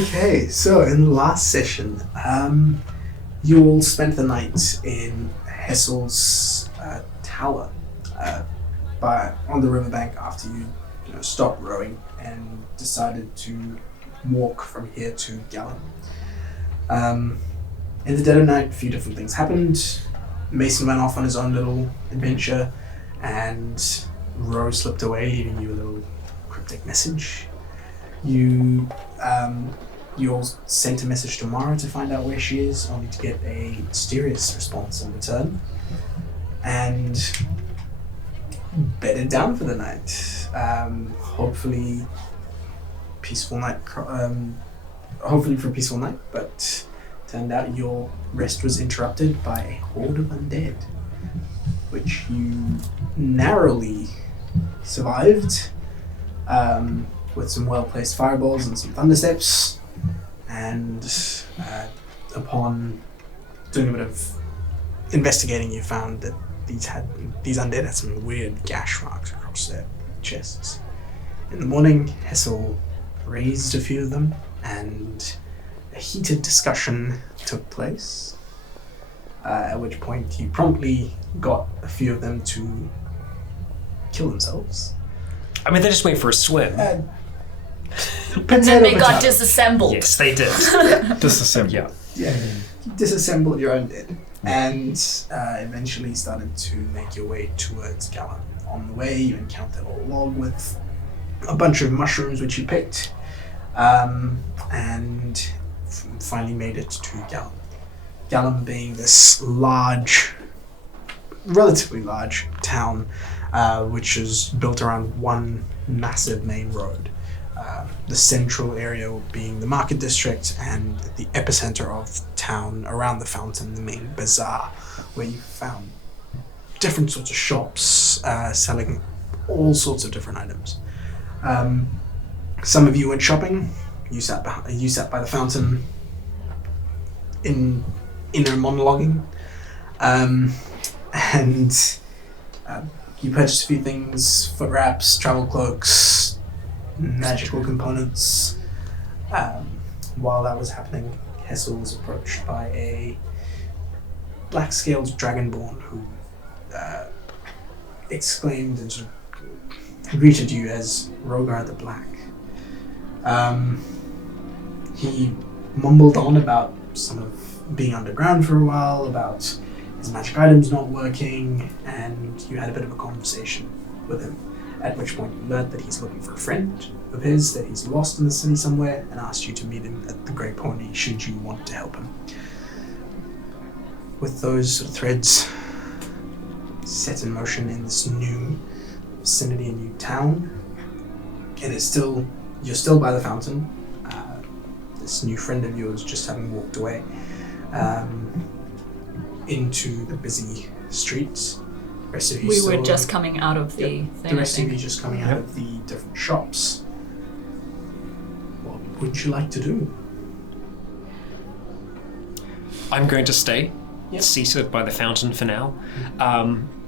Okay, so in the last session, you all spent the night in Hessel's tower, on the riverbank after you stopped rowing and decided to walk from here to Gallon. In the dead of night, a few different things happened. Mason went off on his own little adventure, and Ro slipped away, leaving you a little cryptic message. You all sent a message to Mara to find out where she is, only to get a mysterious response in return, and bedded down for the night. Hopefully for a peaceful night, but turned out your rest was interrupted by a horde of undead, which you narrowly survived, with some well-placed fireballs and some thundersteps, and upon doing a bit of investigating, you found that these undead had some weird gash marks across their chests. In the morning, Hessel raised a few of them, and a heated discussion took place, at which point you promptly got a few of them to kill themselves. I mean, they just went for a swim. And then they got disassembled. Yes, they did. Disassembled. Yeah. Yeah, you disassembled your undead, and eventually started to make your way towards Gallon. On the way, you encountered a log with a bunch of mushrooms which you picked, and finally made it to Gallon. Gallon being this relatively large town, which is built around one massive main road. The central area being the market district, and the epicenter of town around the fountain, the main bazaar, where you found different sorts of shops selling all sorts of different items. Some of you went shopping. You sat by the fountain, in inner monologuing, and you purchased a few things: foot wraps, travel cloaks, magical components. While that was happening, Hessel was approached by a black-scaled dragonborn who exclaimed and sort of greeted you as Rogar the Black. He mumbled on about some of being underground for a while, about his magic items not working, and you had a bit of a conversation with him, at which point you learned that he's looking for a friend of his that he's lost in the city somewhere, and asked you to meet him at the Grey Pony should you want to help him. With those sort of threads set in motion in this new vicinity and new town, and you're still by the fountain. This new friend of yours just having walked away into the busy streets. The rest of you We were just coming out of the thing. The rest of you just coming out of the different shops. What would you like to do? I'm going to stay seated by the fountain for now,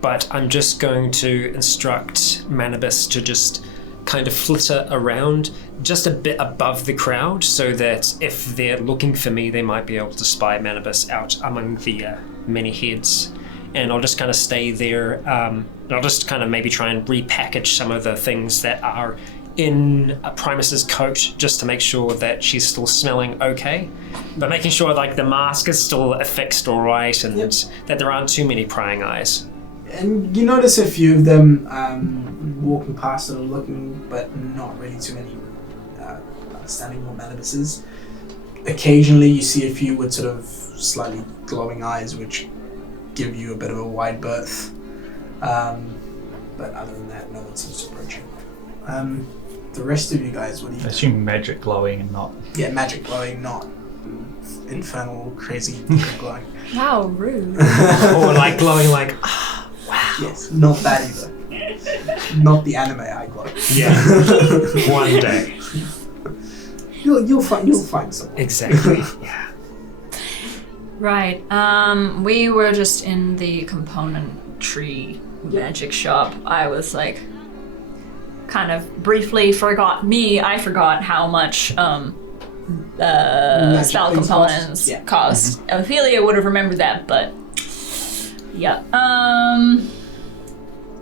but I'm just going to instruct Manibus to just kind of flitter around just a bit above the crowd, so that if they're looking for me, they might be able to spy Manibus out among the many heads. And I'll just kind of stay there. And I'll just kind of maybe try and repackage some of the things that are in Primus's coat, just to make sure that she's still smelling okay, but making sure like the mask is still affixed all right, and that there aren't too many prying eyes. And you notice a few of them walking past and looking, but not really too many understanding what Manibus is. Occasionally you see a few with sort of slightly glowing eyes, which give you a bit of a wide berth. But other than that, no one seems to approach you. The rest of you guys, what do you I assume magic glowing and not... Yeah, magic glowing, not infernal, crazy glowing. Wow, rude. Or like glowing like, wow. Yes, not that either. Not the anime eye glow. yeah, one day. You'll find something. Exactly. Yeah. Right. We were just in the componentry magic shop. I was like, kind of briefly I forgot how much spell things components cost. cost. Ophelia would have remembered that, but yeah.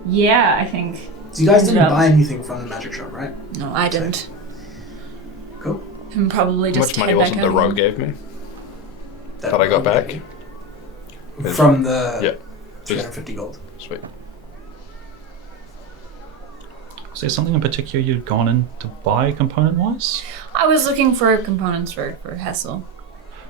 Yeah, I think. So you guys didn't Yeah. buy anything from the magic shop, right? No, I didn't. Cool. And probably How just much money head was it back the out rogue again. gave me? That I got back? From the Yeah. 350 gold. Sweet. Is there something in particular you'd gone in to buy component-wise? I was looking for components for Hessel.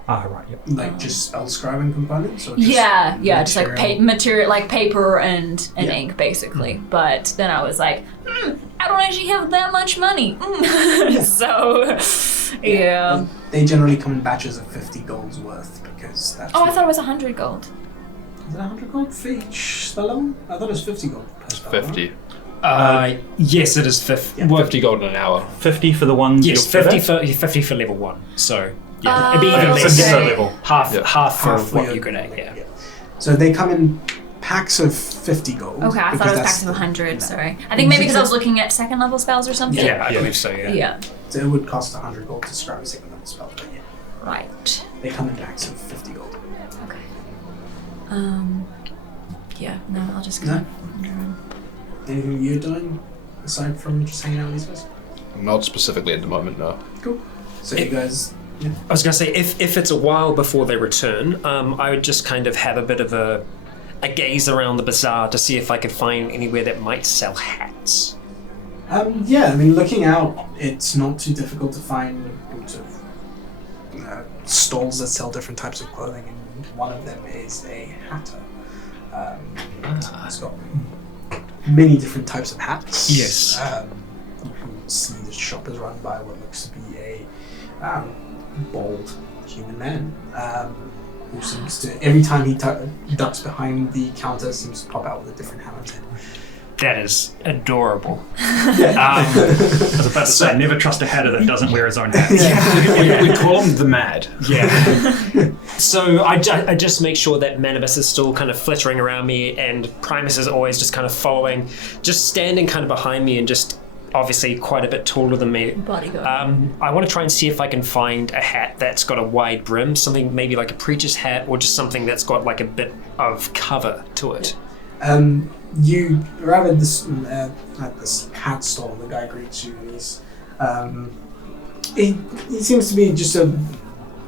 Ah, right, yep. Like just spell scribing components? Or just Just like material? material, like paper and Yeah. ink, basically. But then I was like, I don't actually have that much money. So, yeah. They generally come in batches of 50 gold's worth because that's. Oh, I thought it was 100 gold. Is it 100 gold for each spell? I thought it was 50 gold per spell. 50. Yes, it is 50. Yeah. Well, 50 gold in an hour. 50 for the one yes, you'll get 50 for level 1. So, yeah. It'd be even Okay. less. So different level. Half, Yeah. half for Half what your- you're good at, yeah. So they come in packs of 50 gold. Okay, I thought because it was that's packs of the- 100, sorry. I think maybe because I was looking at second level spells or something. Yeah, I believe so, yeah. Yeah. So it would cost 100 gold to scribe a second level spell, but yeah. Right. They come in packs of 50 gold. Okay. Yeah, no, I'll just No? go. Anything you're doing aside from just hanging out with these guys? Not specifically at the moment, no. Cool. So you guys. Yeah. I was going to say, if it's a while before they return, I would just kind of have a bit of a gaze around the bazaar to see if I could find anywhere that might sell hats. Yeah, I mean, looking out, it's not too difficult to find sort of stalls that sell different types of clothing, and one of them is a hatter. It's got many different types of hats. Yes. You can see the shop is run by what looks to be a bald human man who seems to, every time he ducks behind the counter, seems to pop out with a different hat on his head. That is adorable. I was about to say, never trust a hatter that doesn't wear his own hat. We call him the Mad. Yeah. So I just make sure that Manibus is still kind of flittering around me, and Primus is always just kind of following, just standing kind of behind me and just obviously quite a bit taller than me. Bodyguard. I want to try and see if I can find a hat that's got a wide brim, something maybe like a preacher's hat, or just something that's got like a bit of cover to it. You arrive at this hat stall. The guy greets you, and he seems to be just a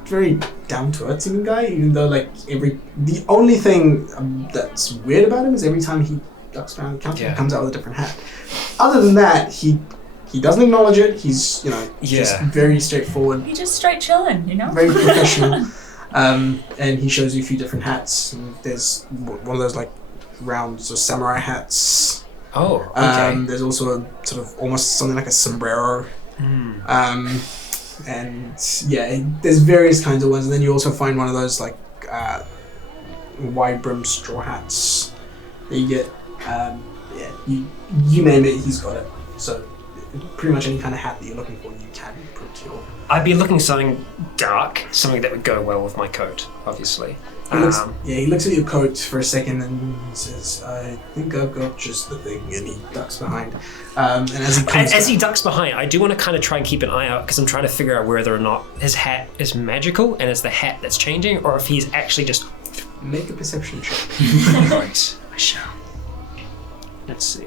very down to earth seeming guy. Even though the only thing that's weird about him is every time he ducks behind the counter, he comes out with a different hat. Other than that, he doesn't acknowledge it. He's just very straightforward, You're just straight chilling, you know? very professional. And he shows you a few different hats. And there's one of those round sort of samurai hats. Oh, okay. There's also a sort of almost something like a sombrero. And yeah, there's various kinds of ones. And then you also find one of those wide brim straw hats that you get. You name it, he's got it. So pretty much any kind of hat that you're looking for, you can procure. I'd be looking for something dark, something that would go well with my coat, obviously. He looks at your coat for a second and says, "I think I've got just the thing," and he ducks behind. And as he He ducks behind, I do want to kind of try and keep an eye out because I'm trying to figure out whether or not his hat is magical and it's the hat that's changing, or if he's actually just... make a perception check. Right, I shall. Let's see.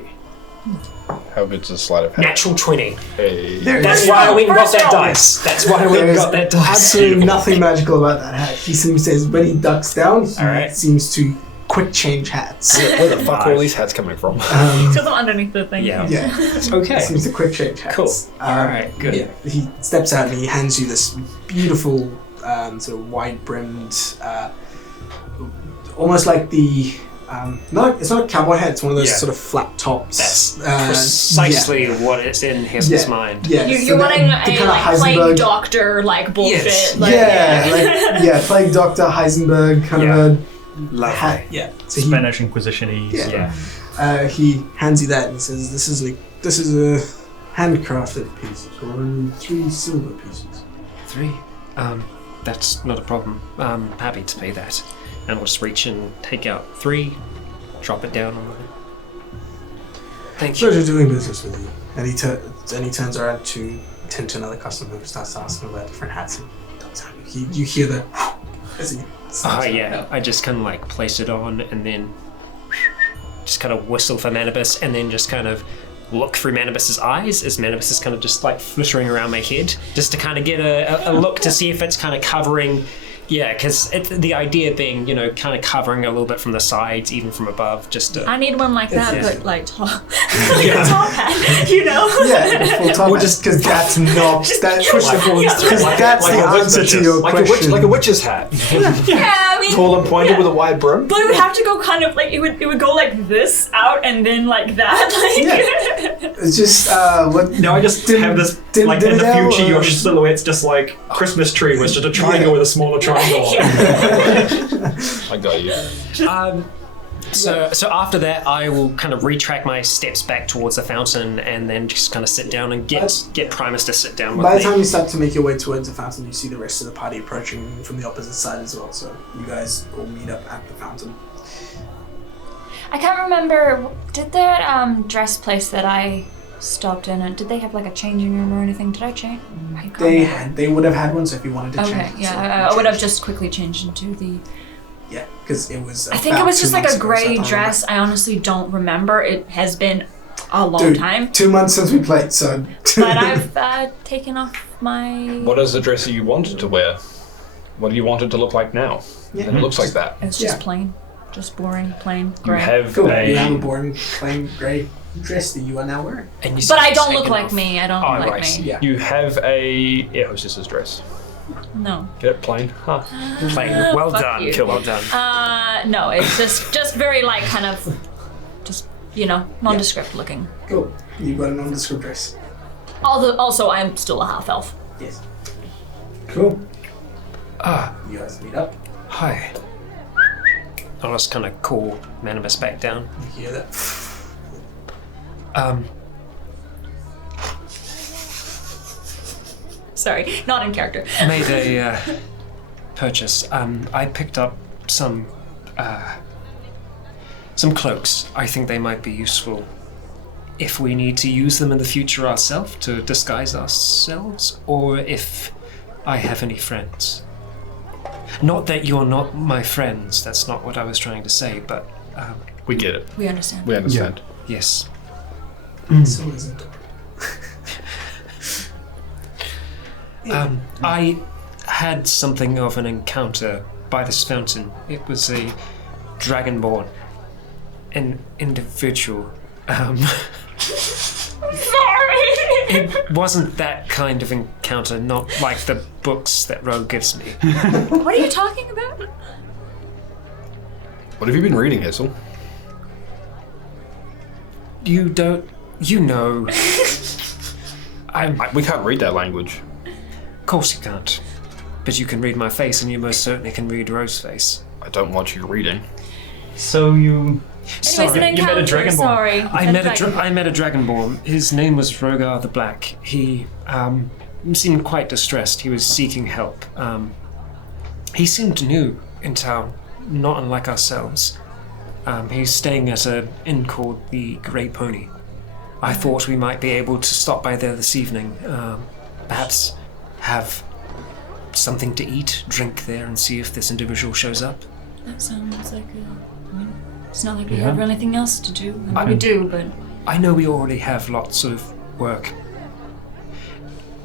How good's a sleight of hand? Natural 20. Hey. That's why I went and got that dice. That's why I went and got that dice. Absolutely nothing magical about that hat. He says when he ducks down, he Alright. seems to quick change hats. Where the fuck are all these hats coming from? Still them underneath the thing. Yeah. Yeah, Okay. seems to quick change hats. Cool. Alright, good. Yeah, he steps out and he hands you this beautiful, sort of wide-brimmed, almost like the. It's not a cowboy hat. It's one of those sort of flat tops. That's Uh, precisely what is in his yeah. mind. Yeah, You're wanting a kinda plague Heisenberg- doctor bullshit. Yes. Plague Doctor Heisenberg kind of a Lovely. hat. Yeah, so Spanish Inquisition-y. Yeah. He hands you that and says, "This is a handcrafted piece for only 3 silver pieces." 3? That's not a problem. I'm happy to pay that. And we'll just reach and take out 3, drop it down on the... Thank you. Pleasure doing business with you. And he turns around to tend to another customer who starts asking about different hats. And you hear the as he yeah. I just kind of like place it on and then just kind of whistle for Manibus and then just kind of look through Manibus's eyes as Manibus is kind of just like flittering around my head just to kind of get a look to see if it's kind of covering. Yeah, because the idea being, kind of covering a little bit from the sides, even from above, just to... I need one like that, but like top, top hat, Yeah, full top hat. Just because that's not... Because that's the answer to your question. Like a witch's hat. Yeah, I mean... Tall and pointed with a wide brim. But it would have to go kind of like, it would go like this out and then like that. Like. It's just, No, I just have this, like in the future, your silhouette's just like Christmas tree was just a triangle with a smaller triangle. I got you. So after that, I will kind of retrack my steps back towards the fountain and then just kind of sit down and get Primus to sit down with me. By the time you start to make your way towards the fountain, you see the rest of the party approaching from the opposite side as well. So you guys all meet up at the fountain. I can't remember, did that dress place that I stopped in, did they have like a changing room or anything? Did I change? They would have had one, so if you wanted to change. Okay, yeah, I would have just quickly changed into the... Yeah, because it was I think it was just like a grey dress. I honestly don't remember. It has been a long time. 2 months since we played, so... But I've taken off my... What is the dress that you wanted to wear? What do you want it to look like now? Yeah. And it looks like that. It's just plain. Just boring, plain, grey. You have Cool. You have a boring, plain, grey dress that you are now wearing. But I don't look like me. I don't look like me. Yeah. You have a air hostess's dress. No. Get it plain? Huh. Plain. Well Fuck done. you. Kill. Well done. No, it's just very like kind of, just, nondescript looking. Cool. You've got a nondescript dress. Also, I'm still a half elf. Yes. Cool. You guys meet up. Hi. I'll just kind of call Manibus back down. You hear that? Sorry, not in character. Made a purchase. I picked up some cloaks. I think they might be useful if we need to use them in the future ourselves to disguise ourselves, or if I have any friends. Not that you're not my friends, that's not what I was trying to say, but... we get it. We understand. We understand. Yes. So isn't I had something of an encounter by this fountain. It was a dragonborn. An individual. Sorry! It wasn't that kind of encounter, not like the books that Rogue gives me. What are you talking about? What have you been reading, Hazel? You don't... You know... We can't read that language. Of course you can't. But you can read my face, and you most certainly can read Rose's face. I don't want you reading. So you... Anyways, an encounter, you met a dragonborn. sorry. I met a dragonborn. His name was Rogar the Black. He seemed quite distressed. He was seeking help. He seemed new in town, not unlike ourselves. He's staying at an inn called the Grey Pony. I thought we might be able to stop by there this evening. Perhaps have something to eat, drink there, and see if this individual shows up. That sounds like it's not like we have anything else to do. I mean, we do, but... I know we already have lots of work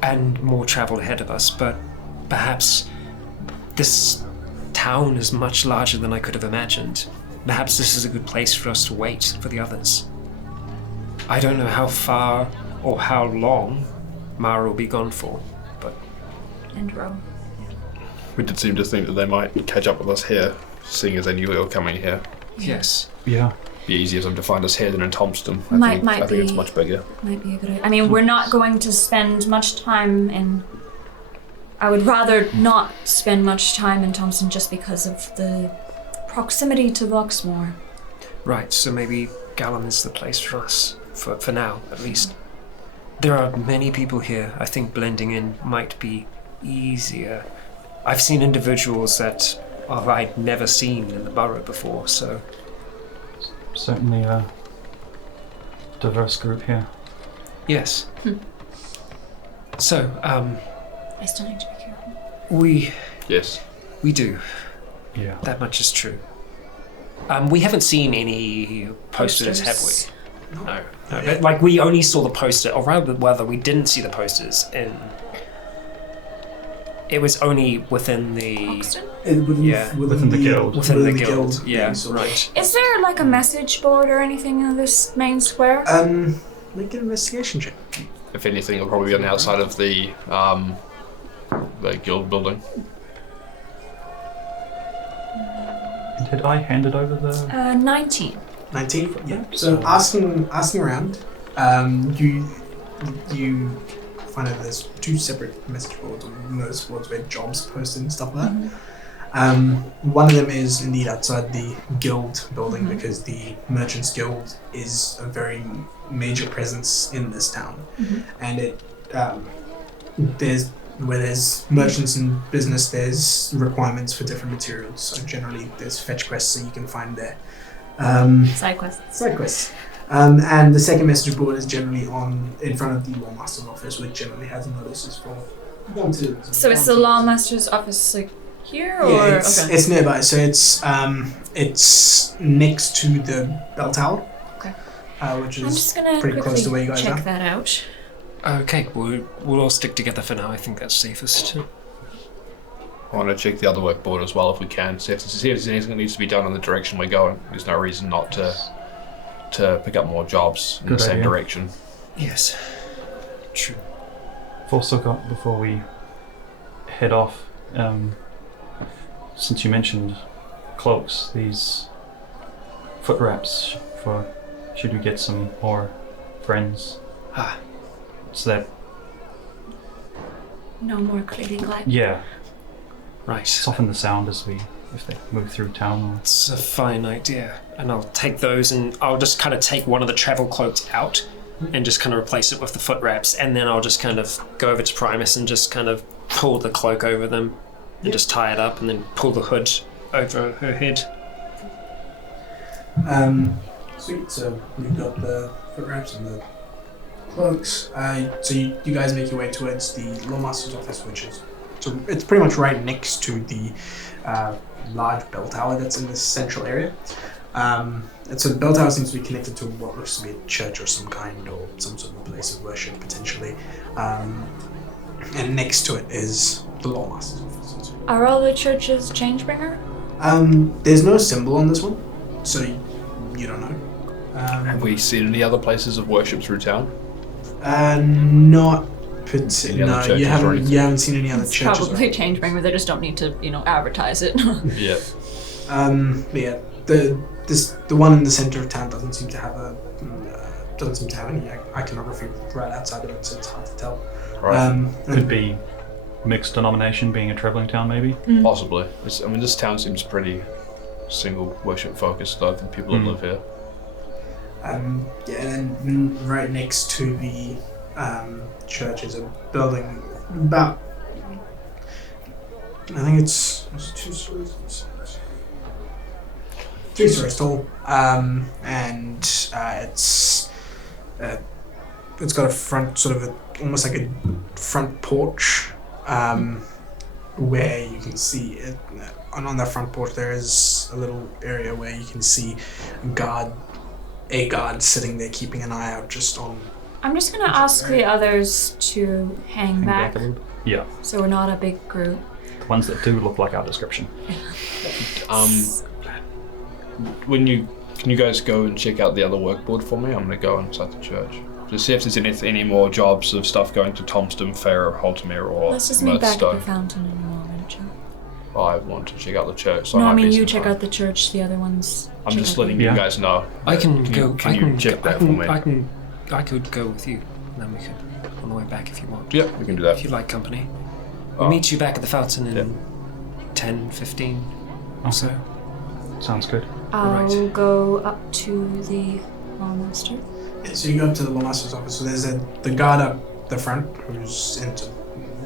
and more travel ahead of us, but perhaps this town is much larger than I could have imagined. Perhaps this is a good place for us to wait for the others. I don't know how far or how long Mara will be gone for, but... And Ro. We did seem to think that they might catch up with us here, seeing as they knew we were coming here. Yes. Yeah. Be easier for them to find us here than in Thompson. Might I think it's be- much bigger. Might be a good idea. I mean, we're not going to spend much time in... I would rather not spend much time in Thompson just because of the proximity to Luxmore. Right, so maybe Gallum is the place for us, for now, at least. There are many people here. I think blending in might be easier. I've seen individuals that I'd never seen in the borough before, so... Certainly a diverse group here. Yes. So, I still need to be careful. Yes. We do. Yeah. That much is true. We haven't seen any posters, have we? No. But, like, we only saw the poster, or rather, we didn't see the posters in. It was only within the. Hoxton? Within the guild. Within the guild. Yeah, so right. Is there like a message board or anything in this main square? Make an investigation check. If anything, it'll probably be on the outside of the guild building. Did I hand it over the... 19. 19? Yeah. So asking around, you find out there's 2 separate message boards or notice boards where jobs posted and stuff like that. One of them is indeed outside the guild building because the Merchants Guild is a very major presence in this town, and it where there's merchants in business, there's requirements for different materials. So generally, there's fetch quests that you can find there. Side quests. Side quests. And the second message board is generally in front of the Lawmaster's office, which generally has notices for wanted. So it's the Lawmaster's office, like here, or yeah, it's nearby. So it's next to the bell tower. Okay. Which is I'm just gonna pretty quickly close to where you guys check are. that out. Okay, we'll all stick together for now. I think that's safest. I want to check the other work board as well if we can. See if there's anything that needs to be done in the direction we're going. There's no reason not to pick up more jobs in the same direction. Yes. True. I've also got, before we head off, since you mentioned cloaks, these foot wraps for should we get some more friends. So that... No more clearly glide. Yeah. Right. Soften the sound if they move through town. It's a fine idea. And I'll take those and I'll just kind of take one of the travel cloaks out and just kind of replace it with the foot wraps, and then I'll just kind of go over to Primus and just kind of pull the cloak over them and just tie it up and then pull the hood over her head. Sweet. So we've got the foot wraps and the cloaks. So you guys make your way towards the Lawmaster's office, which is it's pretty much right next to the large bell tower that's in this central area. And so the bell tower seems to be connected to what looks to be a church of some kind or some sort of place of worship potentially. And next to it is the Lawmaster's office. Are all the churches Changebringer? There's no symbol on this one, so you don't know. Have we seen any other places of worship through town? Not particularly. No, you haven't seen any other It's churches. probably Changebringer. They just don't need to, advertise it. Yeah. But yeah, the one in the center of town doesn't seem to have any iconography right outside of it, so it's hard to tell. Right. Could be mixed denomination, being a travelling town, maybe. Possibly. This town seems pretty single worship focused, though, the people that live here. And then right next to the church is a building about, I think it's 2 stories. 3 stories tall, and it's got a front, sort of almost like a front porch, where you can see it. And on that front porch, there is a little area where you can see a guard sitting there keeping an eye out just on. I'm just gonna ask the others to hang back, a little bit. Yeah. so we're not a big group. The ones that do look like our description. Can you guys go and check out the other work board for me? I'm going to go inside the church. Just see if there's any more jobs of stuff going to Tomston, Fair, Haltermere, or Let's just meet back at the Murthstone. fountain in a moment, Joe. I want to check out the church. So No, I might mean be you some check time. out the church. The other ones. I'm check just out letting the- you Yeah. guys know. I can Can go. you- Can you check that for me? I could go with you. Then we could on the way back if you want. Yeah, we can do that. If you like company. We'll Oh. meet you back at the fountain in Yeah. 10, 15 or Okay. so. Sounds good. I'll Right. go up to the Lawmaster. Yeah, so you go up to the Lawmaster's office. So there's the guard up the front who's into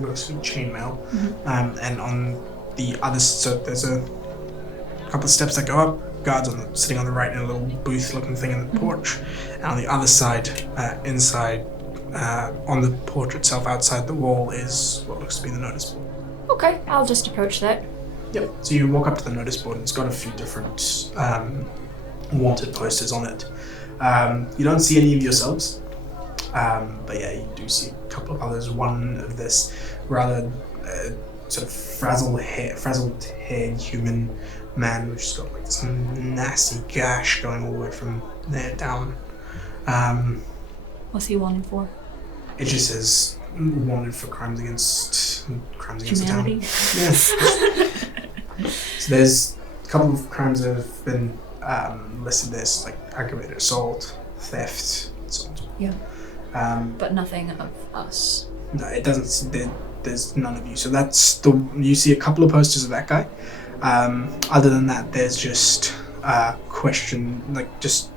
mostly chainmail, and on the other, so there's a couple of steps that go up. Guards sitting on the right in a little booth-looking thing in the porch, and on the other side, inside on the portrait itself, outside the wall, is what looks to be the notice board. Okay, I'll just approach that. Yep. So you walk up to the notice board, and it's got a few different wanted posters on it. You don't see any of yourselves, but yeah, you do see a couple of others. One of this rather sort of frazzled-haired human man, which has got like this nasty gash going all the way from there down. What's he wanted for? It just says wanted for crimes against Humanity? the town. Yeah. So there's a couple of crimes that have been listed. There's like aggravated assault, theft, and so on. Yeah. But nothing of us. No, it doesn't. There's none of you. So that's you see a couple of posters of that guy. Other than that, there's just question, like just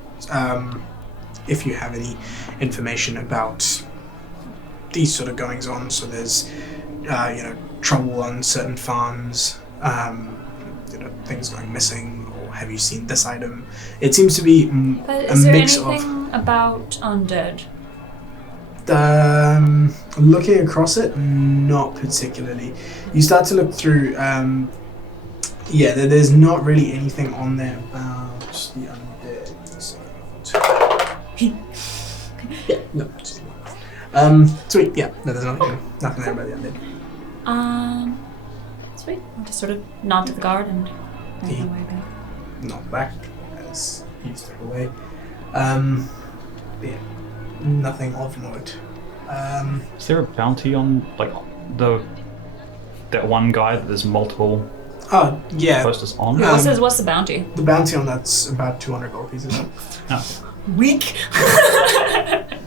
if you have any information about these sort of goings on. So there's trouble on certain farms, things going missing, or have you seen this item? It seems to be But a is there mix anything about undead? Looking across it, not particularly. You start to look through. There's not really anything on there about the undead. Sweet. Yeah, no, there's nothing there about the undead. Sweet. I'll just sort of nod to the guard and make my way back. Not back as you step away. Nothing of note. Is there a bounty on like that one guy that there's multiple Oh yeah. posters on? What's the bounty? The bounty on that's about 200 gold pieces. Oh. Weak.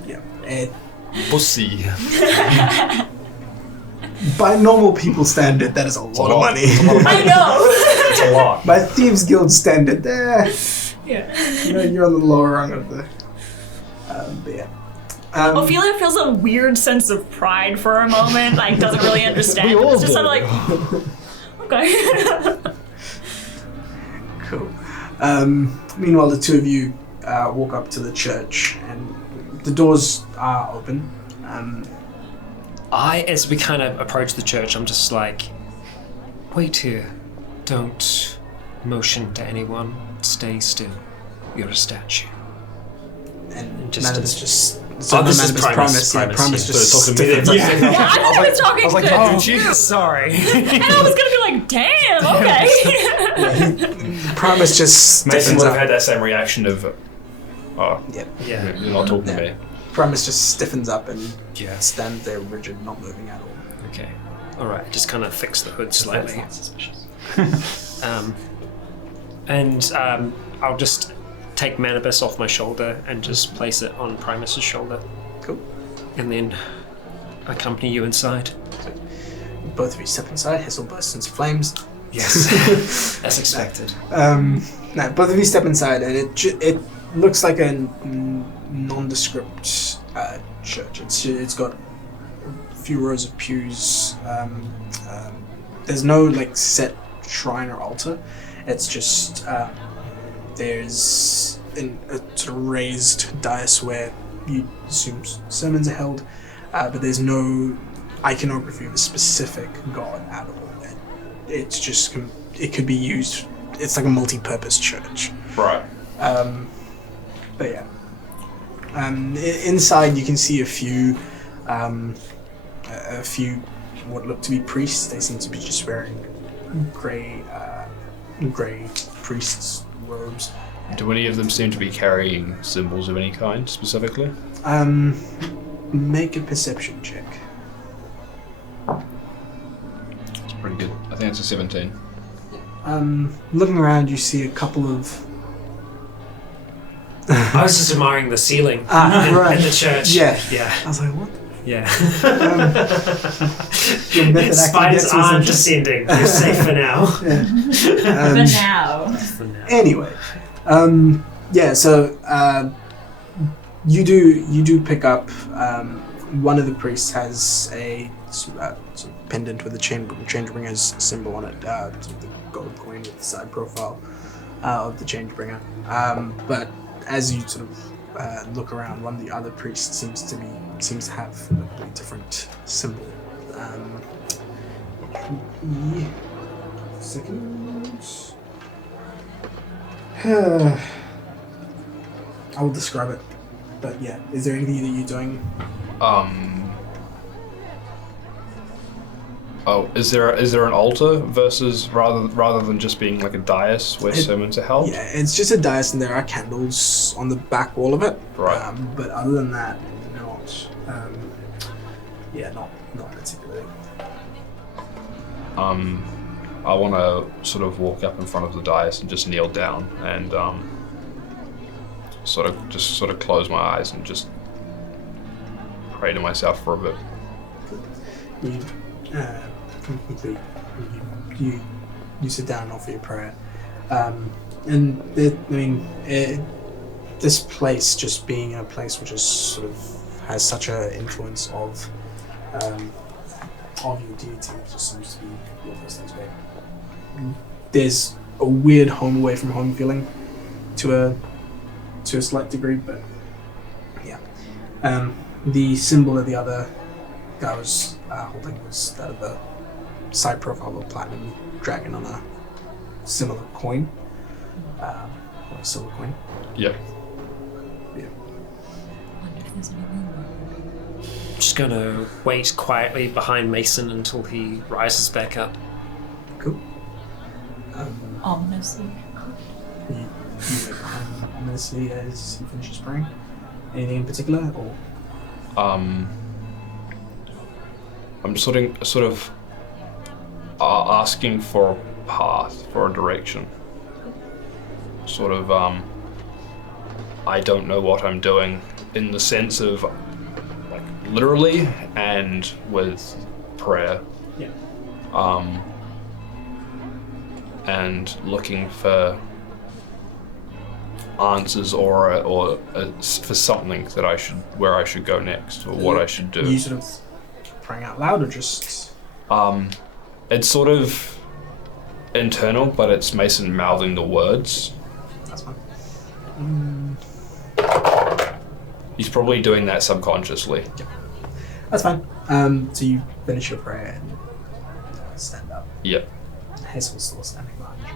Yeah. Pussy. By normal people standard, that is a lot of money. I know. It's a lot. By Thieves Guild standard, Yeah. you're on the lower rung of the. But yeah. Ophelia feels a weird sense of pride for a moment, like doesn't really understand. We all It's just do. sort of like, okay. Cool. Meanwhile, the two of you walk up to the church, and the doors are open. As we kind of approach the church, I'm just like, wait here. Don't motion to anyone. Stay still. You're a statue. And Just Manibus just. this is Manibus Primus. Primus just. So talking to me. Yeah, I thought he was talking to you. Sorry. And I was gonna be like, damn, okay. Primus just Mason stiffens would have up. had that same reaction of, oh, Yep. Yeah. you're not talking to me. Primus just stiffens up and Yeah. stands there rigid, not moving at all. Okay. All right. Just kind of fix the hood slightly. That's suspicious. I'll just take Manibus off my shoulder and just place it on Primus's shoulder. Cool. And then accompany you inside. Both of you step inside. Hissel bursts into flames. Yes. As expected. No, both of you step inside, and it looks like a nondescript church. It's got a few rows of pews. There's no like set shrine or altar. It's just there's a sort of raised dais where you assume sermons are held, but there's no iconography of a specific god at all. It's just it could be used. It's like a multi-purpose church. Right. But yeah. Inside you can see a few what look to be priests. They seem to be just wearing grey priests' robes. Do any of them seem to be carrying symbols of any kind specifically? Make a perception check. It's pretty good. I think it's a 17. Looking around, you see a couple of. I was just admiring the ceiling Right. in the church. Yeah. Yeah. I was like, what? Yeah. Your method acting Spiders gets me aren't some- descending. You're safe for now. Yeah. now. For now. Anyway, so you do pick up. One of the priests has a sort of pendant with a Changebringer's symbol on it, sort of the gold coin with the side profile of the Changebringer. But as you sort of look around, one of the other priests seems to have a completely different symbol. Seconds. I will describe it, but yeah, is there anything that you're doing? Oh, is there an altar versus rather than just being like a dais where sermons are held? Yeah, it's just a dais and there are candles on the back wall of it. Right. But other than that, not. Not particularly. I want to sort of walk up in front of the dais and just kneel down and sort of close my eyes and just pray to myself for a bit. You sit down and offer your prayer, this place just being a place which is sort of has such an influence of your deity, it just seems to be one of those things where there's a weird home away from home feeling to a slight degree, but yeah. The symbol that the other guy was holding was that of a side profile of a platinum dragon on a similar coin, or a silver coin. Yep. Yeah. Wonder if there's anything more. Just gonna wait quietly behind Mason until he rises back up. Cool. Ominously. You wait behind him ominously as he finishes praying. Anything in particular, or? I'm sort of asking for a path, for a direction. Sort of, I don't know what I'm doing in the sense of, like, literally and with prayer. Yeah. And looking for answers or for something that where I should go next or what I should do. You sort of praying out loud or just? It's sort of internal, but it's Mason mouthing the words. That's fine. He's probably doing that subconsciously. Yeah. That's fine. So you finish your prayer and stand up. Yep. Hazel's still standing behind you.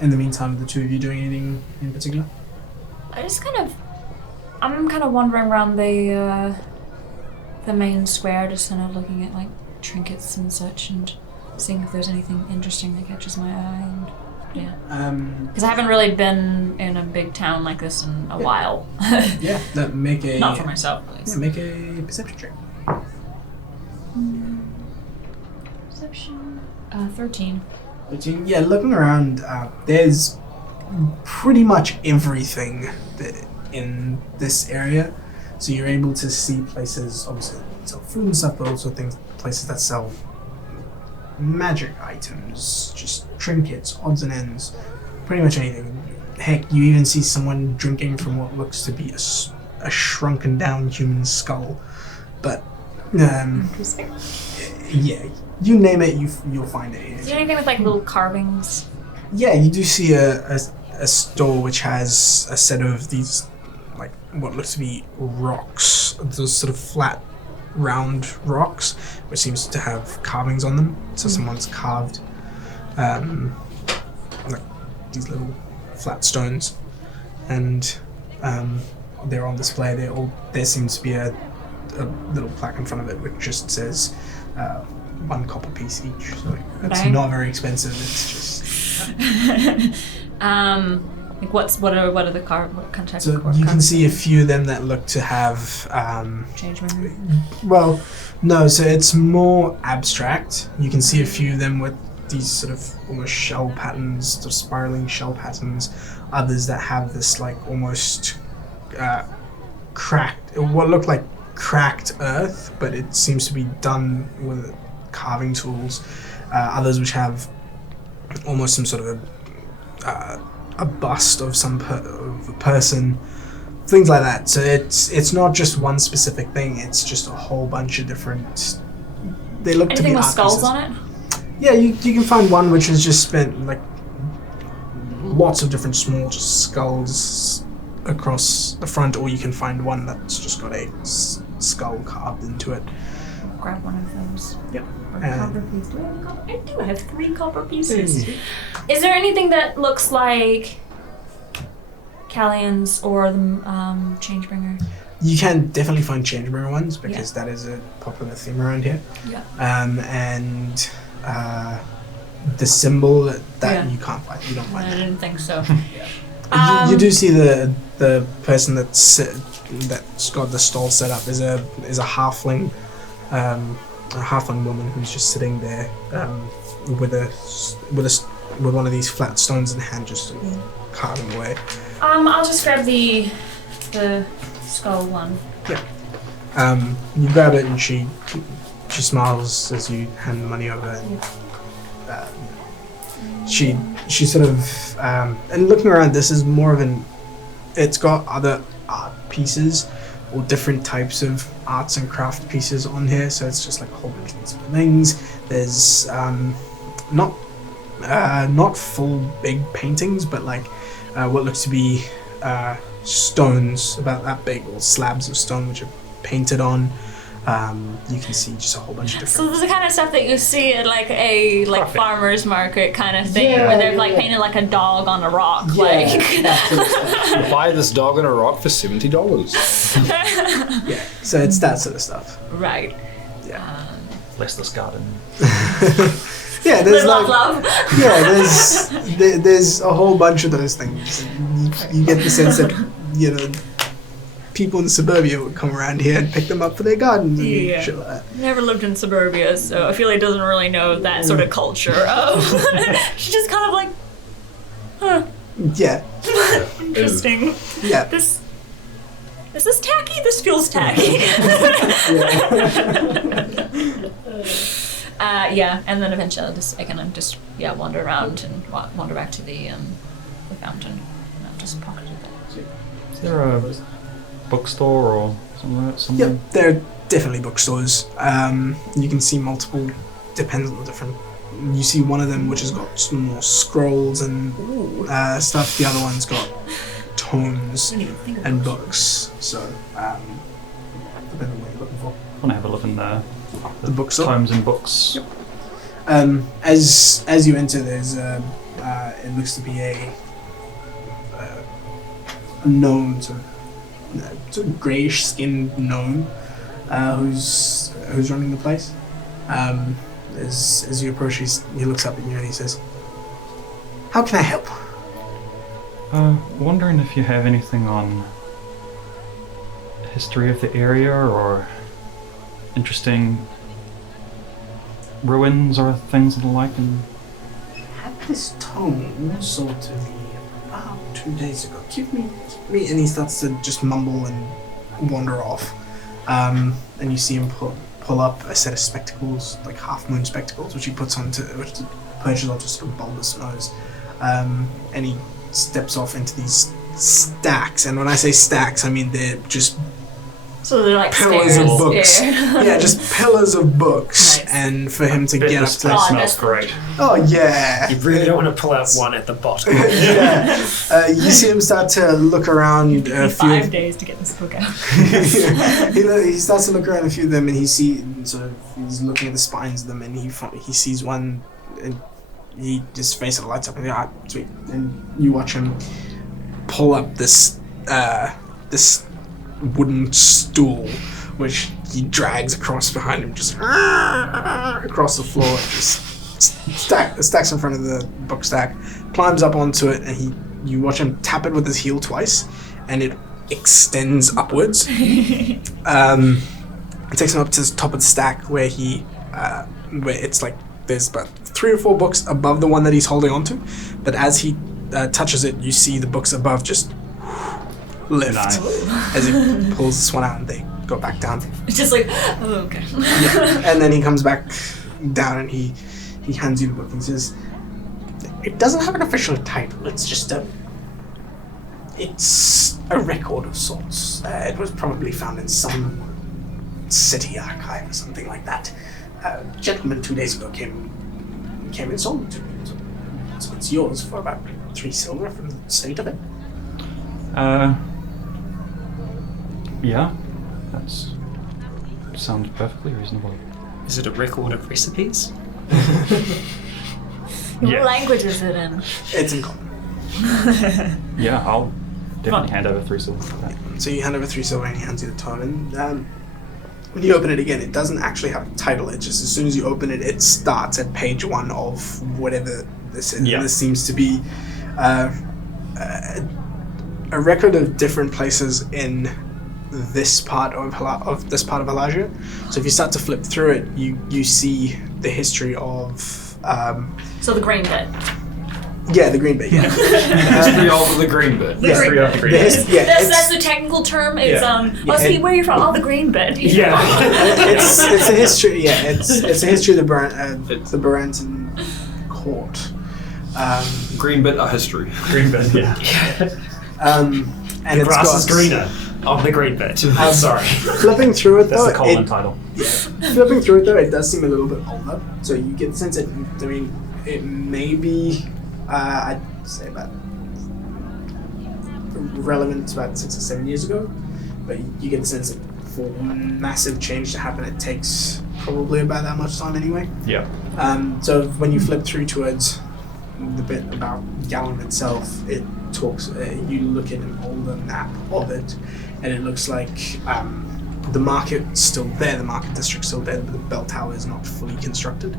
In the meantime, are the two of you doing anything in particular? I'm kind of wandering around the main square, just kind of looking at like trinkets and such, and seeing if there's anything interesting that catches my eye. And yeah, because I haven't really been in a big town like this in a while. Yeah, make a not for myself, at least. Yeah, make a perception check. Perception. 13. 13. Yeah, looking around, there's pretty much everything in this area. So you're able to see places, obviously, that sell food and stuff, but also places that sell magic items, just trinkets, odds and ends, pretty much anything. Heck, you even see someone drinking from what looks to be a shrunken down human skull. But, Interesting. yeah, you name it, you'll find it. Is there anything with like little carvings? Yeah, you do see a store which has a set of these, like, what looks to be rocks, those sort of flat, round rocks, which seems to have carvings on them. So someone's carved, like, these little flat stones, and they're on display. There seems to be a little plaque in front of it which just says 1 copper piece each. So it's not very expensive. It's just. Like what are the what kind of types of you can see a few of them that look to have change memory. Well, no, so it's more abstract. You can see a few of them with these sort of almost shell patterns, sort of spiraling shell patterns. Others that have this like almost cracked, what look like cracked earth, but it seems to be done with carving tools. Others which have almost some sort of a bust of of a person, things like that. So it's not just one specific thing. It's just a whole bunch of different. They look Anything to be with art skulls pieces. on it? Yeah, you can find one which has just spent like lots of different small just skulls across the front, or you can find one that's just got a skull carved into it. Grab one of those. Yep. Copper piece. Do I have a copper? I do. I have 3 copper pieces. Is there anything that looks like Callian's or the Changebringer? You can definitely find Changebringer ones because that is a popular theme around here. Yeah. And the symbol that you can't find. You don't find I it. didn't think so. You do see the person that's got the stall set up is a halfling, a halfling woman who's just sitting there with one of these flat stones in hand, just carving away. I'll just grab the skull one. Yeah. You grab it and she smiles as you hand the money over. And, she sort of and looking around, this is more of it's got other art pieces or different types of arts and craft pieces on here, so it's just like a whole bunch of these things. There's not full big paintings, but like what looks to be stones about that big, or slabs of stone which are painted on. You can see just a whole bunch of different. So this is the kind of stuff that you see at like a farmer's market kind of thing, where they're like painted like a dog on a rock. Buy this dog on a rock for $70. Yeah, so it's that sort of stuff. Right. Yeah. Bless this garden. Yeah, there's like love. Yeah, there's a whole bunch of those things. You get the sense that people in suburbia would come around here and pick them up for their gardens and shit like that. Never lived in suburbia, so I feel like he doesn't really know that sort of culture. She's just kind of like, huh. Yeah. Interesting. Yeah. Is this tacky? This feels tacky. And then eventually I can just wander around and wander back to the fountain. And I'll just pocket it. Is there a bookstore or something? Yep, there are definitely bookstores. You can see multiple, depends on the different. You see one of them which has got some more scrolls and stuff. The other one's got tomes and books. So, depending on what you're looking for. I want to have a look in the bookstore. Tomes and books. Yep. As you enter, there's it looks to be a gnome, sort of greyish skinned gnome, who's running the place. As you approach, he looks up at you and he says, "How can I help?" Wondering if you have anything on history of the area or interesting ruins or things of the like. And had this tome sold to me about 2 days ago. Give me, and he starts to just mumble and wander off. And you see him pull up a set of spectacles, like half-moon spectacles, which he perches onto sort of bulbous nose. And he steps off into these stacks. And when I say stacks, I mean they're just so they're like pillars stairs. of books. Yeah, just pillars of books. Nice. And for him to get up to that. Smells great. Oh, yeah. You really don't want to pull out one at the bottom. Yeah. You see him start to look around a few. 5 days to get this book out. He starts to look around a few of them, and he's looking at the spines of them, and he sees one, and his face lights up, and sweet. And you watch him pull up this wooden stool, which he drags across behind him, just across the floor, just stacks in front of the book stack, climbs up onto it, and you watch him tap it with his heel twice, and it extends upwards. It takes him up to the top of the stack where where it's like there's about 3 or 4 books above the one that he's holding onto, but as he touches it, you see the books above just lift as he pulls this one out, and they go back down. It's just like, oh, okay. Yeah. And then he comes back down and he hands you the book and says, "It doesn't have an official title. It's just it's a record of sorts. It was probably found in some city archive or something like that. A gentleman 2 days ago came and sold it to me. So it's yours for about 3 silver from the state of it." Yeah, sounds perfectly reasonable. Is it a record of recipes? What language is it in? It's in common. Yeah, I'll definitely hand over 3 silver for that. So you hand over 3 silver and he hands you the tome. And when you open it again, it doesn't actually have a title. It just, as soon as you open it, it starts at page 1 of whatever this is. Yeah. This seems to be a record of different places in this part of Elijah. So if you start to flip through it, you see the history of So the green bit. yeah, the green bit. Yeah, History of the green bit. The green bit. The That's the technical term. It's see where you're from. Oh, the green bit. Yeah. it's a history. Yeah, it's a history of the Barenton court. Green bit, a history. Green bit, yeah. And The it's grass got, is greener on the green bit. I'm sorry. Flipping through it That's though, the colon title. flipping through it though, it does seem a little bit older. So you get the sense that it may be, I'd say about relevant about 6 or 7 years ago, but you get the sense that for massive change to happen, it takes probably about that much time anyway. Yeah. So when you flip through towards the bit about Gallon itself, it talks. You look at an older map of it, and it looks like the market's still there. The market district's still there, but the bell tower is not fully constructed,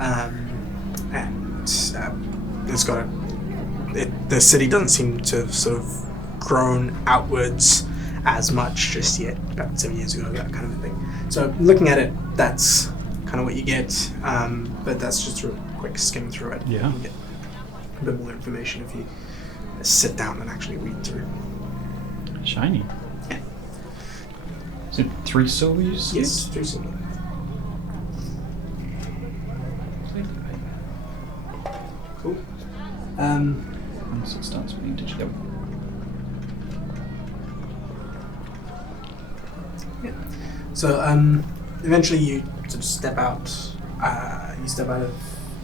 and it's got the city doesn't seem to have sort of grown outwards as much just yet. About 7 years ago, that kind of a thing. So looking at it, that's kind of what you get, but that's just a quick skim through it. Yeah. You get a bit more information if you sit down and actually read through. Shiny. Yeah. Is it 3 silver you said? Yes, 3 silver. Cool. Once it starts being digital. Yeah. So eventually you sort of step out. You step out of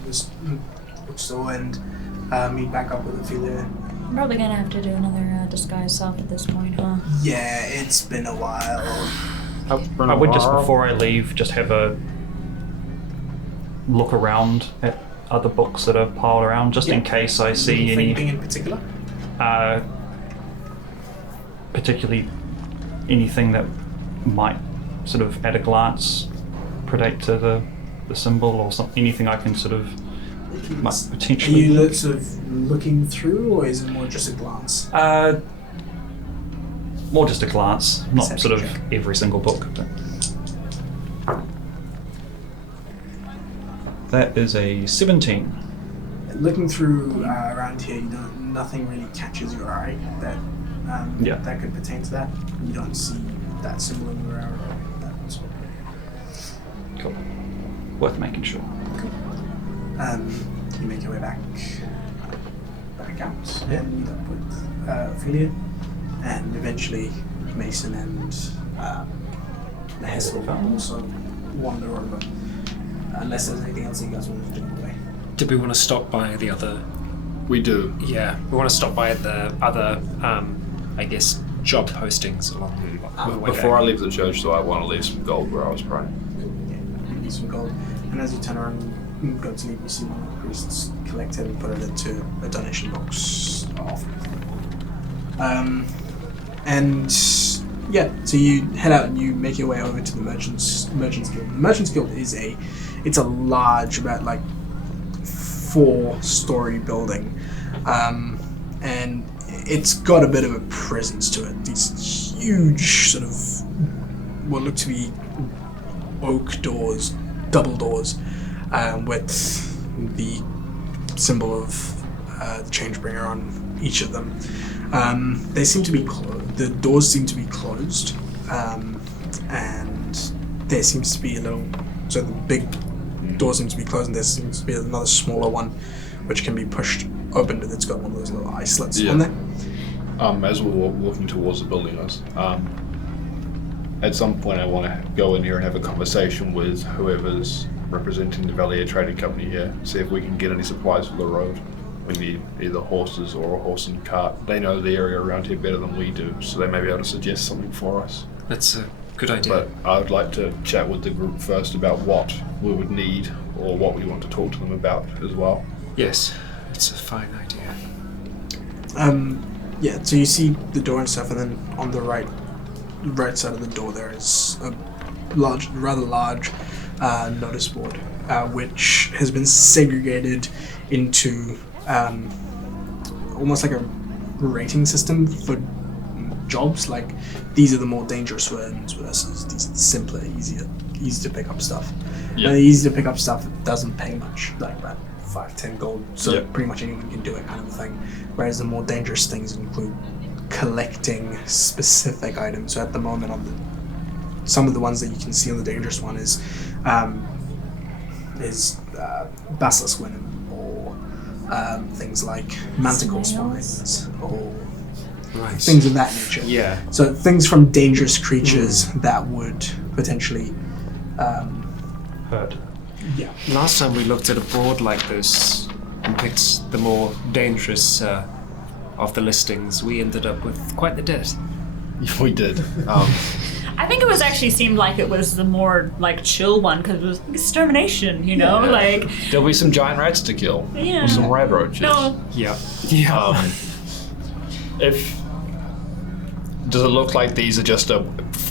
this bookstore and meet back up with Ophelia. I'm probably gonna have to do another disguise self at this point, huh? Yeah, it's been a while. I would just, before I leave, just have a look around at other books that are piled around, just in case I see anything in particular. Particularly anything that might sort of at a glance predate to the symbol or something. Anything I can sort of might Are potentially. you sort of looking through, or is it more just a glance? More just a glance, not Perception sort of check. every single book. But that is a 17. Looking through around here, you don't. Nothing really catches your eye that that could pertain to that. You don't see that symbol anywhere or that sort of. Cool. Worth making sure. You make your way back out and meet up with Ophelia, and eventually Mason and the Hessel will also wander over, unless there's anything else you guys want to do on the way. Did we want to stop by the other? We do. Yeah, we want to stop by the other, I guess, job postings along the way. Before I leave the church, though, I want to leave some gold where I was praying. Yeah, leave some gold, and as you turn around and go to leave, you see one of the priests collect it and put it into a donation box off. And yeah, so you head out and you make your way over to the Merchants Guild. The Merchants Guild is a large, about like 4-story building, and it's got a bit of a presence to it. These huge sort of what look to be oak doors, double doors, with the symbol of the Changebringer on each of them. They seem to be the doors seem to be closed, and there seems to be so the big door seems to be closed, and there seems to be another smaller one which can be pushed open, and it's got one of those little eye slits on there. As we're walking towards the building, at some point I want to go in here and have a conversation with whoever's representing the Valier Trading Company here, see if we can get any supplies for the road. We need either horses or a horse and cart. They know the area around here better than we do, so they may be able to suggest something for us. That's a good idea. But I would like to chat with the group first about what we would need or what we want to talk to them about as well. Yes, it's a fine idea. Yeah, so you see the door and stuff, and then on the right side of the door there is a rather large notice board, which has been segregated into almost like a rating system for jobs. Like, these are the more dangerous ones versus these are the simpler, easy to pick up stuff. Yep. The easy to pick up stuff doesn't pay much, like about 5-10 gold, so pretty much anyone can do it, kind of a thing. Whereas the more dangerous things include collecting specific items. So at the moment, some of the ones that you can see on the dangerous one is basilisk venom, or things like manticore spines, or things of that nature. Yeah. So things from dangerous creatures that would potentially Hurt. Yeah. Last time we looked at a board like this and picked the more dangerous of the listings, we ended up with quite the debt. We did. I think it was actually seemed like it was the more like chill one because it was extermination, you know, like There'll be some giant rats to kill. Yeah. Or some rat roaches. no. Yeah. Does it look like these are just a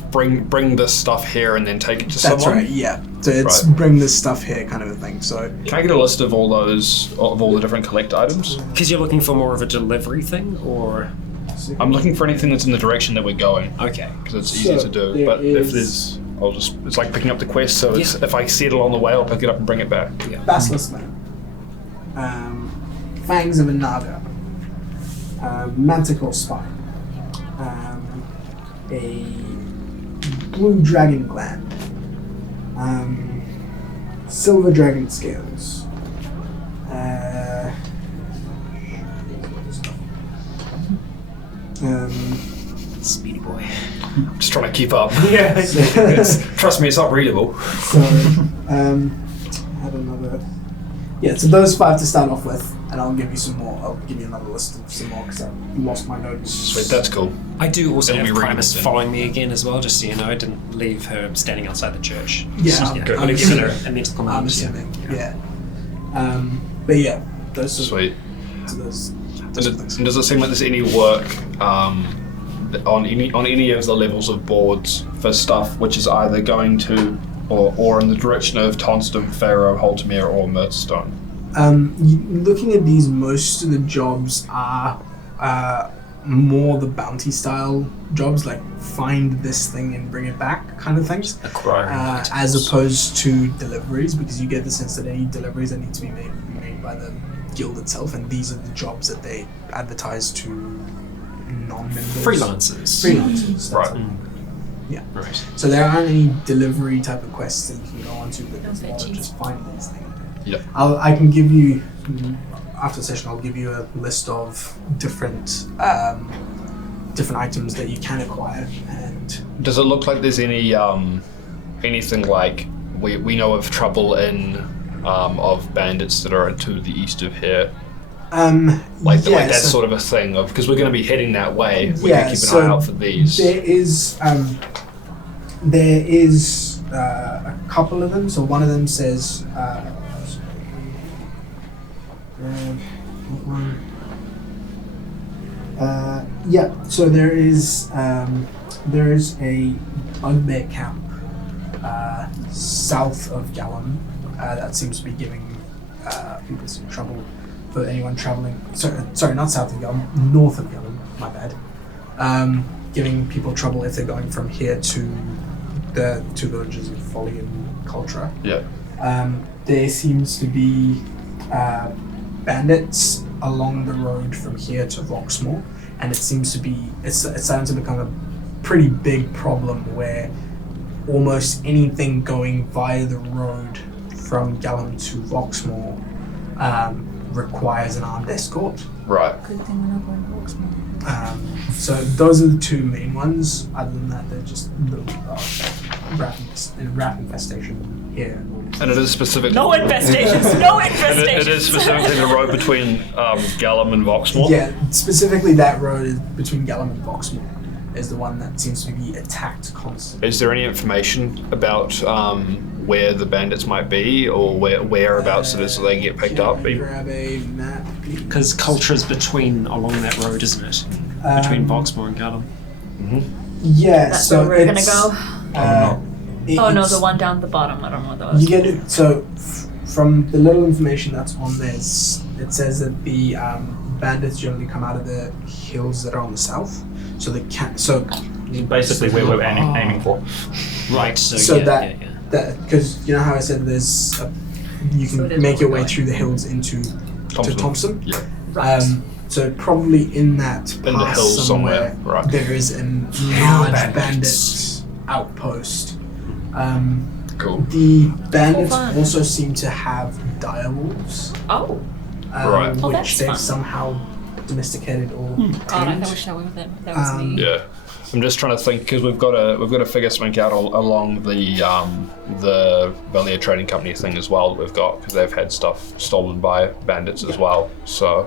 bring this stuff here and then take it to That's someone? right, yeah. So it's bring this stuff here kind of a thing. So Can I get a list of all the different collect items? Because you're looking for more of a delivery thing, or... I'm looking for anything that's in the direction that we're going. Okay. Because it's easier to do. But if there's... it's like picking up the quest, so it's, if I see it along the way, I'll pick it up and bring it back. Yeah. basilisk man, fangs of a naga, manticore spine, a blue dragon gland, silver dragon scales, Speedy boy. I'm just trying to keep up. Yeah. Trust me, it's not readable. So, had another. Yeah, so those 5 to start off with, and I'll give you some more. I'll give you another list of some more because I lost my notes. Sweet, that's cool. I do also It'll have be Primus readable then. following me again as well, just so you know. I didn't leave her standing outside the church. Yeah, I'm going to give her a mental command. I'm assuming. Yeah. But yeah, those are Sweet. those And does it seem like there's any work on any of the levels of boards for stuff which is either going to or in the direction of Tonston, Pharaoh, Holtamere, or Mirthstone? Looking at these, most of the jobs are more the bounty style jobs, like find this thing and bring it back kind of things, as opposed to deliveries, because you get the sense that any deliveries that need to be made by the guild itself, and these are the jobs that they advertise to non-members. Freelancers. Right. Yeah. Right. So there aren't any delivery type of quests that you can go onto, but No it's more veggies. just find these things. Yeah. I can give you, after the session, I'll give you a list of different items that you can acquire. And Does it look like there's any anything like we know of trouble in of bandits that are to the east of here? Like that sort of a thing of, because we're going to be heading that way. We can keep an eye out for these. There is a couple of them. So one of them says. So there is a bugbear camp south of Gallum that seems to be giving people some trouble for anyone traveling. Sorry, not south of Gallum, north of Gallum. My bad. Giving people trouble if they're going from here to the 2 villages of Folly and Cultra. Yeah. There seems to be bandits along the road from here to Roxmoor, and it seems to be it's starting to become a pretty big problem where almost anything going via the road from Gallum to Roxmoor requires an armed escort. Right. Good thing we're not going to Roxmoor. So those are the 2 main ones. Other than that, they're just little rat infestation here. And it is specifically... No infestations! No infestations! It is specifically the road between Gallum and Voxmore. Yeah, specifically that road between Gallum and Voxmore is the one that seems to be attacked constantly. Is there any information about where the bandits might be, or whereabouts it is so they can get picked up? Grab a map, please. Because culture's along that road, isn't it? Between Voxmore and Gallum. Yeah, That's so where we're gonna it's, go. Oh no, the one down the bottom. I don't know what that was. You get it. So from the little information that's on there, it says that the bandits generally come out of the hills that are on the south. So they can't. So Basically, where we're aiming for. Right. So that because you know how I said there's you So it can is make where your we're way going. through the hills into to Thompson. Yeah. Right. So probably in that In the pass hills somewhere, right. there is a large bandit outpost. Cool. The bandits Oh, fun. also seem to have direwolves, Oh. Right. Oh, which that's they've fun. somehow domesticated or God, I tamed. wish that was me. Yeah. I'm just trying to think because we've got to figure something out along the Valia Trading Company thing as well that we've got, because they've had stuff stolen by bandits as well. So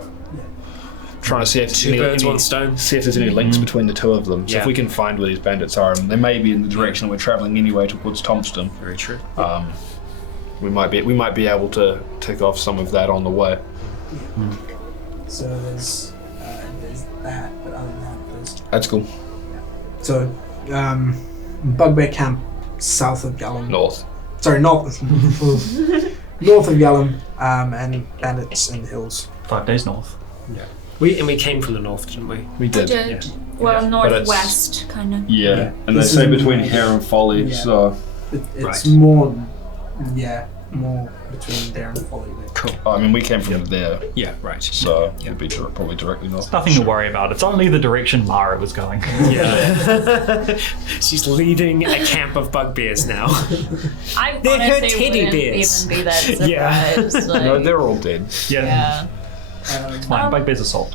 trying to see if there's Two birds, one stone. see if there's any links between the two of them. So Yeah. if we can find where these bandits are, and they may be in the direction that we're traveling anyway towards Thompson, Very true. we might be able to tick off some of that on the way. So there's that, but other than that, there's That's cool. so Bugbear Camp south of Gallum. North. Sorry, north north of Gallum, and bandits in the hills. 5 days north. We came from the north, didn't we? We did. Did. Well, But it's- northwest, kind of. Yeah, and they This say is between more- here and Folly, Yeah. so It's Right. more between there and Folly. Cool. I mean we came from there, Yeah, right. so it'd be probably directly north. Nothing to worry about. It's only the direction Mara was going. Yeah. She's leading a camp of bugbears now. I They're her honestly teddy wouldn't bears. even be that surprised. Yeah. Like, No, they're all dead. yeah. Fine, bugbears assault.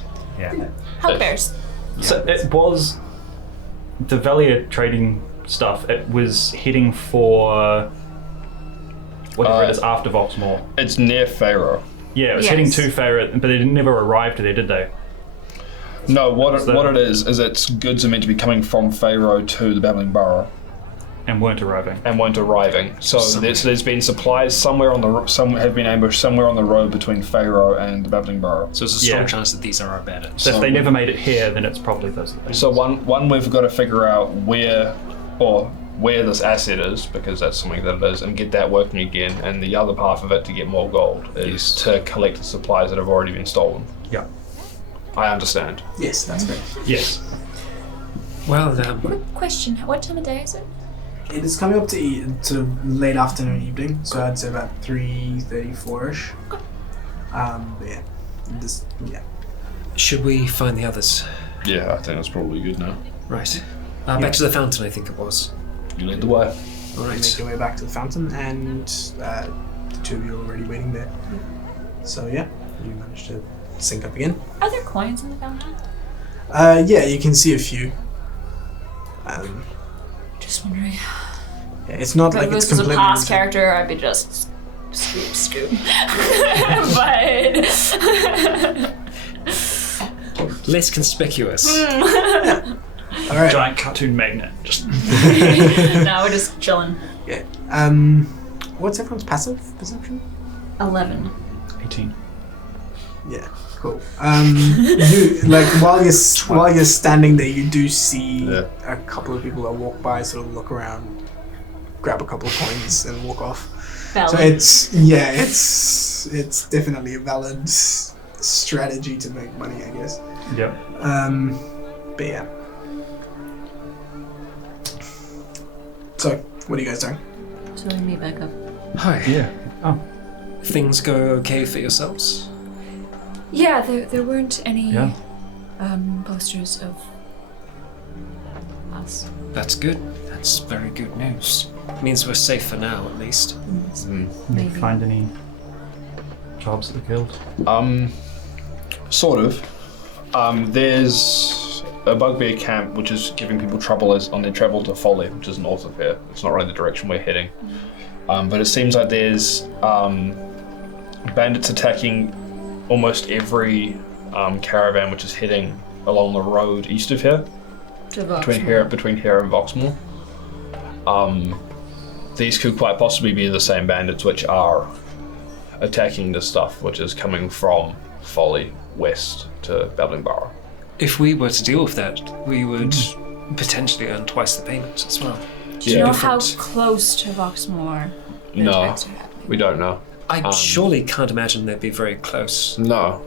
Hug bears. So it was the Valia trading stuff. It was heading for whatever it is after Voxmore. It's near Pharaoh. Yeah, it was Yes. heading to Pharaoh, but they never arrived there, did they? No, what So- it is its goods are meant to be coming from Pharaoh to the Babbling Burrow And weren't arriving. and weren't arriving. So there's been supplies somewhere on the some have been ambushed somewhere on the road between Pharaoh and the Babbling Burrow. So there's a strong Yeah. chance that these are our bandits. So if they never made it here, then it's probably those things. So one we've got to figure out where this asset is, because that's something that it is, and get that working again. And the other half of it to get more gold is to collect the supplies that have already been stolen. Yeah. I understand. Yes, that's great. Yes. Well, Quick question. What time of day is it? It is coming up to sort of late afternoon, evening, so I'd say about 3:34ish. But yeah, should we find the others? Yeah, I think that's probably good now. Right. Back to the fountain, I think it was. You lead the way. All you make right. your way back to the fountain, and the two of you are already waiting there. So yeah, you managed to sync up again. Are there coins in the fountain? Yeah, you can see a few. Just wondering. Yeah, it's not If like this it's was a completely. past character, I'd be just scoop. But Less conspicuous. All right. Giant cartoon magnet. Just now we're just chilling. Yeah. What's everyone's passive perception? 11. 18. Yeah, cool. You like while you're standing there, you do see a couple of people that walk by, sort of look around, grab a couple of coins, and walk off. Valid. So it's definitely a valid strategy to make money, I guess. Yep. But yeah. So, what are you guys doing? So we meet back up. Hi. Yeah. Oh. Things go okay for yourselves? Yeah, there weren't any Yeah. posters of us. That's good. That's very good news. Means we're safe for now, at least. Did Maybe. you find any jobs at the guild? Sort of. There's a bugbear camp which is giving people trouble is on their travel to Folly, which is north of here. It's not really the direction we're heading. But it seems like there's bandits attacking almost every caravan which is heading along the road east of here. Between here and Voxmore. These could quite possibly be the same bandits which are attacking the stuff which is coming from Folly west to Babbling-Burrow. If we were to deal with that, we would potentially earn twice the payments as well. Do you know how close to Voxmore the No, attacks are happening? we don't know. I surely can't imagine they'd be very close. No.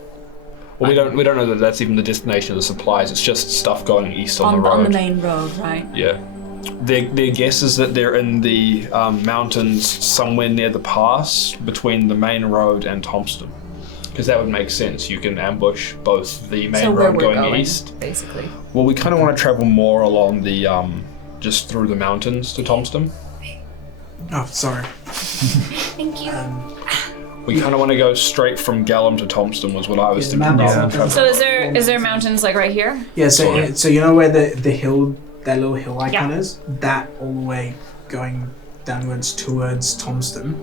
Well, we don't know that that's even the destination of the supplies. It's just stuff going east on the road. On the main road, right? Yeah. Their guess is that they're in the mountains somewhere near the pass between the main road and Thompson. Because that would make sense. You can ambush both the main road going east. Basically. Well, we kind of want to travel more along the, just through the mountains to Thompson. Oh, sorry. Thank you. We kind of want to go straight from Gallum to Thompson was what I was thinking. So is there mountains like right here? Yeah, so you know where the hill, that little hill icon is? That all the way going downwards towards Thompson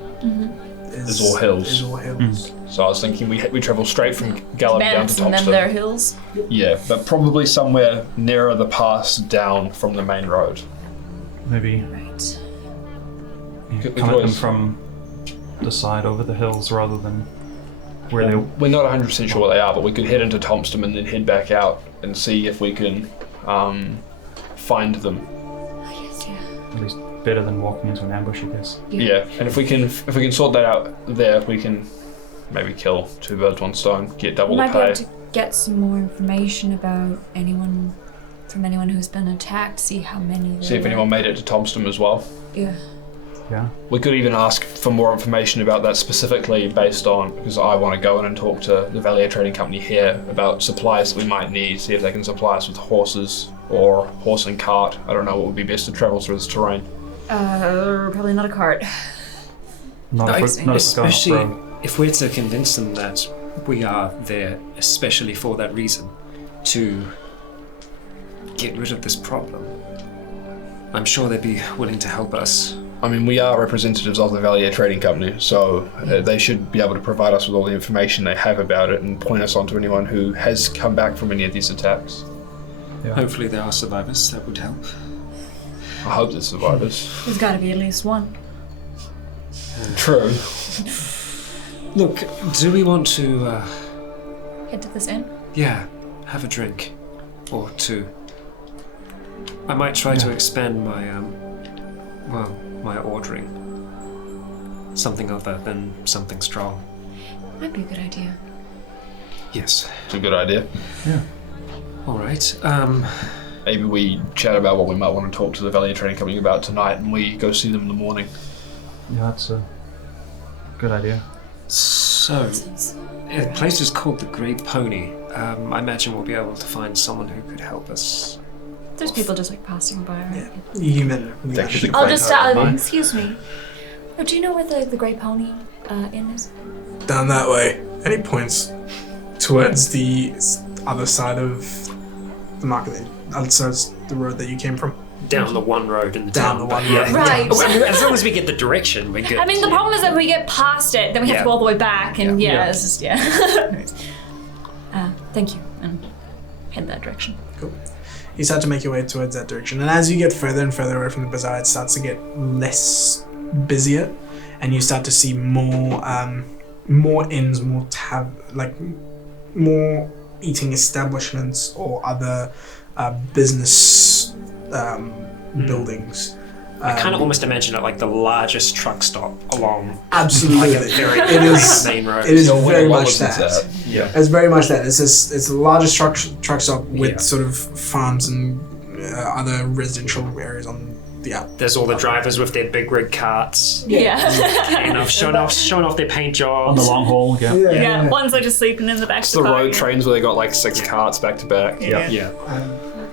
is all hills. Is all hills. So I was thinking we travel straight from Gallum down to Thompson. And then there are hills? Yeah, but probably somewhere nearer the pass down from the main road. Maybe Right. come at them from the side over the hills rather than where they... We're not 100% sure what they are, but we could head into Thompson and then head back out and see if we can find them. Yes, yeah. At least better than walking into an ambush, I guess. Yeah, and if we can sort that out there, we can maybe kill two birds, one stone, get double We the might be pay. able to get some more information about anyone who's been attacked, see how many there See if were. anyone made it to Thompson as well. Yeah. Yeah. We could even ask for more information about that specifically based on, because I want to go in and talk to the Valier Trading Company here about supplies that we might need, see if they can supply us with horses or horse and cart. I don't know what would be best to travel through this terrain. Probably not a cart. Not Especially if we're to convince them that we are there especially for that reason, to get rid of this problem. I'm sure they'd be willing to help us. I mean, we are representatives of the Valier Trading Company, so they should be able to provide us with all the information they have about it and point us on to anyone who has come back from any of these attacks. Yeah. Hopefully there are survivors that would help. I hope there's survivors. There's got to be at least one. True. Look, do we want to, Head to this inn? have a drink or two? I might try to expand my, my ordering. Something other than something strong. Might be a good idea. Yes. It's a good idea. Yeah. All right. Maybe we chat about what we might want to talk to the Valier Trading Company about tonight and we go see them in the morning. Yeah, that's a good idea. So, the place is called the Grey Pony. I imagine we'll be able to find someone who could help us. There's people just like passing by, right? Human. I'll just excuse me. Oh, do you know where the Grey Pony inn is? Down that way. And he points towards the other side of the market. So it's the road that you came from. Down the one road in the Down town. the one road. Right. As long as we get the direction, we're good. I mean, the problem is that if we get past it, then we have to go all the way back, and it's just, thank you, and head that direction. Cool. You start to make your way towards that direction, and as you get further and further away from the bazaar, it starts to get less busier, and you start to see more inns, more eating establishments or other business buildings. I kind of almost imagine it like the largest truck stop along Absolutely, like a very it is. main road. It is So very what much was that. Yeah. It's very much that. It's the largest truck stop with sort of farms and other residential areas on the out. There's all the drivers with their big rig carts, Yeah. showing off their paint jobs. On the long haul, Yeah, one's like just sleeping in the back It's of the the car. road trains where they got like 6 carts back to back. Yeah.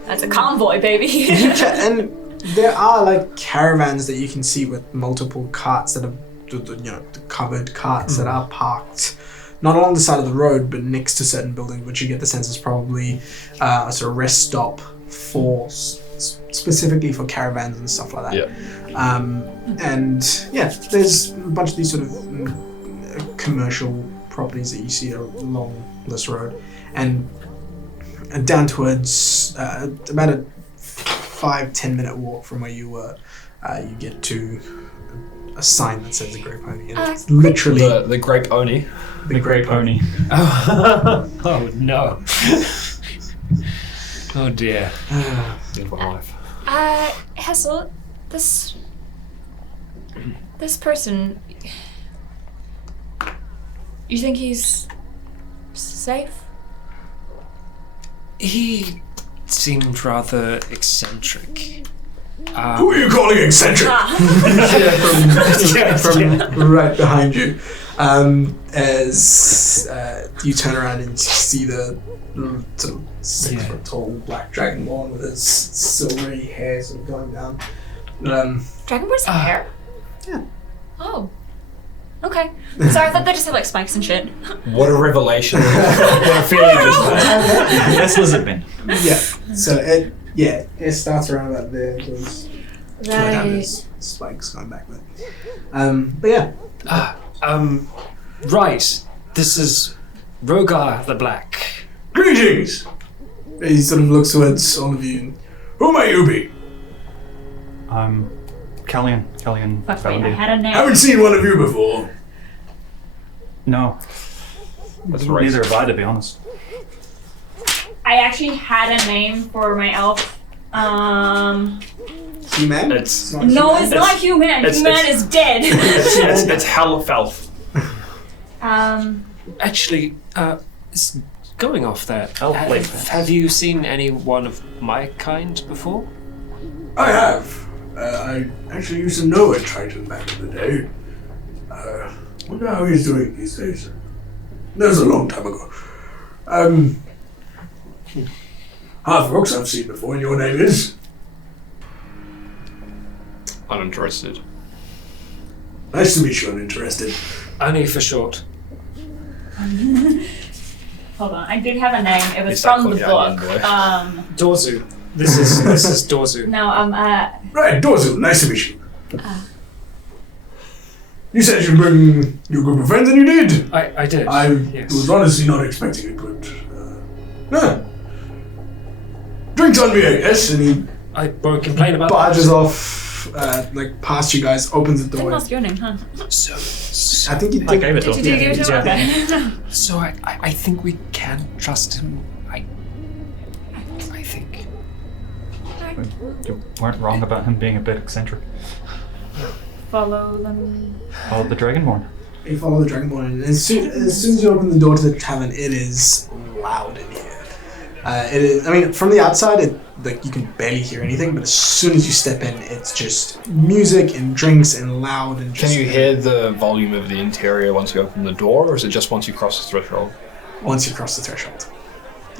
That's a convoy, baby. And there are like caravans that you can see with multiple carts that are, the covered carts that are parked not along the side of the road but next to certain buildings, which you get the sense is probably a sort of rest stop specifically for caravans and stuff like that. Yeah. And yeah, there's a bunch of these sort of commercial properties that you see along this road, and down towards about a 5-10 minute walk from where you were, you get to a sign that says the Grey Pony, and it's literally The Grey Pony. the Grey Pony. Oh no. Oh dear. Live my life. Hessel, this person, you think he's safe? He seemed rather eccentric. Who are you calling eccentric? From right behind you. As you turn around and you see the sort of 6 foot tall black dragonborn with his silvery hair sort of going down. Dragonborns have hair? Yeah. Oh. Okay. Sorry, I thought they just had like spikes and shit. What a revelation. That's lizard men. Yeah. So it starts around about there. There's there's spikes going back there. But yeah. Right. This is Rogar the Black. Greetings! He sort of looks towards all of you. Who may you be? Callian Fuck, wait, I Valendir. had a name. Haven't seen one of you before. No. That's right. Neither have I, to be honest. I actually had a name for my elf. He-Man? It's not No, He-Man. it's not human. it's- Human is dead. it's Hellfelth. Actually, going off that, have you seen anyone of my kind before? I have. I actually used to know a Triton back in the day. Wonder how he's doing these days. That was a long time ago. Half orcs I've seen before, and your name is? Uninterested. Nice to meet you, uninterested. Only for short. Hold on, I did have a name. It was It's that from the called book. Onion Dorzu. This is Dorzu. No, Right, Dorzu, nice to meet you. You said you'd bring your group of friends, and you did. I did. I yes. was honestly not expecting it, but drinks on me, I guess. And he I won't complain about barges off, like past you guys, opens the didn't door. ask your name, huh? So I think you did. I gave it to Did him. you give it to him? Okay. I think we can trust him. I think. You weren't wrong about him being a bit eccentric. Follow them. Followed the Dragonborn. You follow the Dragonborn, and as soon as you open the door to the tavern, it is loud in here. It is. I mean, from the outside, like you can barely hear anything, but as soon as you step in, it's just music and drinks and loud and just. Can you hear the volume of the interior once you open the door, or is it just once you cross the threshold? Once you cross the threshold.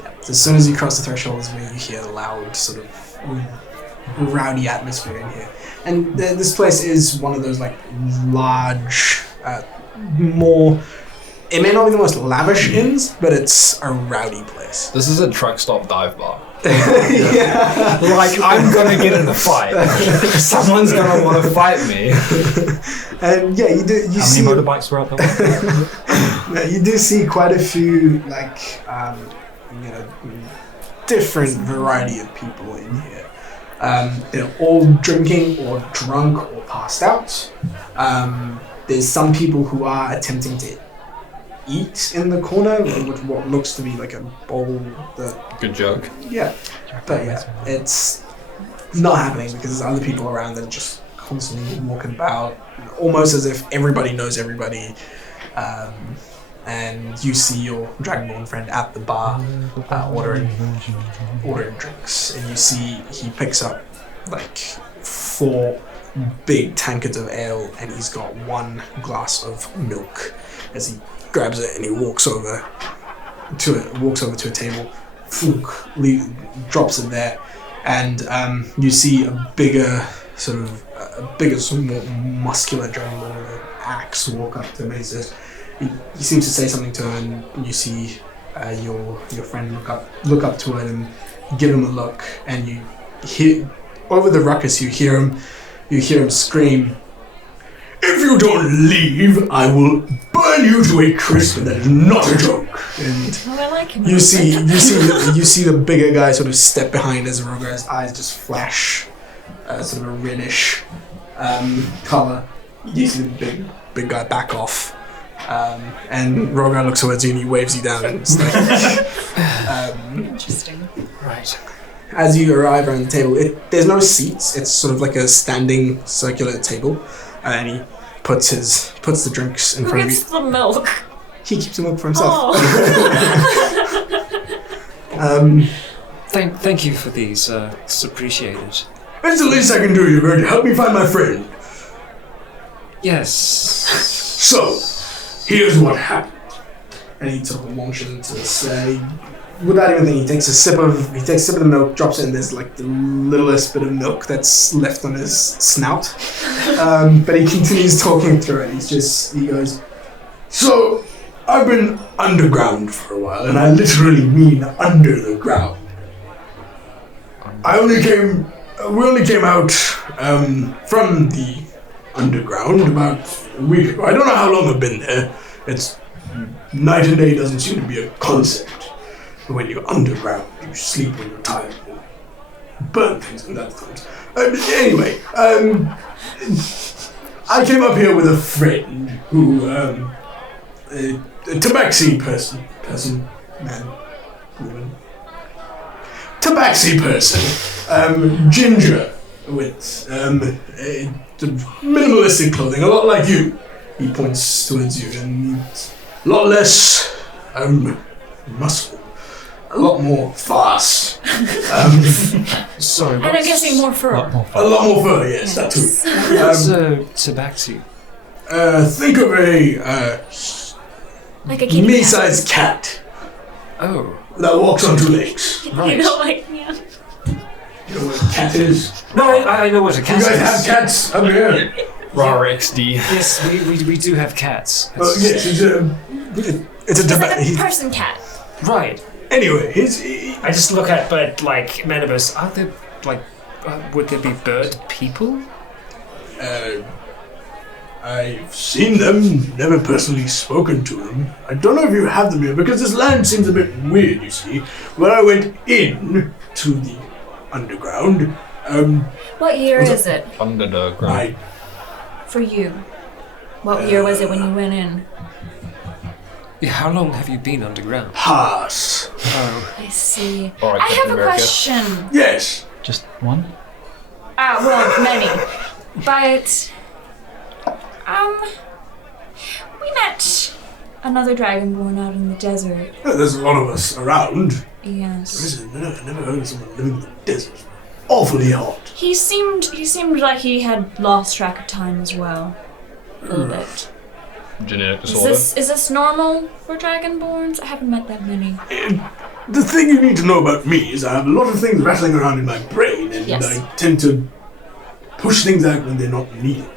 Yeah. So as soon as you cross the threshold is where you hear the loud, sort of rowdy atmosphere in here. And this place is one of those like large, more. It may not be the most lavish inns, but it's a rowdy place. This is a truck stop dive bar. Yeah. Like, I'm gonna get in a fight. Someone's gonna want to fight me. And yeah, you do. You How see. many motorbikes were out there? You do see quite a few like, different variety of people in here. They're all drinking or drunk or passed out. There's some people who are attempting to eat in the corner with what looks to be like a bowl that... Good joke. Yeah. But yeah, it's not happening because there's other people around that are just constantly walking about, almost as if everybody knows everybody. And you see your Dragonborn friend at the bar ordering drinks, and you see he picks up like 4 big tankards of ale, and he's got 1 glass of milk. As he grabs it and he walks over to a table, drops it there, and you see a bigger, more muscular Dragonborn with an axe walk up to him, and he says. He seems to say something to her, and you see your friend look up to it, and give him a look, and you hear over the ruckus. You hear him scream, "If you don't leave, I will burn you to a crisp, and that is not a joke." And I like him. you see the bigger guy sort of step behind as Rogar's eyes just flash, sort of a reddish color. You see the big guy back off, and Rogar looks towards you and he waves you down. And it's like, interesting. Right. as you arrive around the table, there's no seats. It's sort of like a standing circular table, and he puts the drinks in Who front of gets you. the milk? He keeps the milk for himself. Oh. Thank you for these. It's appreciated. It's the least I can do. You're going to help me find my friend. Yes. So, here's what happened. And he sort of launches into this. Without even thinking, he takes a sip of the milk, drops it in. There's like the littlest bit of milk that's left on his snout. But he continues talking through it. He goes, "So, I've been underground for a while, and I literally mean under the ground. We only came out from the underground about a week ago. I don't know how long I've been there. It's night and day doesn't seem to be a concept. But when you're underground, you sleep when you're tired. You burn things and that comes. Anyway, I came up here with a friend who, a tabaxi person, man, woman. Tabaxi person, ginger, with a minimalistic clothing, a lot like you. He points towards you, and a lot less muscle, a lot more fast. Sorry. And I'm guessing more fur. A lot more fur, yes, that too. What's tabaxi? Think of a Like a kitty me-sized cat Oh. that walks on two legs. Right. You know, like, yeah. You know what a cat is? No, I know what a cat You is. guys have cats up here? RAR XD. Yes, we do have cats. Yes, it's a It's like a tabaxi. person cat. Right. Anyway, I just look at, but like Manibus, are there like, would there be bird people? I've seen them, never personally spoken to them. I don't know if you have them here, because this land seems a bit weird, you see. When I went in to the underground, What year is it Underground. for you? What year was it when you went in? Yeah, how long have you been underground? pass. Oh. I see. Alright, I have Captain a America. question. Yes. Just one? Well, many. But, we met another dragonborn out in the desert. There's a lot of us around. Yes. I've never heard of someone living in the desert. Awfully hot. He seemed like he had lost track of time as well. A little bit. Genetic Is disorder. this normal for dragonborns? I haven't met that many. The thing you need to know about me is I have a lot of things rattling around in my brain, and Yes. I tend to push things out when they're not needed.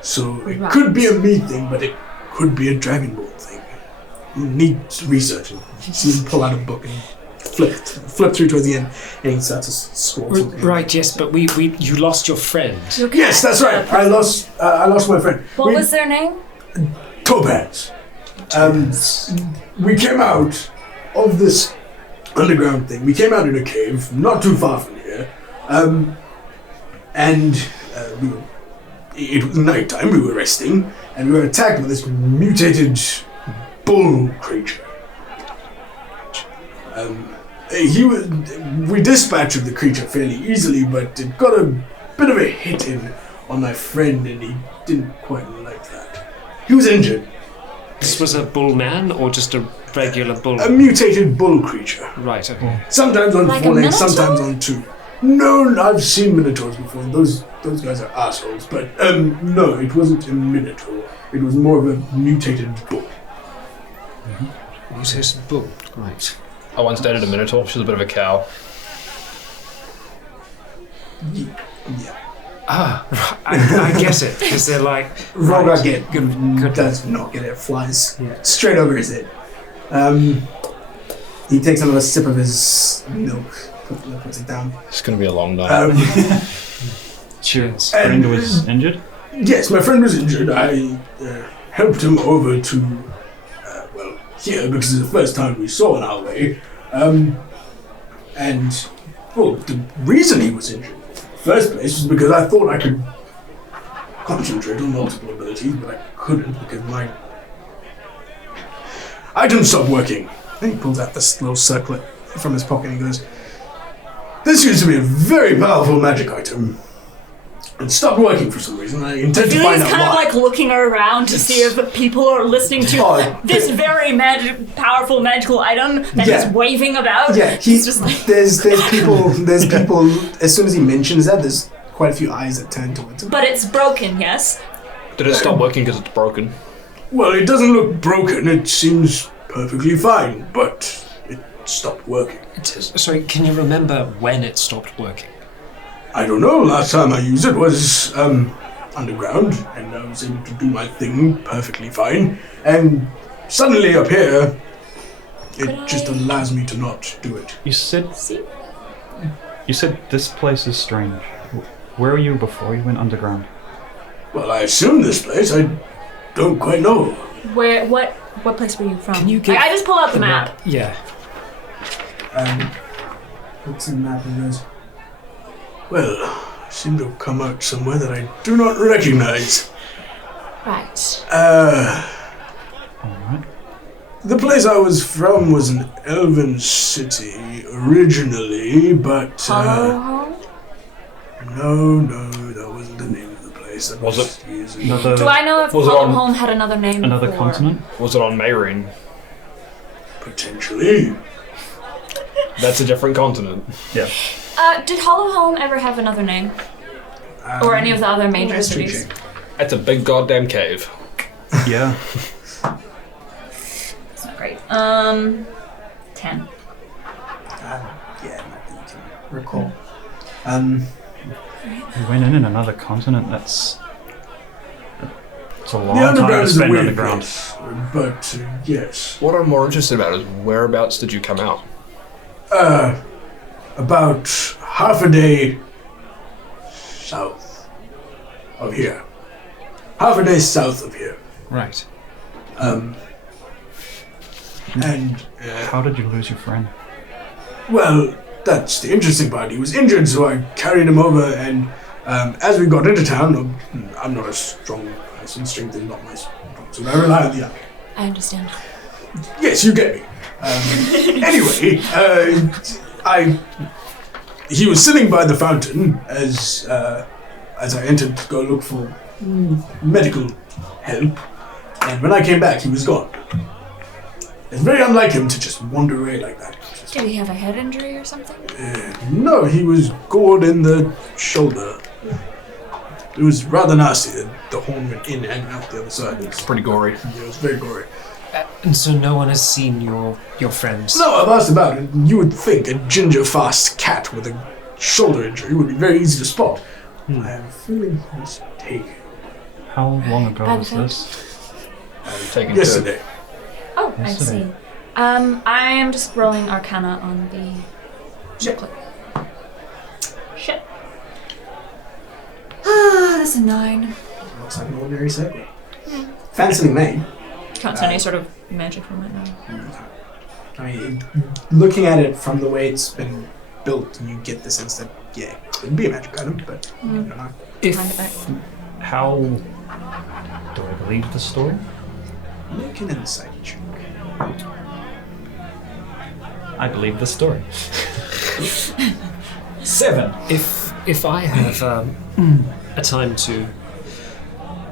So it Right. could be a me thing, but it could be a dragonborn thing. You need research. And you see him pull out a book and flip through towards the end, and he starts to scroll something. Right, yes, but you lost your friend. Yes, that's right. I lost my friend. What was their name? Topaz. We came out of this underground thing. We came out in a cave, not too far from here, it was nighttime. We were resting, and we were attacked by this mutated bull creature. We dispatched the creature fairly easily, but it got a bit of a hit in on my friend, and he didn't quite like that. He was injured. This was a bull man or just a regular bull? A mutated bull creature. Right, okay. Sometimes on Like four a legs, minotaur? sometimes on two. No, I've seen minotaurs before, and those guys are assholes. But no, it wasn't a minotaur. It was more of a mutated bull. Mutated bull, right. I once dated a minotaur. She was a bit of a cow. Yeah. Ah, I get it, because they're like... Rogar right, good. does not get it. Flies straight over his head. He takes another sip of his milk, puts it down. It's going to be a long night. Cheers. Friend was injured? Yes, my friend was injured. I helped him over to, here because it's the first time we saw in our way. And, well, the reason he was injured in the first place was because I thought I could concentrate on multiple abilities, but I couldn't because my item stopped working. Then he pulls out this little circlet from his pocket and he goes, "This seems to be a very powerful magic item. It stopped working for some reason. I intend to find out why." He's kind of like looking around to see if people are listening to this very powerful magical item that he's waving about. Yeah, he's just like... there's people. As soon as he mentions that, there's quite a few eyes that turn towards him. But it's broken, yes? Did it stop working because it's broken? Well, it doesn't look broken. It seems perfectly fine, but it stopped working. Sorry, can you remember when it stopped working? I don't know. Last time I used it was underground, and I was able to do my thing perfectly fine. And suddenly up here, it just allows me to not do it. You said this place is strange. Where were you before you went underground? Well, I assume this place. I don't quite know. What place were you from? Can you get I just pull out the map. Yeah. Looks in the map and goes, "Well, I seem to have come out somewhere that I do not recognize." Right. Alright. The place I was from was an elven city originally, but Hollow Home? No, that wasn't the name of the place. That Was it? years ago. Do I know if Was it Hollow on Home had another name Another before? continent? Was it on Mayreen? Potentially. That's a different continent. Yeah. Did Hollow Home ever have another name? Or any of the other major history cities? check. It's a big goddamn cave. Yeah. It's not great. 10. Yeah, not that you can recall. You went in another continent. It's a long The time underground to is a spend weird underground. place, but yes. What I'm more interested about is whereabouts did you come out? About half a day south of here. Half a day south of here. Right. And How did you lose your friend? well, that's the interesting part. He was injured, so I carried him over, and as we got into town, I'm not a strong person. Strength is not my strong, so I rely on the other. I understand. Yes, you get me. Anyway, he was sitting by the fountain as I entered to go look for medical help, and when I came back, he was gone. It's very unlike him to just wander away like that. Did he have a head injury or something? No, he was gored in the shoulder. It was rather nasty. The horn went in and out the other side. It's Pretty gory. Yeah, it was very gory. And so no one has seen your friends? No, I've asked about it. You would think a ginger-fast cat with a shoulder injury would be very easy to spot. I have a feeling he was taken. How long ago was this? Taken Yesterday. Oh, I Yesterday. see. I am just rolling Arcana on the booklet. Shit. That's a 9. Looks like an ordinary circle. Fancily made. Can't see any sort of magic from it now. I mean, looking at it from the way it's been built, you get the sense that, yeah, it could be a magic item, but I don't know. Find it back. How do I believe the story? Make an insight check. I believe the story. 7. If I have a time to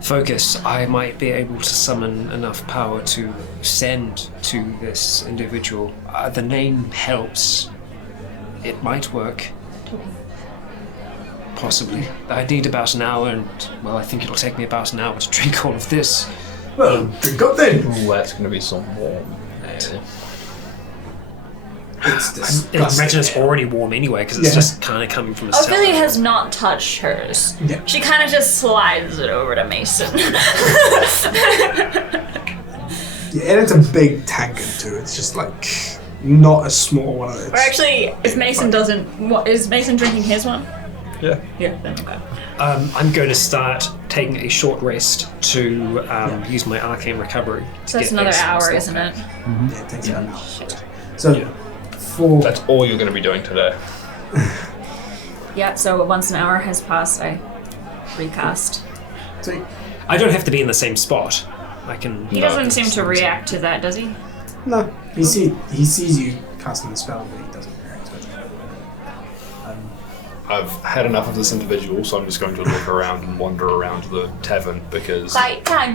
focus, I might be able to summon enough power to send to this individual. The name helps. It might work. Possibly. I need about an hour, and, well, I think it'll take me about an hour to drink all of this. Well, drink up then. Ooh, that's going to be some warm. It's I disgusting. imagine it's already warm anyway, because it's just kind of coming from a cellar. Ophelia has not touched hers. Yeah. She kind of just slides it over to Mason. Yeah, and it's a big tankard too. It's just like not a small one. Or actually, if Mason doesn't, is Mason drinking his one? Yeah. Yeah, then okay. I'm going to start taking a short rest to use my arcane recovery. So that's another hour, isn't it? Yeah, it takes about an hour. So, for That's all you're going to be doing today. Yeah, so once an hour has passed, I recast. so I don't have to be in the same spot. I can. He doesn't seem to react to that, does he? no, he sees you casting the spell, but he doesn't react to it. I've had enough of this individual, so I'm just going to look around and wander around the tavern because Fight time!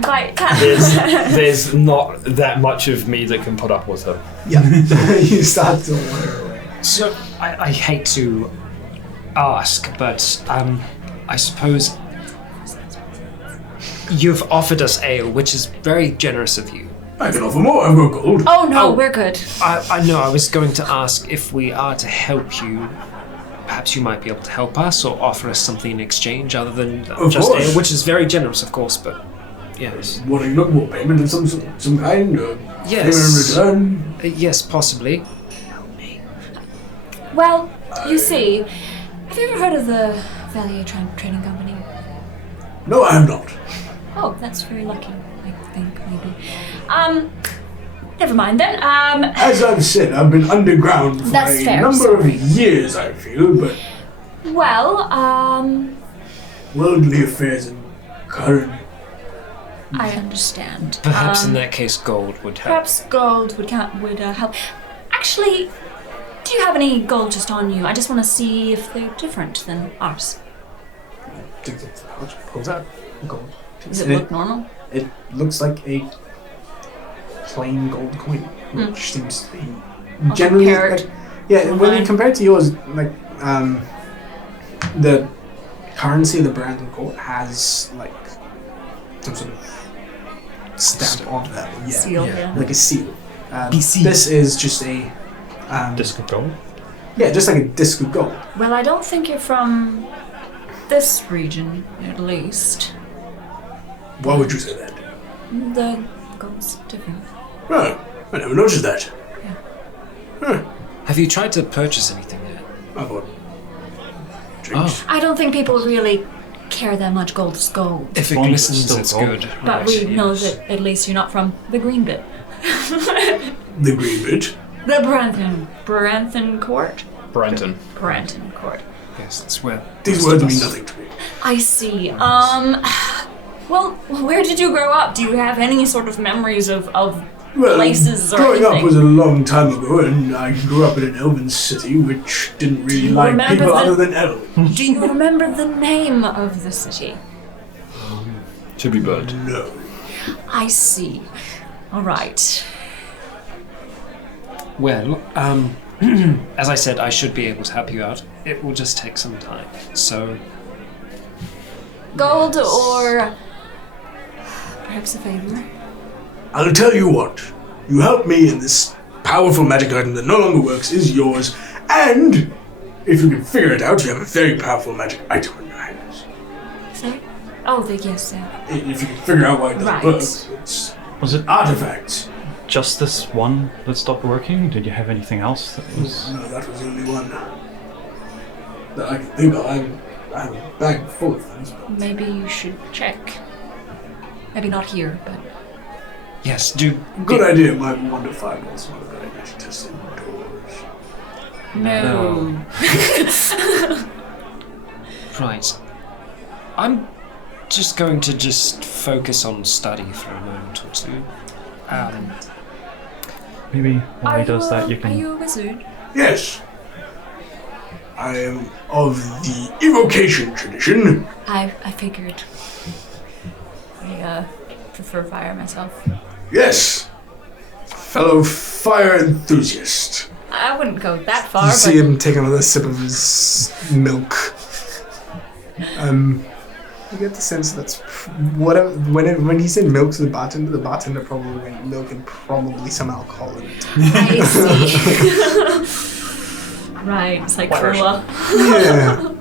there's not that much of me that can put up with him. Yeah, you start to wander away. So I hate to ask, but I suppose you've offered us ale, which is very generous of you. I can offer more. I've got gold. Oh no, we're good. I know. I was going to ask if we are to help you. Perhaps you might be able to help us or offer us something in exchange other than Of just course. ale, which is very generous, of course. But yes, What are you looking for? Payment of some kind? Or Yes. Payment in return? Yes, possibly. Well, you see, have you ever heard of the Valier Trading Company? No, I have not. Oh, that's very lucky, I think, maybe. Never mind then. As I've said, I've been underground for That's a fair, number of sorry. years, I feel, but well, worldly affairs and current. I understand. Perhaps in that case, gold would help. Perhaps gold would help. Actually, do you have any gold just on you? I just want to see if they're different than ours. Takes it to the pouch, pulls out gold. Does it And look normal? It looks like a plain gold coin, which seems to be generally. compare it Like, yeah, when you mine. compare it to yours, like the currency of the Brandon Court has like some sort of stamp on that. Yeah, Seal, yeah. like a seal. BC. This is just a Disc of gold. yeah, just like a disc of gold. Well, I don't think you're from this region, at least. Why would you say that? The gold's different. Oh, I never noticed that. Have you tried to purchase anything yet? I bought drinks. I don't think people really care that much gold is gold. If it long as it's glistens, still it's gold. good. But Right, we know yes. that at least you're not from the green bit. The green bit. The Branthen Court? Brenton. Brenton Court. Yes, that's where. These most words of mean us- nothing to me. I see. Well, where did you grow up? Do you have any sort of memories of Well, places or growing anything? up was a long time ago, and I grew up in an elven city which didn't really you like remember people the- other than elves. Do you remember the name of the city? To be burnt. No. I see. All right. Well, as I said, I should be able to help you out. It will just take some time. So, Gold or perhaps a favor? I'll tell you what. You help me, and this powerful magic item that no longer works is yours. And if you can figure it out, you have a very powerful magic item in your hands. Sorry? Oh, yes, If you can figure out why it doesn't Right. work, it's Was it artifacts. just this one that stopped working? Did you have anything else that was... No, that was the only one that I can think of. I have a bag full of things. Maybe you should check. Maybe not here, but yes, do. Good idea. My wonder fireballs not a good idea to test indoors. no. Right. I'm just going to focus on study for a moment or two. Maybe while Are he does that, you Are can... you a wizard? Yes. I am of the evocation tradition. I figured. I prefer fire myself. Yes. Fellow fire enthusiast. I wouldn't go that far, You but see him take another sip of his milk. You get the sense that's whatever. When he said milk to the bartender probably went milk and probably some alcohol in it. I see. Right, it's like cola. Yeah.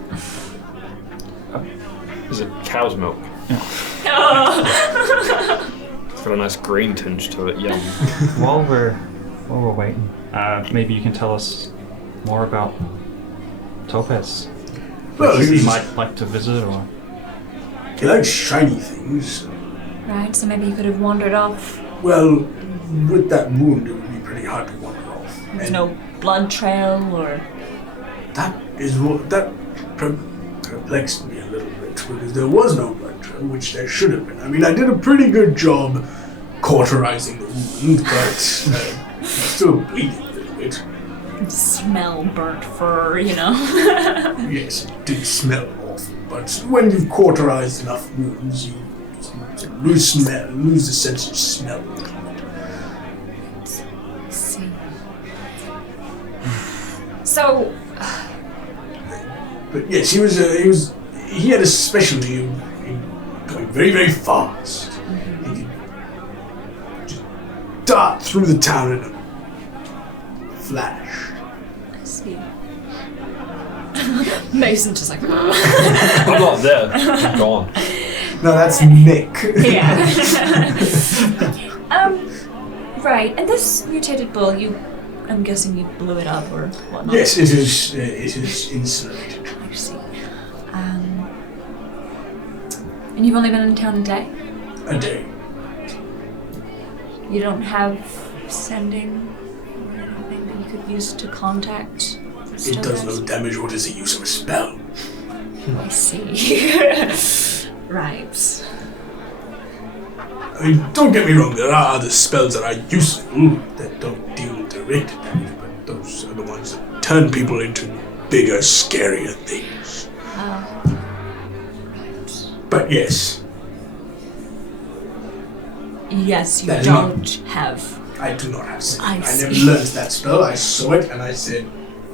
Is it cow's milk? It's got a nice green tinge to it, yum. While we're waiting, maybe you can tell us more about Topaz. Well, Places he he might like to visit, or he likes shiny things. Right, so maybe you could have wandered off. Well, with that wound, it would be pretty hard to wander off. There's And no blood trail or... that is what that perplexed me a little bit, because there was no blood trail, which there should have been. I mean, I did a pretty good job cauterizing the wound, but I'm still bleeding a little bit. Smell burnt fur, you know? Yes, it did smell awful, but when you've cauterized enough wounds, you lose the sense of smell. See. So, But yes, he had a specialty in going very, very fast. He could just dart through the town in a flash. I see. Mason's just like... I'm not there. I'm gone. No, that's Nick. Yeah. Right, and this mutated bull, I'm guessing you blew it up or whatnot. Yes, it is incinerated. I see. And you've only been in town a day? A day. You don't have sending or anything that you could use to contact? It does no damage. What is the use of a spell? I see. Right. I mean, don't get me wrong, there are other spells that are useful that don't deal with direct damage, but those are the ones that turn people into bigger, scarier things. Right. But yes, Yes, you That is don't have. I do not have sin. I I see. never learned that spell. I saw it and I said,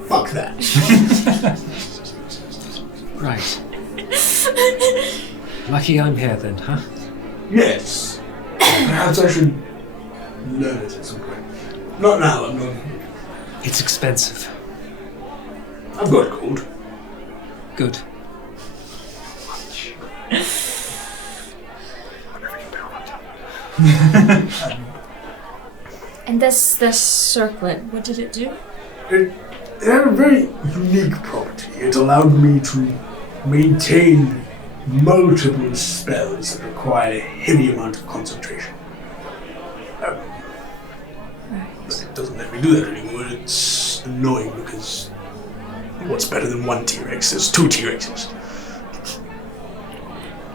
fuck that. Right. Lucky I'm here then, huh? Yes. Perhaps I should learn it at some point. Not now, I'm not. It's expensive. I've got gold. Good. And this circlet, what did it do? It had a very unique property. It allowed me to maintain multiple spells that require a heavy amount of concentration. But it doesn't let me do that anymore. It's annoying because what's better than one T-Rex? There's two T-Rexes.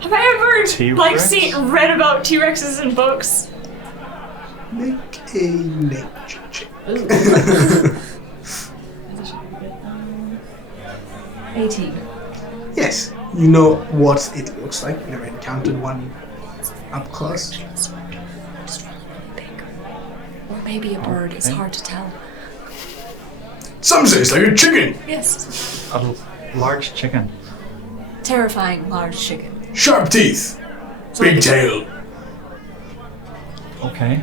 Have I ever T-Rex? read about T-Rexes in books? Make a nature check. 18. Yes, you know what it looks like. Never encountered one up close. Just really big. Or maybe a bird, it's hard to tell. Some say it's like a chicken. Yes. A large chicken. Terrifying large chicken. Sharp teeth. Big tail. Okay.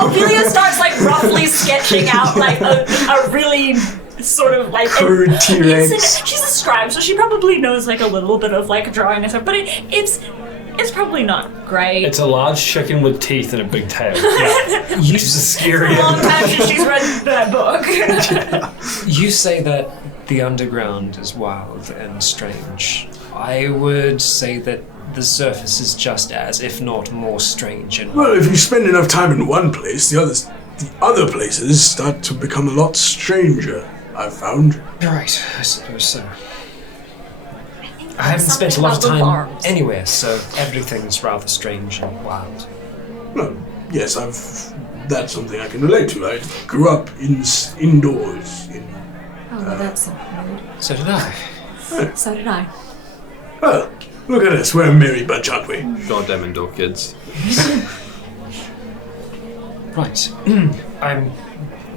Ophelia starts like roughly sketching out like a really sort of like Crude T-Rex. She's a scribe, so she probably knows like a little bit of like drawing and stuff, but it's probably not great. It's a large chicken with teeth and a big tail. Yeah. You, Which is scary. a long time since she's read that book. you say that the underground is wild and strange. I would say that the surface is just as, if not more, strange and Well, if you spend enough time in one place, the other places start to become a lot stranger, I've found. Right, I suppose so. I haven't Something spent a lot of about the time farms. anywhere, so everything's rather strange and wild. Well, yes, that's something I can relate to. I grew up indoors. Oh, well, that's rude. So did I. So did I. Well, look at us. We're a merry bunch, aren't we? Goddamn indoor kids. Right. I'm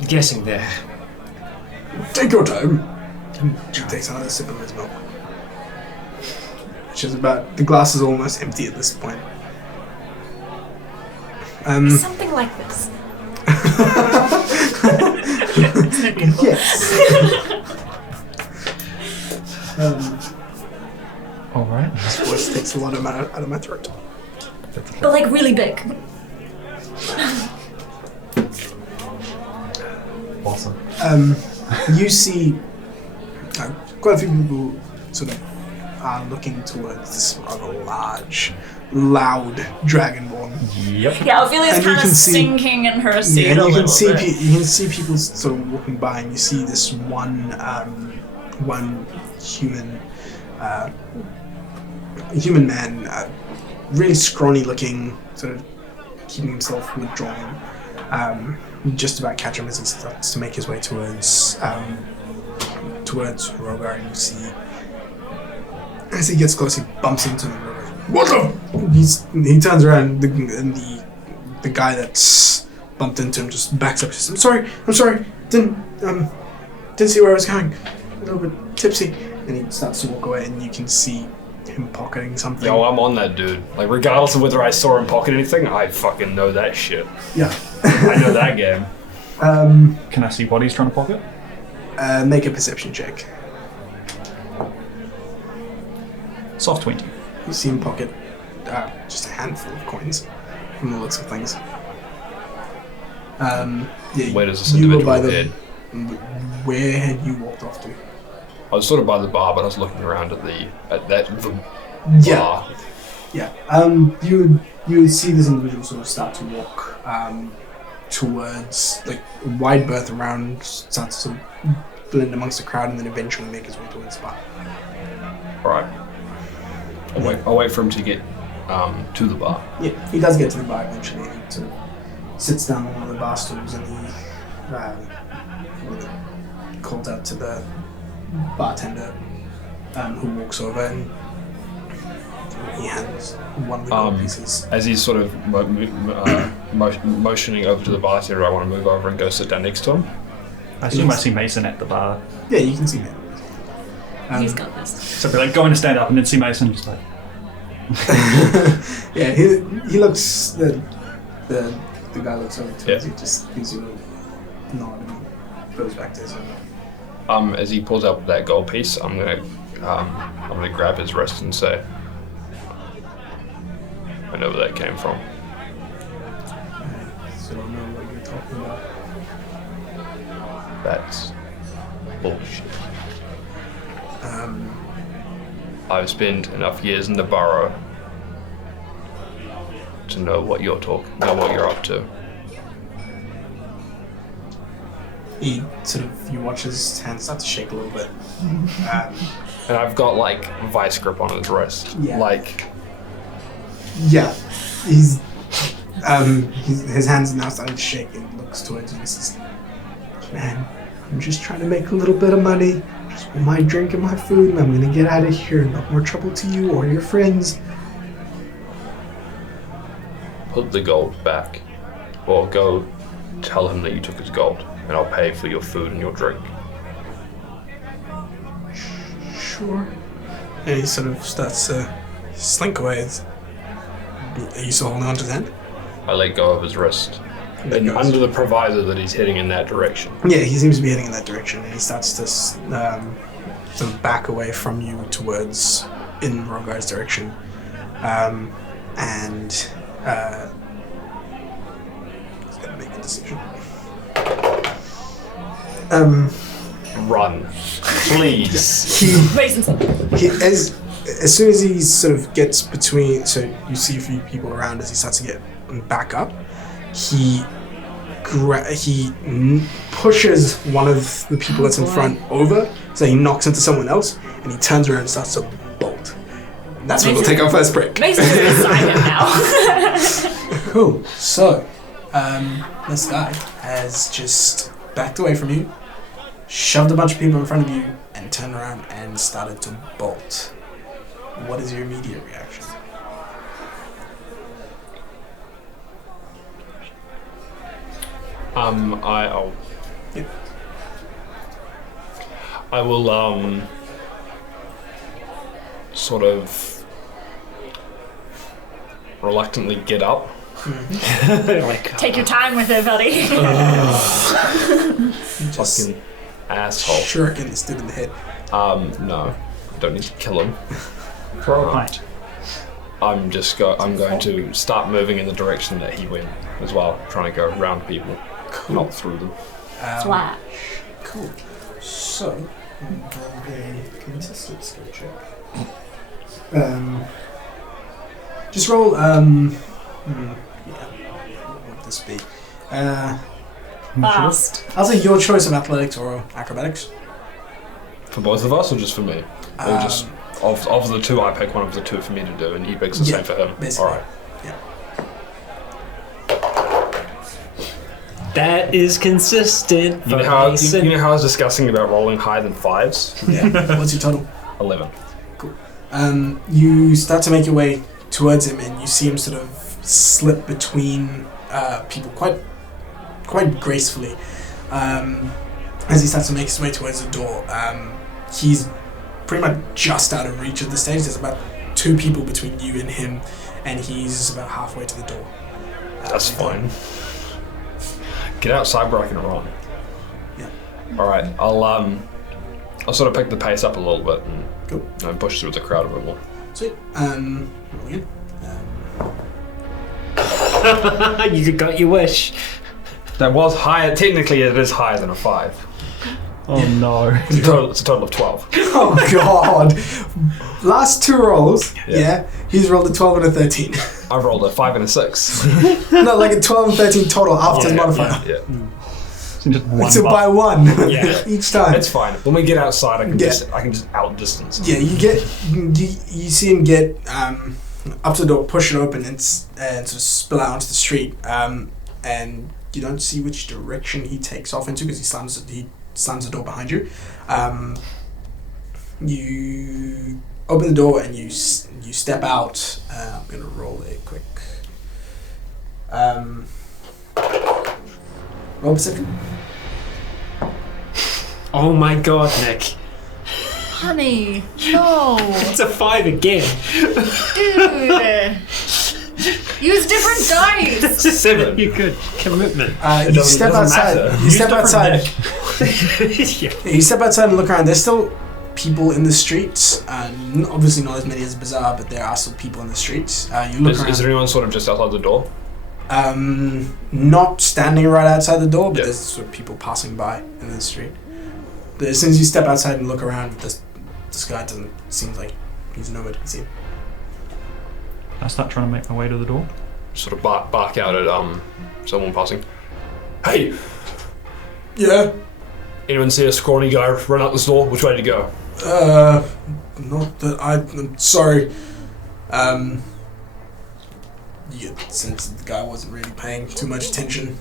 getting there. Take your time. He takes another sip of his milk. Which is the glass is almost empty at this point. Something like this. Yes. All right. This voice takes a lot out of my throat. But like really big. Awesome. You see quite a few people sort of are looking towards this rather large, loud dragonborn. Yep. Yeah, Ophelia's And you kind of can see- sinking in her seat and a you little can see bit. you can see people sort of walking by, and you see this one human man, really scrawny looking, sort of keeping himself withdrawn. Just about catch him as he starts to make his way towards Rogar, and you see as he gets close, he bumps into him. What the? He turns around, and the guy that's bumped into him just backs up. Says, I'm sorry, didn't see where I was going. A little bit tipsy, and he starts to walk away, and you can see him pocketing something. Yo, I'm on that dude. Like, regardless of whether I saw him pocket anything, I fucking know that shit. Yeah. I know that game. Can I see what he's trying to pocket? Make a perception check. Soft 20. You see him pocket just a handful of coins, from the looks of things. Yeah, Where does this you were individual by the- head? Where had you walked off to? I was sort of by the bar, but I was looking around at the Yeah. bar. Yeah. You would see this individual sort of start to walk towards, like, a wide berth around, starts to sort of blend amongst the crowd, and then eventually make his way towards the bar. Alright. I'll wait for him to get to the bar. Yeah, he does get to the bar eventually, and he sort of sits down on one of the bar stools, and he calls out to the bartender, who walks over, and he hands one of the gold pieces. As he's sort of motioning over to the bartender, I want to move over and go sit down next to him. I assume I see Mason at the bar. Yeah, you can see that. He's got this. So I'd be like going to stand up and then see Mason just like... Yeah, he looks, the guy looks over towards you, just gives you a nod and goes back to his own. As he pulls out that gold piece, I'm gonna grab his wrist and say, I know where that came from. So I know what you're talking about. That's bullshit. I've spent enough years in the borough to know what you're up to. He sort of, you watch his hand start to shake a little bit. And I've got like vice grip on his wrist. Yeah. Like, Yeah, his hands now starting to shake, and he looks towards you and says, "Man, I'm just trying to make a little bit of money, just for my drink and my food, and I'm gonna get out of here. No more trouble to you or your friends." put the gold back. Or go tell him that you took his gold, and I'll pay for your food and your drink. Sure. And he sort of starts to slink away. Are you still holding on to his hand? I let go of his wrist. And under the proviso that he's heading in that direction. Yeah, he seems to be heading in that direction, and he starts to sort of back away from you towards in Rogar's direction, and he's gonna make a decision. Run. Please. Mason's As soon as he sort of gets between, so you see a few people around as he starts to get back up, he pushes one of the people that's in front over, so he knocks into someone else, and he turns around and starts to bolt. And that's when we'll take our first break. Mason's beside him now. Cool. So, this guy has just backed away from you, shoved a bunch of people in front of you, and turned around and started to bolt. What is your immediate reaction? I will sort of reluctantly get up. Take your time with it, buddy. Just Fucking asshole. shuriken this dude in the head. No. Don't need to kill him. Throw a pint. I'm going to start moving in the direction that he went as well, trying to go around people, not through them. Flash. Cool. So, roll a contested skill check. Just roll. What would this be? Fast. I'll say your choice of athletics or acrobatics. For both of us, or just for me? Or just of the two, I pick one of the two for me to do, and he picks the same for him. Basically. All right. Yeah. That is consistent. You know how I was discussing about rolling higher than 5s? Yeah. What's your total? 11. You start to make your way towards him, and you see him sort of slip between people quite gracefully. As he starts to make his way towards the door, he's pretty much just out of reach of the stage. There's about 2 people between you and him, and he's about halfway to the door. That's fine. Get outside where I can run. Yeah. All right. I'll sort of pick the pace up a little bit and Cool. Push through the crowd a bit more. Sweet. Roll again. You got your wish. That was higher. Technically, it is higher than a 5. Oh no. It's a total of 12. Oh god. Last 2 rolls. Yeah. He's rolled a 12 and a 13. I've rolled a 5 and a 6. No, like a 12 and 13 total after his modifier. Yeah. Just one So by 1 Yeah. each time. It's fine. When we get outside, I can Yeah. just outdistance him. Yeah, you see him get up to the door, push it open, and sort of spill out onto the street. And you don't see which direction he takes off into because he slams the door behind you. You open the door and you step out. I'm gonna roll a quick roll perception. Oh my god, Nick. Honey, no. It's a 5 again. Dude. Use different dice. 7. You could. Commitment. You step outside. matter. You step outside. Yeah. You step outside and look around. There's still people in the streets. Obviously not as many as Bazaar, but there are still people in the streets. You look around. Is there anyone sort of just outside the door? Not standing right outside the door, but Yeah. there's sort of people passing by in the street. But as soon as you step outside and look around, this guy doesn't seem like he's nowhere to be seen. I start trying to make my way to the door. Sort of bark out at someone passing. Hey, Yeah. anyone see a scrawny guy run out this door? Which way did he go? Not that I'm sorry. Yeah, since the guy wasn't really paying too much attention.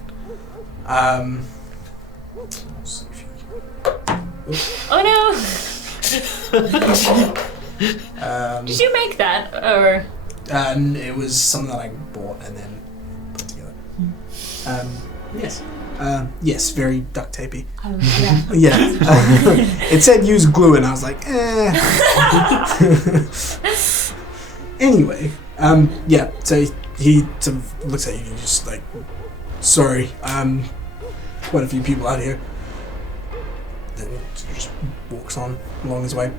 Let's see if Oh no. you, Did you make that? Or it was something that I bought and then put together. Yes. Yes, very duct tapey. oh yeah. Yeah. It said use glue and I was like, eh. Anyway, yeah, so he sort of looks at you and he's just like, sorry, quite a few people out here. Then he just walks on along his way.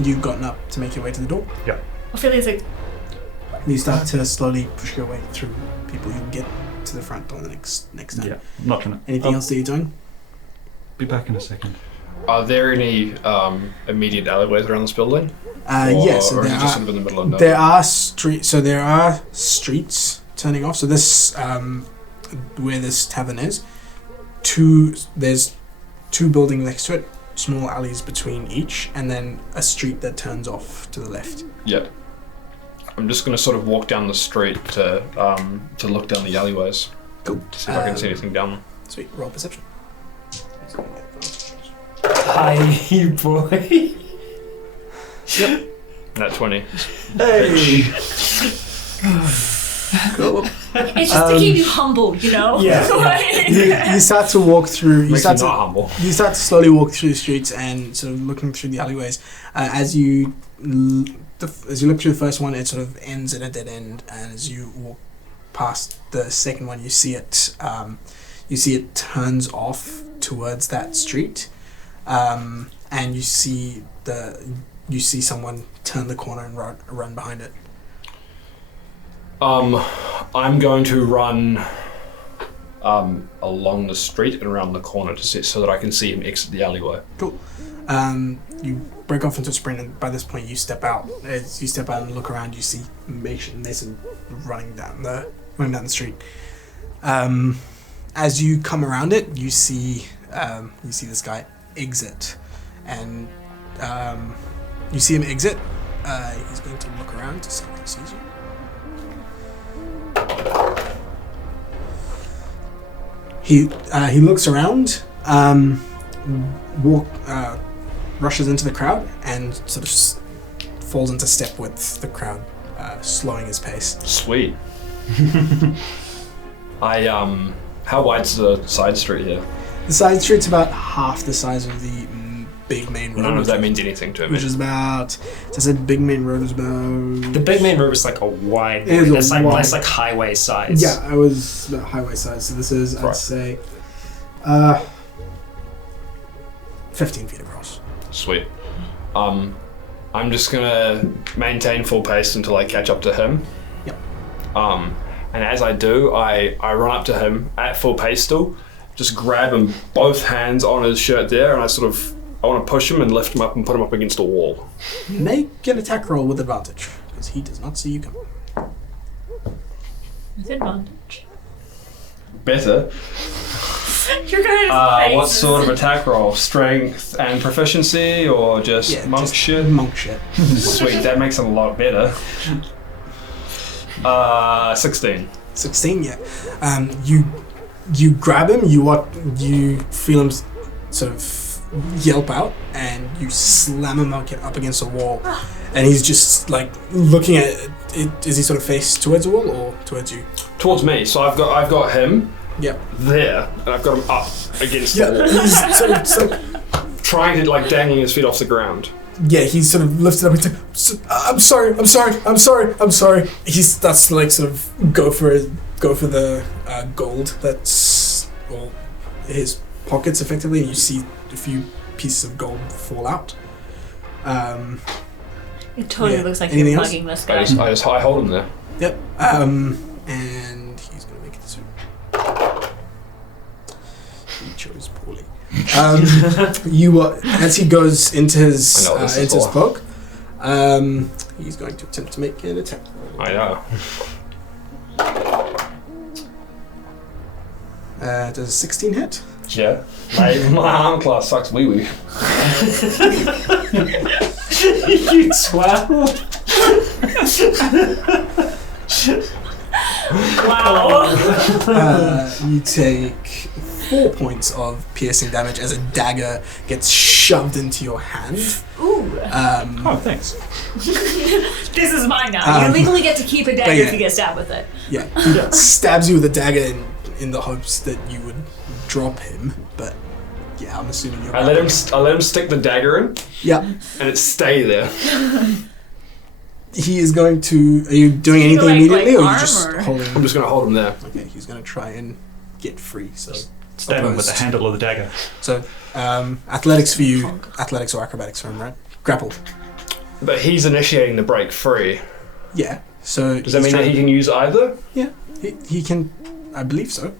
You've gotten up to make your way to the door. Yeah. Ophelia's like, You start to slowly push your way through people. You can get to the front door the next time. Yeah. I'm not trying to. Anything else that you're doing? Be back in a second. Are there any immediate alleyways around this building? Yes, or is it there just are. sort of in the middle of nowhere? There are streets. So there are streets turning off. So this, where this tavern is, there's 2 buildings next to it, small alleys between each, and then a street that turns off to the left. Yeah. I'm just going to sort of walk down the street to look down the alleyways. Cool. To see if I can see anything down them. Sweet. Roll perception. Hi, boy. Nat 20. Hey. Cool. it's just to keep you humble, you know? Yeah. You start to walk through. You Makes me start not to. humble. You start to slowly walk through the streets and sort of looking through the alleyways. As you look through the first one, it sort of ends at a dead end, and as you walk past the second one, you see it. You see it turns off towards that street, and you see someone turn the corner and run behind it. I'm going to run along the street and around the corner so that I can see him exit the alleyway. Cool. You break off into a sprint, and by this point you step out. As you step out and look around, you see Mason running down the street. As you come around it, you see this guy exit, and you see him exit. He's going to look around to see if he sees you. He looks around, rushes into the crowd, and sort of falls into step with the crowd, slowing his pace. Sweet. How wide's the side street here? The side street's about half the size of the big main road. None of that means anything to me. Which is about, as I said, big main road is about... The big main road is like a wide road. It's like highway size. Yeah, I was about highway size. So this is, I'd say, 15 feet across. Sweet. I'm just gonna maintain full pace until I catch up to him. Yep. And as I do, I run up to him at full pace still, just grab him both hands on his shirt there, and I want to push him and lift him up and put him up against a wall. Make an attack roll with advantage, because he does not see you coming. With advantage. Better. You're going to what sort of attack roll? Strength and proficiency, or just monk shit? Monk shit. Sweet, that makes it a lot better. 16. 16, yeah. You grab him, you feel him sort of yelp out, and you slam him up against a wall, and he's just like looking at it. Is he sort of faced towards the wall or towards you? Towards me. So I've got him. Yep. There, and I've got him up against the wall. He's sort of trying to like dangling his feet off the ground. Yeah, he's sort of lifted up and said, I'm sorry. He starts to like sort of go for the gold that's his pockets effectively, and you see a few pieces of gold fall out. It totally looks like Anything you're else? mugging this guy. I hold him there. Yep. And he's gonna make it soon. He chose poorly. As he goes into his cloak, he's going to attempt to make an attack. I know. Does a 16 hit? Yeah. My arm class sucks wee wee. You 12. Wow. You take 4 points of piercing damage as a dagger gets shoved into your hand. Ooh. Thanks. This is mine now. You legally get to keep a dagger if you get stabbed with it. Yeah, he stabs you with a dagger in the hopes that you would drop him, but yeah, I'm assuming you're. I let him stick the dagger in. Yeah. And it stay there. He is going to. Are you doing anything immediately, or are you just holding? I'm just going to hold him there. Okay, he's going to try and get free. So stab him with the handle of the dagger. So athletics for you, athletics or acrobatics for him, right? Grappled. But he's initiating the break free. Yeah. So does that mean that he can use either? Yeah, he can. I believe so.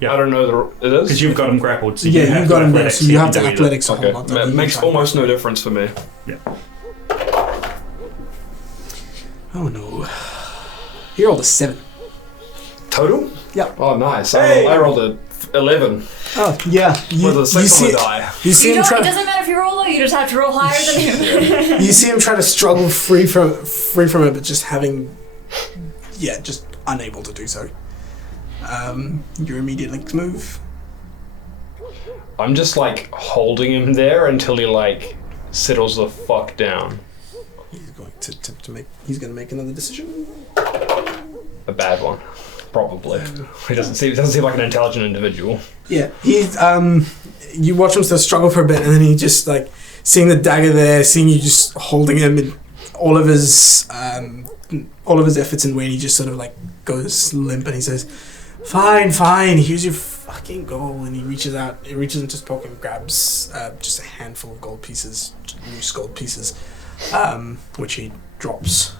Yeah, I don't know it is because you've got him grappled. So yeah, you've got him there, so you have to athletics. Okay, it makes almost no difference for me. Yeah. Oh no! He rolled a 7. Total? Yeah. Oh, nice. Hey. I rolled a 11. Oh yeah. With a 6 on the die. You see him try. It doesn't matter if you roll low; you just have to roll higher than him. You see him try to struggle free from it, but just just unable to do so. Your immediate next move. I'm just like holding him there until he like settles the fuck down. He's going to make. He's going to make another decision. A bad one, probably. He doesn't seem like an intelligent individual. Yeah, he's. You watch him still struggle for a bit, and then he just like seeing the dagger there, seeing you just holding him, and all of his efforts in weight, he just sort of like goes limp, and he says, Fine, here's your fucking gold. And he reaches into his pocket and grabs just a handful of gold pieces, loose gold pieces, which he drops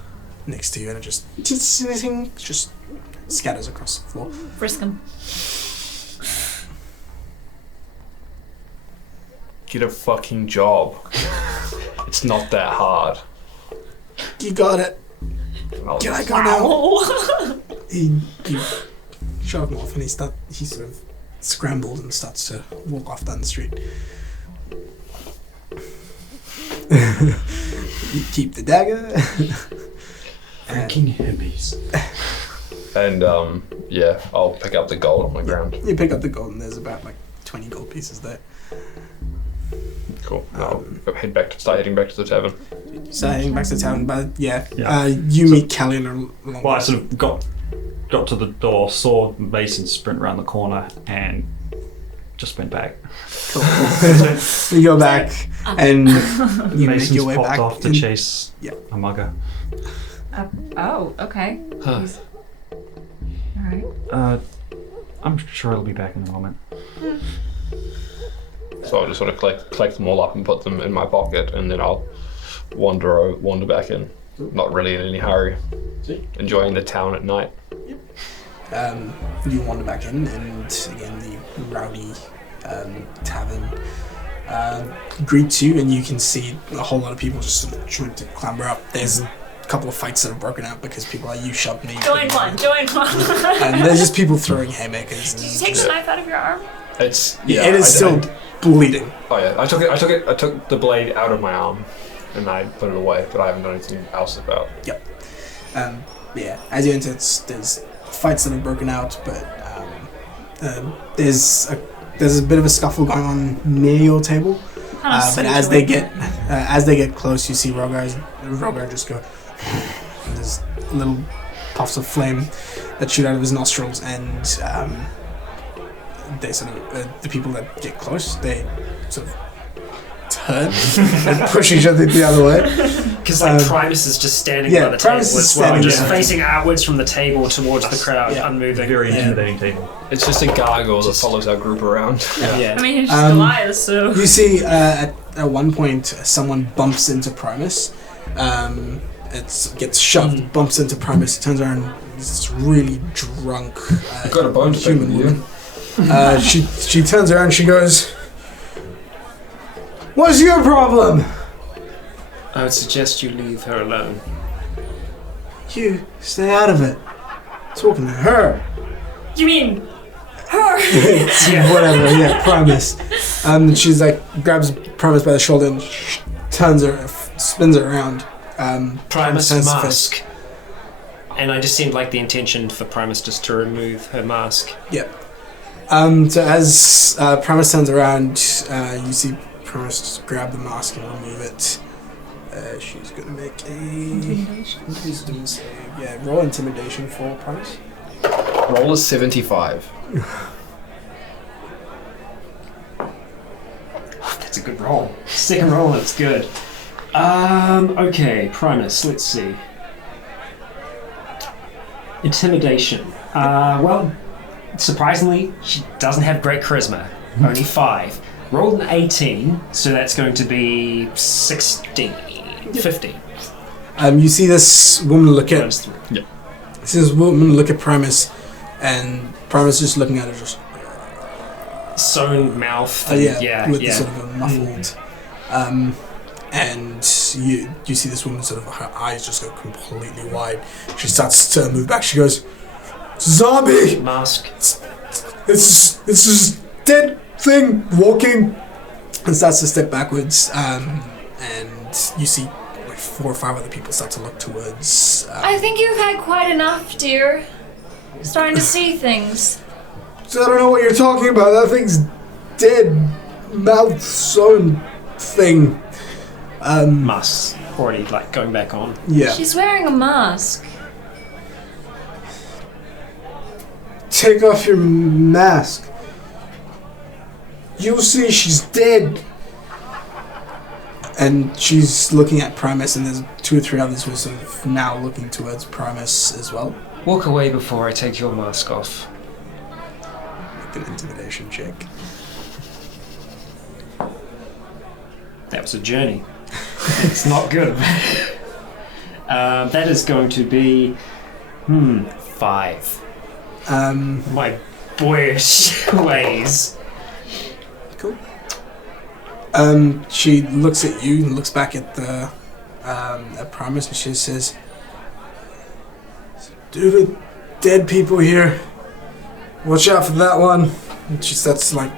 next to you, and it just scatters across the floor. Frisk him. Get a fucking job. It's not that hard. You got it. Can I go now? He shoved him off and he sort of scrambled and starts to walk off down the street. You keep the dagger. Freaking hippies. And yeah, I'll pick up the gold on the ground. You pick up the gold and there's about like 20 gold pieces there. Cool. I'll heading back to the tavern. So heading back to town, but Yeah. you meet Callian along. Well, I sort of got to the door, saw Mason sprint around the corner, and just went back. Cool. You go back and you make Mason's your way popped back off to chase a mugger. Oh, okay. Huh. Alright. I'm sure he'll be back in a moment. So I'll just sort of collect them all up and put them in my pocket, and then I'll wander back in. Not really in any hurry. Enjoying the town at night. You wander back in, and again the rowdy tavern greets you, and you can see a whole lot of people just sort of trying to clamber up. There's a couple of fights that have broken out because people are you shoved me. Join one. And there's just people throwing haymakers. Did you take the knife out of your arm? It's It is still bleeding. Oh yeah, I took the blade out of my arm, and I put it away, but I haven't done anything else about. Yep. Yeah. As you enter, there's fights that have broken out, but there's a bit of a scuffle going on near your table. But as they get close, you see Rogar just go. And there's little puffs of flame that shoot out of his nostrils, and they sort of the people that get close, they sort of turn and push each other the other way. Because Primus is just standing by the table Primus is as well, standing just there. facing outwards from the table towards the crowd, unmoving. Very intimidating table. It's just a gargoyle that follows our group around. Yeah. I mean, he's just Goliath, so... You see, at one point, someone bumps into Primus. It gets shoved, bumps into Primus, turns around, this really drunk Got a bone to pick human with woman. She turns around, she goes, "What's your problem?" I would suggest you leave her alone. You stay out of it. Talking to her. You mean... her? Whatever, yeah, Primus. She's like, grabs Primus by the shoulder and turns her, spins her around. Primus turns to mask. And I just seemed like the intention for Primus just to remove her mask. Yep. So as Primus turns around, you see Primus just grab the mask and remove it. She's gonna make a wisdom save. Yeah, roll intimidation for Primus. Roll is 75. That's a good roll. Second roll, that's good. Okay, Primus, let's see. Intimidation. Well, surprisingly, she doesn't have great charisma. Only 5. Rolled an 18, so that's going to be 16. 15. You see this woman look at... Minus 3. Yeah. See this woman look at Primus, and Primus just looking at her just... Sewn mouth. with yeah. sort of a muffled... and you see this woman sort of, her eyes just go completely wide. She starts to move back. She goes, "Zombie! Mask. It's this dead thing walking," and starts to step backwards. And you see like 4 or 5 other people start to look towards. I think you've had quite enough, dear. Starting to see things. So I don't know what you're talking about. That thing's dead, mouth sewn thing. Mask. Already like going back on. Yeah. She's wearing a mask. Take off your mask. You'll see she's dead. And she's looking at Primus, and there's 2 or 3 others who are sort of now looking towards Primus as well. Walk away before I take your mask off. Make an intimidation check. That was a journey. It's not good. That is going to be 5. My boyish ways. Cool. She looks at you and looks back at the at Primus, and she says, "Do the dead people here? Watch out for that one." And she starts to like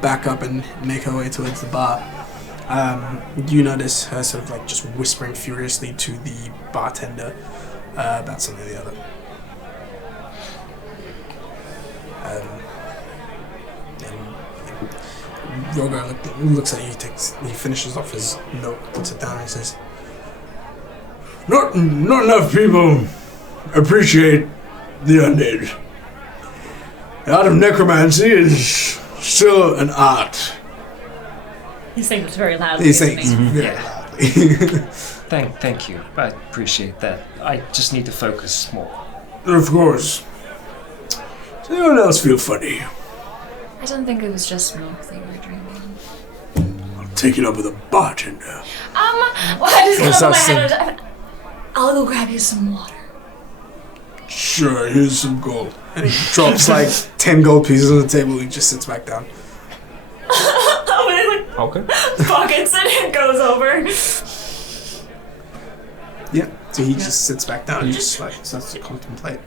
back up and make her way towards the bar. You notice her sort of like just whispering furiously to the bartender about something or the other. And Rogar looks at you, he finishes off his note, puts it down, and he says, Not enough people appreciate the undead. The art of necromancy is still an art. He's saying this very loudly. He's saying this very loudly. Thank you. I appreciate that. I just need to focus more. Of course. Does anyone else feel funny? I don't think it was just milk that you were drinking. I'll take it up with a bartender. Well, I just got up my head. I'll go grab you some water. Sure, here's some gold. And he drops like 10 gold pieces on the table. He just sits back down. Okay. Pockets it and goes over. Yeah, so he just sits back down and just like starts to contemplate.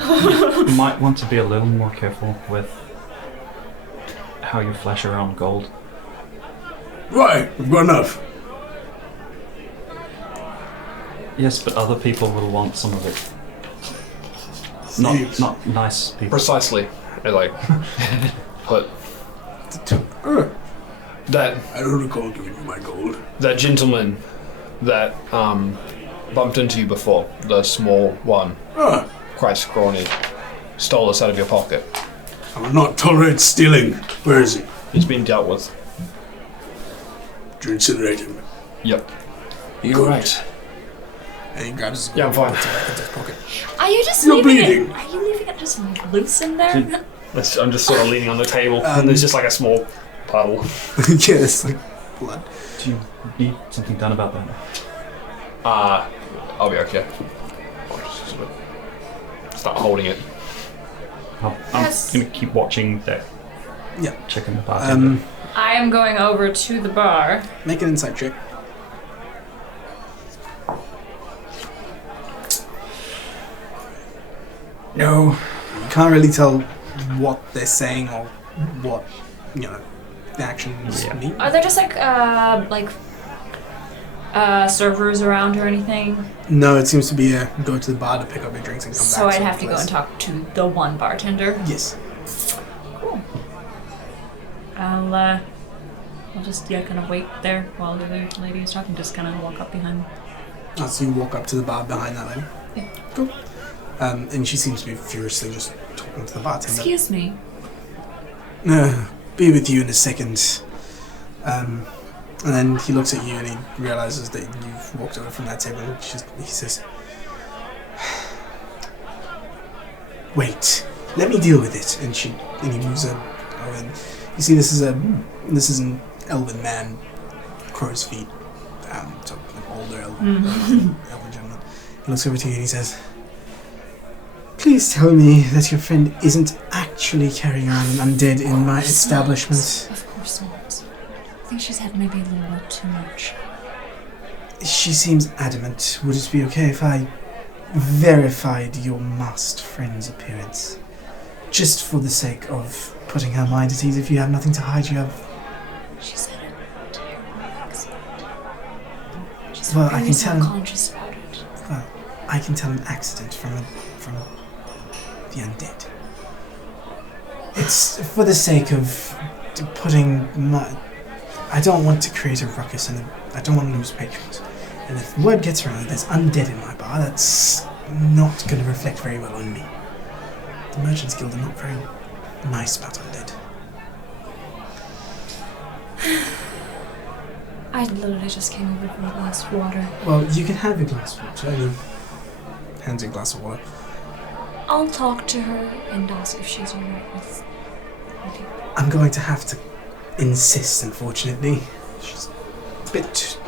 You might want to be a little more careful with how you flash around gold. Right, we've got enough. Yes, but other people will want some of it. Not nice people. Precisely. I like put that. I don't recall giving you my gold. That gentleman that bumped into you before, the small one, quite scrawny, stole this out of your pocket. I will not tolerate stealing. Where is he? He's been dealt with. Did you incinerate him? Yep. You're right. And he grabs his Yeah, I'm fine. puts it back into his pocket. Are you just You're leaving bleeding. it? Are you leaving it just loose in there? I'm just sort of leaning on the table, and there's just like a small puddle. Yeah, it's like blood. Do you need something done about that? I'll be okay. I'll just sort of start holding it. I'm Yes. going to keep watching that Yeah. chick in the bartender. I am going over to the bar. Make an insight check. No, you can't really tell what they're saying or what, the actions mean. Are there just servers around or anything? No, it seems to be a go to the bar to pick up your drinks and come back. So I'd have to go and talk to the one bartender. Yes. Cool. I'll just kind of wait there while the other lady is talking. Just kind of walk up behind. So you walk up to the bar behind that lady. Yeah. Cool. And she seems to be furiously just talking to the bartender. Excuse me. Be with you in a second. And then he looks at you and he realizes that you've walked over from that table. And he says, "Wait, let me deal with it." And he moves over. And you see, this is an elven man, crow's feet, so an older elven gentleman. He looks over to you and he says, "Please tell me that your friend isn't actually carrying around an undead in my establishment." Of course not. I think she's had maybe a little bit too much. She seems adamant. Would it be okay if I verified your masked friend's appearance? Just for the sake of putting her mind at ease. If you have nothing to hide, you have... She's had a terrible accident. She's Well, I very can tell- self-conscious about it. Well, I can tell an accident from the undead. It's for the sake of putting my... I don't want to create a ruckus and I don't want to lose patrons. And if word gets around that there's undead in my bar, that's not going to reflect very well on me. The Merchants Guild are not very nice about undead. I literally just came over for a glass of water. Well, you can have your glass of water. And he hands you a glass of water. I'll talk to her and ask if she's alright with you. I'm going to have to insist, unfortunately. She's a bit...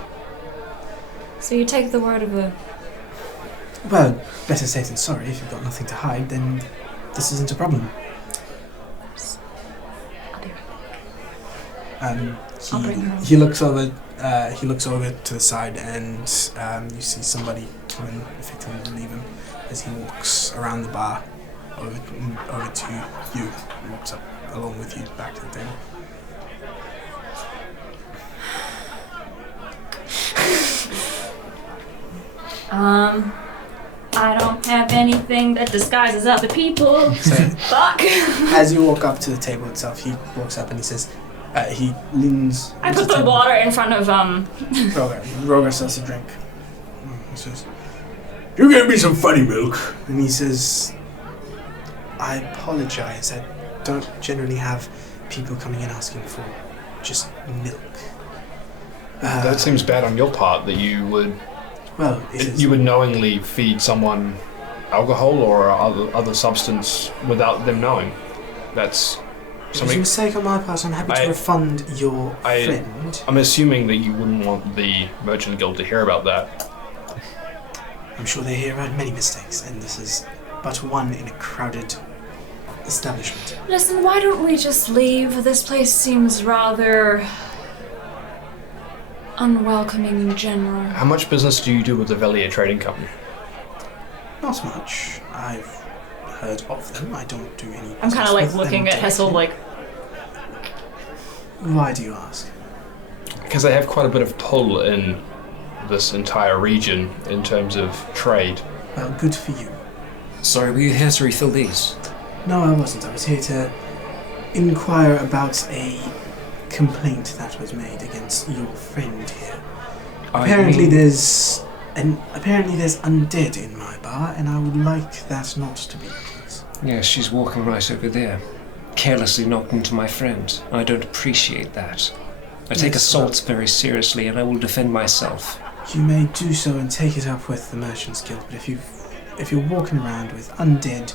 So you take the word of a... Well, better safe than sorry. If you've got nothing to hide, then this isn't a problem. I'll be right back. I'll bring her. He looks over. He looks over to the side, and you see somebody come and effectively relieve him as he walks around the bar over to you. And walks up along with you back to the table. I don't have anything that disguises other people. Fuck. As you walk up to the table itself, he walks up and he says, he leans. I put the water in front of Rogar starts to drink. He says, "You gave me some funny milk." And he says, "I apologize. I don't generally have people coming in asking for just milk." That seems bad on your part that you would. Well, it is. You would knowingly feed someone alcohol or other substance without them knowing. That's It was a something. mistake on my part. I'm happy to refund your friend. I'm assuming that you wouldn't want the Merchant Guild to hear about that. I'm sure they hear about many mistakes, and this is but one in a crowded establishment. Listen, why don't we just leave? This place seems rather unwelcoming in general. How much business do you do with the Velier Trading Company? Not much. I've heard of them. I don't do any. I'm kind of like business with looking them at Hessel directly. like, Why do you ask? Because they have quite a bit of pull in this entire region in terms of trade. Well, good for you. Sorry, were you here to refill these? No, I wasn't. I was here to inquire about a complaint that was made against your friend here. Apparently there's undead in my bar, and I would like that not to be the case. Yeah, she's walking right over there, carelessly knocked into my friend. I don't appreciate that. I take assaults very seriously, and I will defend myself. You may do so and take it up with the Merchants Guild, but if you're walking around with undead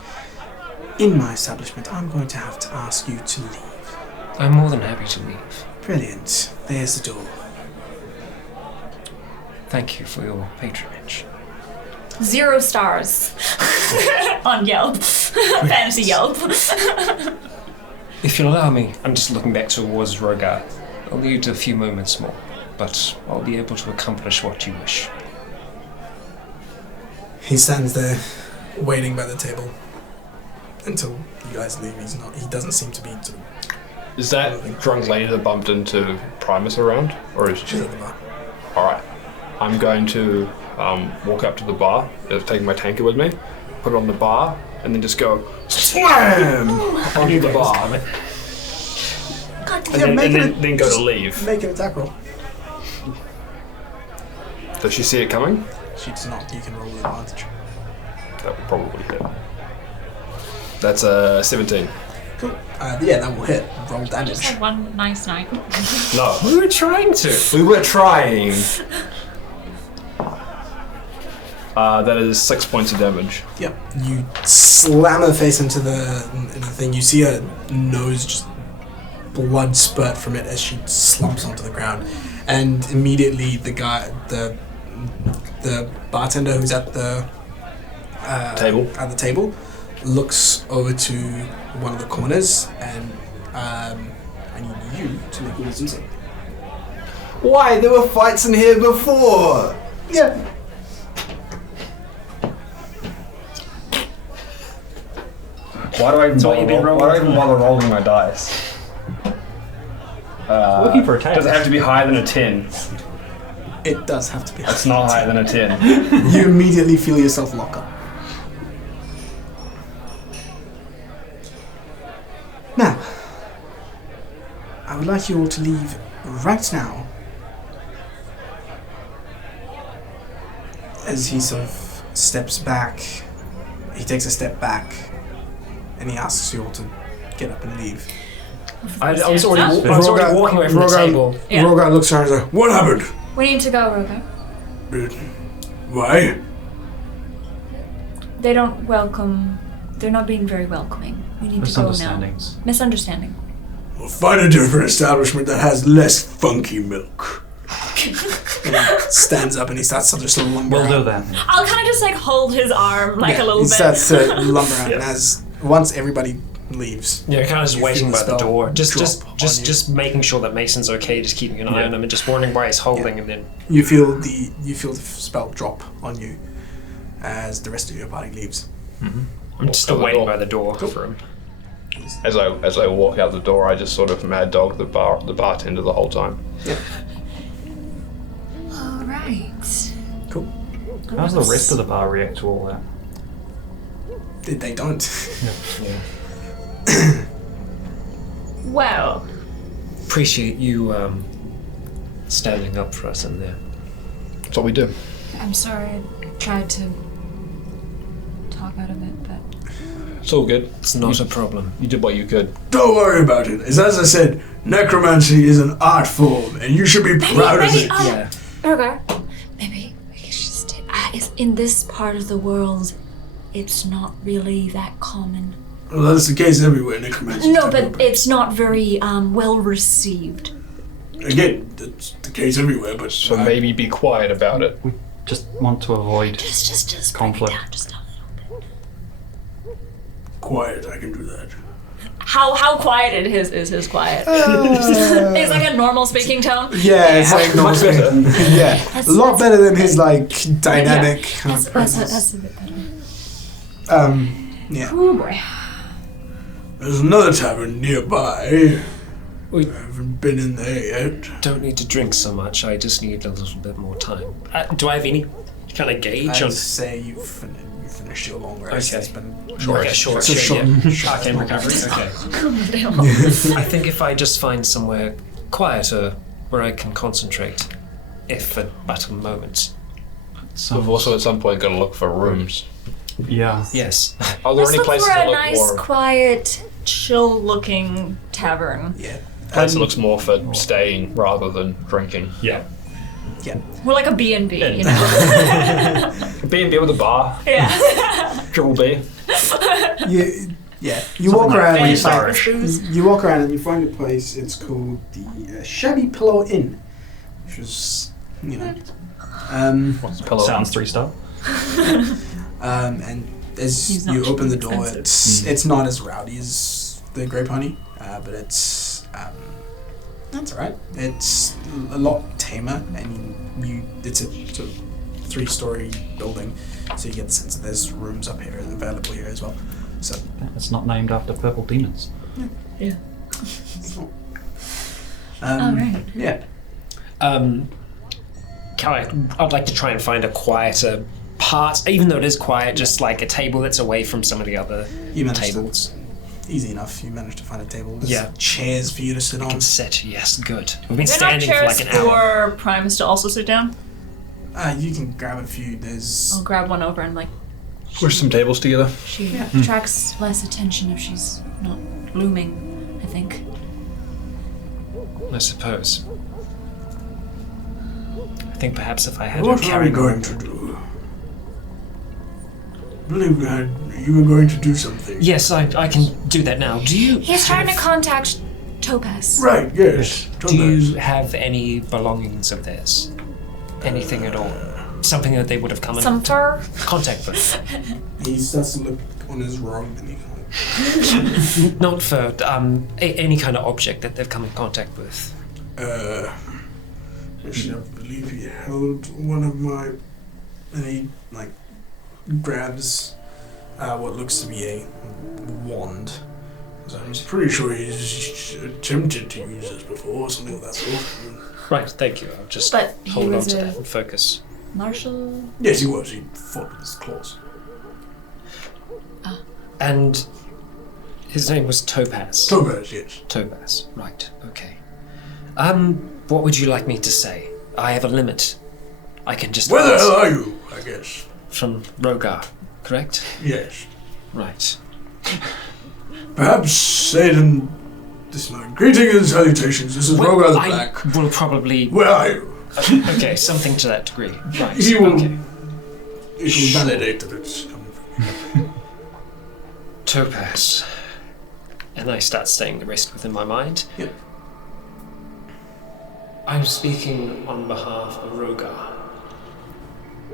in my establishment, I'm going to have to ask you to leave. I'm more than happy to leave. Brilliant. There's the door. Thank you for your patronage. 0 stars on Yelp. Fantasy Yelp. If you'll allow me, I'm just looking back towards Rogar. I'll need a few moments more, but I'll be able to accomplish what you wish. He stands there, waiting by the table until you guys leave. He doesn't seem to be sort of. Is that drunk lady that bumped into Primus around? Or is She's she? at the bar. Alright. I'm going to walk up to the bar, taking my tanker with me, put it on the bar, and then just go SLAM! onto the bar. And then go to leave. Make an attack roll. Does she see it coming? She does not. You can roll advantage. That would probably hit. That's a 17. Cool. Yeah, that will hit. Roll damage. Just had one nice night. No. We were trying to. We were trying. That is 6 points of damage. Yep. You slam her face into the thing. You see her nose just blood spurt from it as she slumps onto the ground, and immediately the bartender who's at the table looks over to one of the corners, and I need you to make a wisdom save. Why? There were fights in here before! Yeah. Why do I even bother rolling my dice? Looking for a 10. Does it have to be higher than a 10? It does have to be. It's not higher than a 10. You immediately feel yourself lock up. Now, I would like you all to leave right now. As he sort of steps back, he takes a step back, and he asks you all to get up and leave. I was already walking away from the table. Yeah. Rogar looks around and says, "What happened?" We need to go, Rogar. Why? They don't welcome. They're not being very welcoming. We need to go now. Misunderstandings. Misunderstanding. We'll find a different establishment that has less funky milk. And he stands up and he starts to just lumber We'll out. do that. I'll kind of just like hold his arm like a little He bit. starts to lumber out, and as once everybody leaves. Yeah, kind of just You waiting feel by the spell door, drop just on you. just making sure that Mason's okay, just keeping an eye on him, and just wondering why he's holding, and then You feel the spell drop on you as the rest of your party leaves. I'm still waiting by the door for him. As I walk out the door, I just sort of mad dog the bartender the whole time. All right. Cool. How does the rest of the bar react to all that? They don't. Well, Appreciate you standing up for us in there. That's what we do. I'm sorry. I tried to talk out of it, but It's all good. It's not a problem. You did what you could. Don't worry about it. As I said, necromancy is an art form, and you should be proud of it. Yeah. Okay. Maybe we should just. In this part of the world, it's not really that common. Well, that's the case everywhere, necromancy. No, but it's not very well received. Again, that's the case everywhere, but So maybe be quiet about it. We just want to avoid Just conflict. bring it down just a little bit. quiet, I can do that. How quiet is his quiet? It's like a normal speaking tone. Yeah, it's like Much better. Yeah, a lot better than his like dynamic. That's a bit better. Yeah. Oh boy. There's another tavern nearby. We I haven't been in there yet. don't need to drink so much. I just need a little bit more time. Do I have any kind of gauge on? I'd say you finished your long rest. Okay. It's been Okay, short. It's a short- Arcane recovery. Okay. I think if I just find somewhere quieter where I can concentrate, if for but a moment. We've also at some point got to look for rooms. Yeah. Yes. Are there Let's any look places for that a look nice, more? quiet, chill-looking tavern. Yeah. Place that looks more for staying rather than drinking. Yeah. Yeah. We're like a B&B, you know? B&B with a bar, Yeah. triple B. You walk around. And you, Fancy find, booze. you walk around and you find a place. It's called the Shabby Pillow Inn, which is What's the pillow? Sounds 3-star. and as He's not you open the too door, expensive. it's not as rowdy as the Grape Honey, but it's that's alright. It's a lot tamer, and it's a sort of 3-story building, so you get the sense that there's rooms up here and available here as well. So It's not named after purple demons. Yeah. it's not. Alright. Yeah. I'd like to try and find a quieter part, even though it is quiet, just like a table that's away from some of the other You managed tables. Easy enough. You managed to find a table. There's Yeah. chairs for you to sit on. Can sit, yes, good. We've been There are not standing for like chairs an hour. for Primus to also sit down? You can grab a few. There's I'll grab one over and like Push some tables together. she attracts less attention if she's not blooming, I think. I suppose. I think perhaps if I had what her are carry we going to do? I believe you were going to do something. Yes, I can do that now. Do you? He's trying to contact Topaz. Right. Yes. Do you have any belongings of theirs? Anything at all? Something that they would have come Some into fur? contact with? He starts to look on his robe and he Not for any kind of object that they've come in contact with. I believe he held one of my, and he grabs what looks to be a wand. So I'm pretty sure he's attempted to use this before, something of that sort. Right, thank you. I'll just But he hold on was to a- that and focus. Marshall? Yes, he was. He fought with his claws. And his name was Topaz. Topaz, yes. Topaz, right, okay. What would you like me to say? I have a limit. I can just Where the ask hell are you? I guess. from Rogar, correct? Yes. Right. Perhaps say it in this line. Greetings and salutations. This is Rogar the I Black. will probably... Where are you? Okay, something to that degree. Right, He will. okay. It will validate that it's coming from you. Topaz. And I start saying the rest within my mind. Yep. I'm speaking on behalf of Rogar.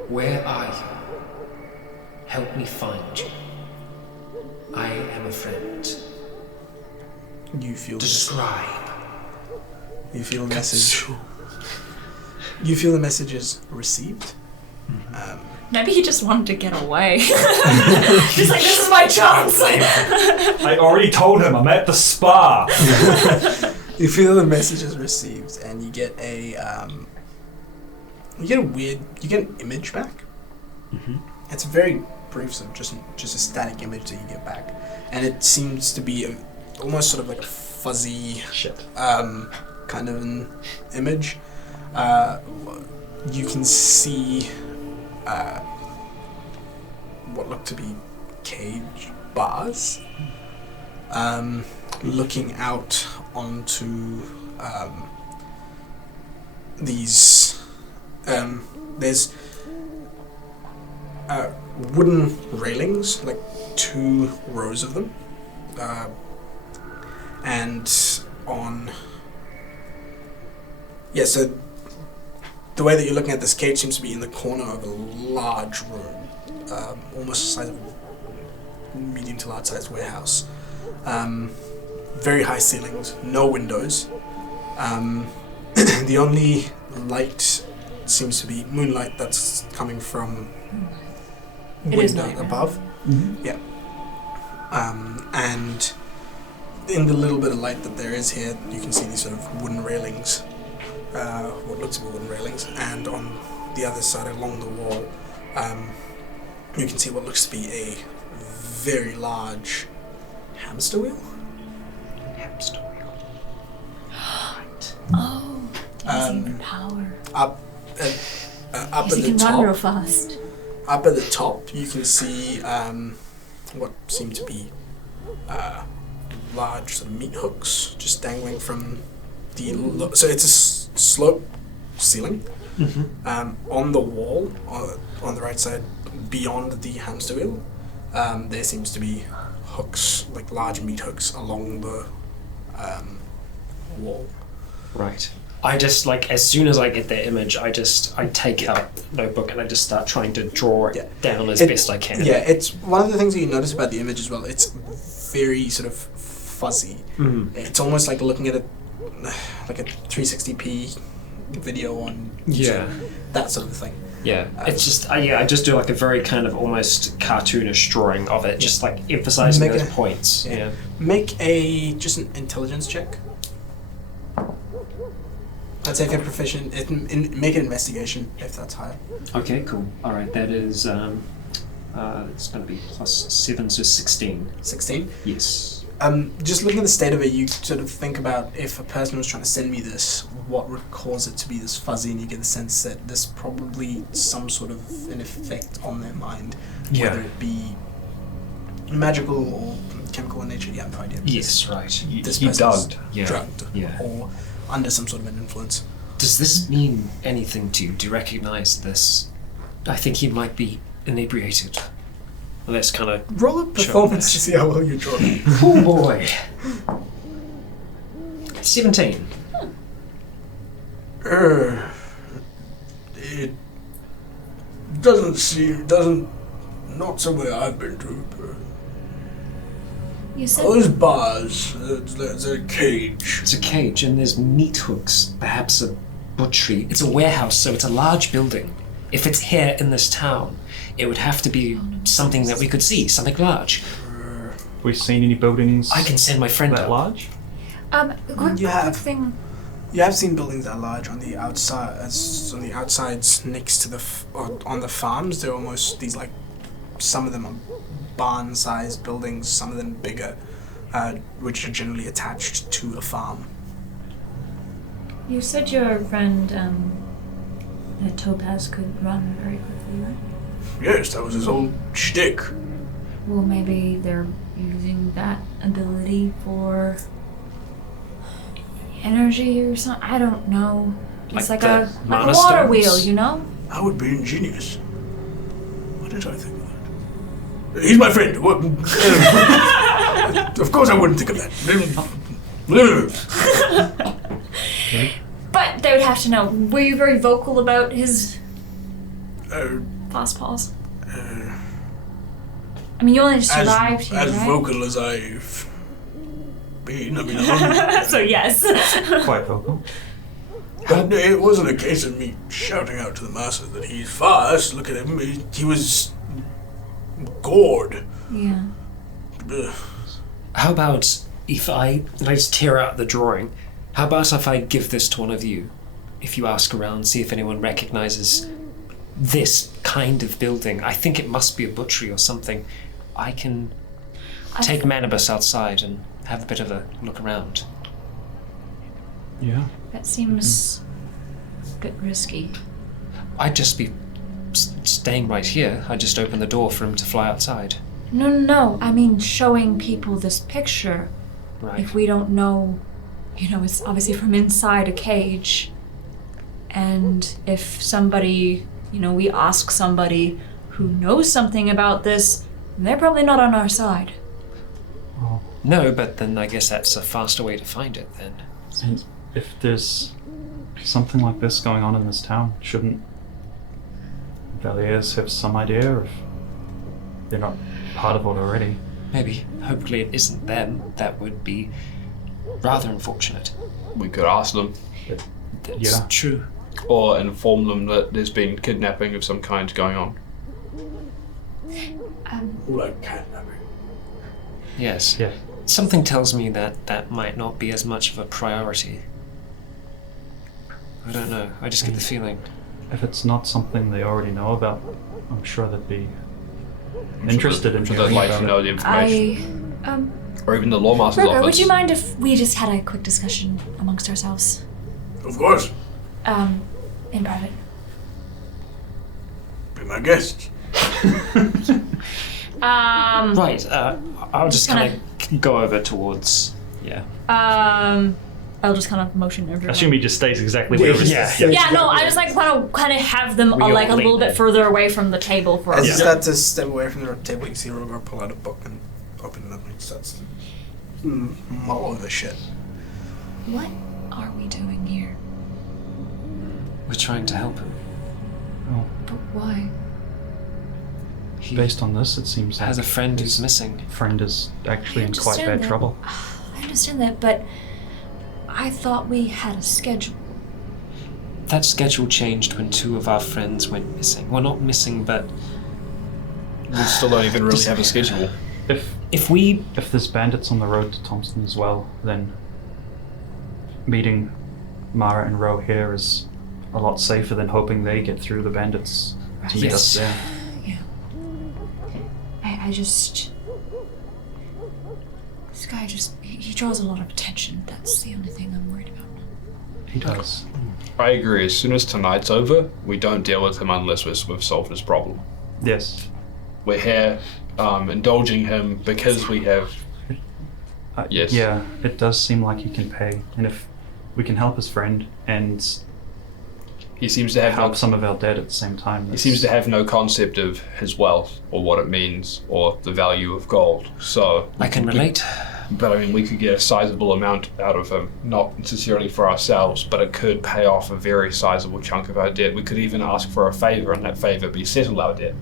Where are you? Help me find you. I am a friend. You feel Describe. You feel the message. You feel the message is received. Maybe he just wanted to get away. He's like, this is my chance. I already told him I'm at the spa. You feel the message is received, and you get a you get an image back. Mm-hmm. It's a very brief, sort of just a static image that you get back, and it seems to be almost sort of like a fuzzy kind of an image. You can see what look to be cage bars looking out onto these there's wooden railings, like 2 rows of them, and so the way that you're looking at this cage seems to be in the corner of a large room, almost the size of a medium to large sized warehouse. Very high ceilings, no windows. The only light seems to be moonlight that's coming from window above. Mm-hmm. Yeah. And in the little bit of light that there is here, you can see these sort of wooden railings, what looks to be wooden railings, and on the other side along the wall, you can see what looks to be a very large hamster wheel. Hamster wheel. Right. Oh, using power. Up at He the can run real top. fast. Up at the top, you can see what seem to be large sort of meat hooks just dangling from the. So it's a slope ceiling. Mm-hmm. On the wall, on the right side, beyond the hamster wheel, there seems to be hooks, like large meat hooks, along the wall. Right. I just, like, as soon as I get that image, I take out a notebook and I just start trying to draw it down as best I can. Yeah, it's one of the things that you notice about the image as well. It's very sort of fuzzy. Mm. It's almost like looking at like a 360p video on YouTube, that sort of thing. Yeah, it's just, I just do like a very kind of almost cartoonish drawing of it, just like emphasizing those points. Yeah. Make just an intelligence check. I'd say if you're proficient, make an investigation if that's higher. Okay, cool. All right, that is, it's going to be +7, so 16. 16? Yes. Just looking at the state of it, you sort of think about if a person was trying to send me this, what would cause it to be this fuzzy, and you get the sense that there's probably some sort of an effect on their mind, whether it be magical or chemical in nature. You have no idea. Yes, right. This He person's drugged. drugged, Yeah. or under some sort of an influence. Does this mean anything to you? Do you recognize this? I think he might be inebriated. Well, that's kind of... Roll a performance to see how well you draw. Oh boy. 17. It not somewhere I've been to. You said Those bars, there's a cage. It's a cage and there's meat hooks, perhaps a butchery. It's a warehouse, so it's a large building. If it's here in this town, it would have to be something that we could see, something large. Have we seen any buildings I can send my friend that up. large? quick You have. thing. You have seen buildings that are large on the outside, on the outsides next to on the farms. They're almost these like, some of them are barn-sized buildings, some of them bigger, which are generally attached to a farm. You said your friend, that Topaz could run very quickly, right? Yes, that was his whole shtick. Well, maybe they're using that ability for energy or something. I don't know. It's Like like the a mana water stones? wheel, you know? That would be ingenious. What did I think of that? He's my friend. Of course I wouldn't think of that. But they would have to know. Were you very vocal about his fast paws? I mean, you only just survived here, as right? vocal as I've been. I mean, So yes. Quite vocal. but it wasn't a case of me shouting out to the masses that he's fast. Look at him. He was gored. Yeah. Ugh. How about if I just tear out the drawing? How about if I give this to one of you? If you ask around, see if anyone recognizes this kind of building. I think it must be a butchery or something. I can take Manibus outside and have a bit of a look around. Yeah. That seems a bit risky. I'd just be staying right here. I'd just open the door for him to fly outside. No. I mean, showing people this picture. Right. If we don't know, it's obviously from inside a cage. And if somebody, we ask somebody who knows something about this, they're probably not on our side. Well, No, but then I guess that's a faster way to find it then. and if there's something like this going on in this town, shouldn't Valiers have some idea if they're not part of it already? Maybe. Hopefully it isn't them. That would be rather unfortunate. We could ask them, That's Yeah. true. or inform them that there's been kidnapping of some kind going on. Like catnapping. Yes. Yeah. Something tells me that might not be as much of a priority. I don't know. I just get the feeling. If it's not something they already know about, I'm sure they'd be interested in So hearing they'd like about to it. know the information. I, Or even the Lawmaster's Roger, office. would you mind if we just had a quick discussion amongst ourselves? Of course. In private. Be my guest. Right. I'll just kind of go over towards. Yeah. I'll just kind of motion everyone. I assume he just stays exactly where he was. Yeah, no, I just want to kind of have them We all a little lean bit further away from the table for As us. you start to step away from the table, you see Rogar pull out a book and open it up and he starts to mull over shit. What are we doing here? We're trying to help him. Oh, But why? He based on this, it seems like has a friend who's his missing. friend is actually in quite understand bad that. trouble. I understand that, but I thought we had a schedule. That schedule changed when two of our friends went missing. Well, not missing, but We still don't even really have a schedule. if we If there's bandits on the road to Thompson as well, then meeting Mara and Ro here is a lot safer than hoping they get through the bandits to meet us Yes. there. I just... This guy he draws a lot of attention. That's the only thing I'm worried about. He does. I agree. As soon as tonight's over, we don't deal with him unless we've solved his problem. Yes. We're here indulging him because we have... Yes. Yeah, it does seem like he can pay, and if we can help his friend and He seems to have help no, some of our dead at the same time. he seems to have no concept of his wealth or what it means or the value of gold. So I can relate. But I mean, we could get a sizable amount out of him, not necessarily for ourselves, but it could pay off a very sizable chunk of our debt. We could even ask for a favor, and that favor be settle our debt.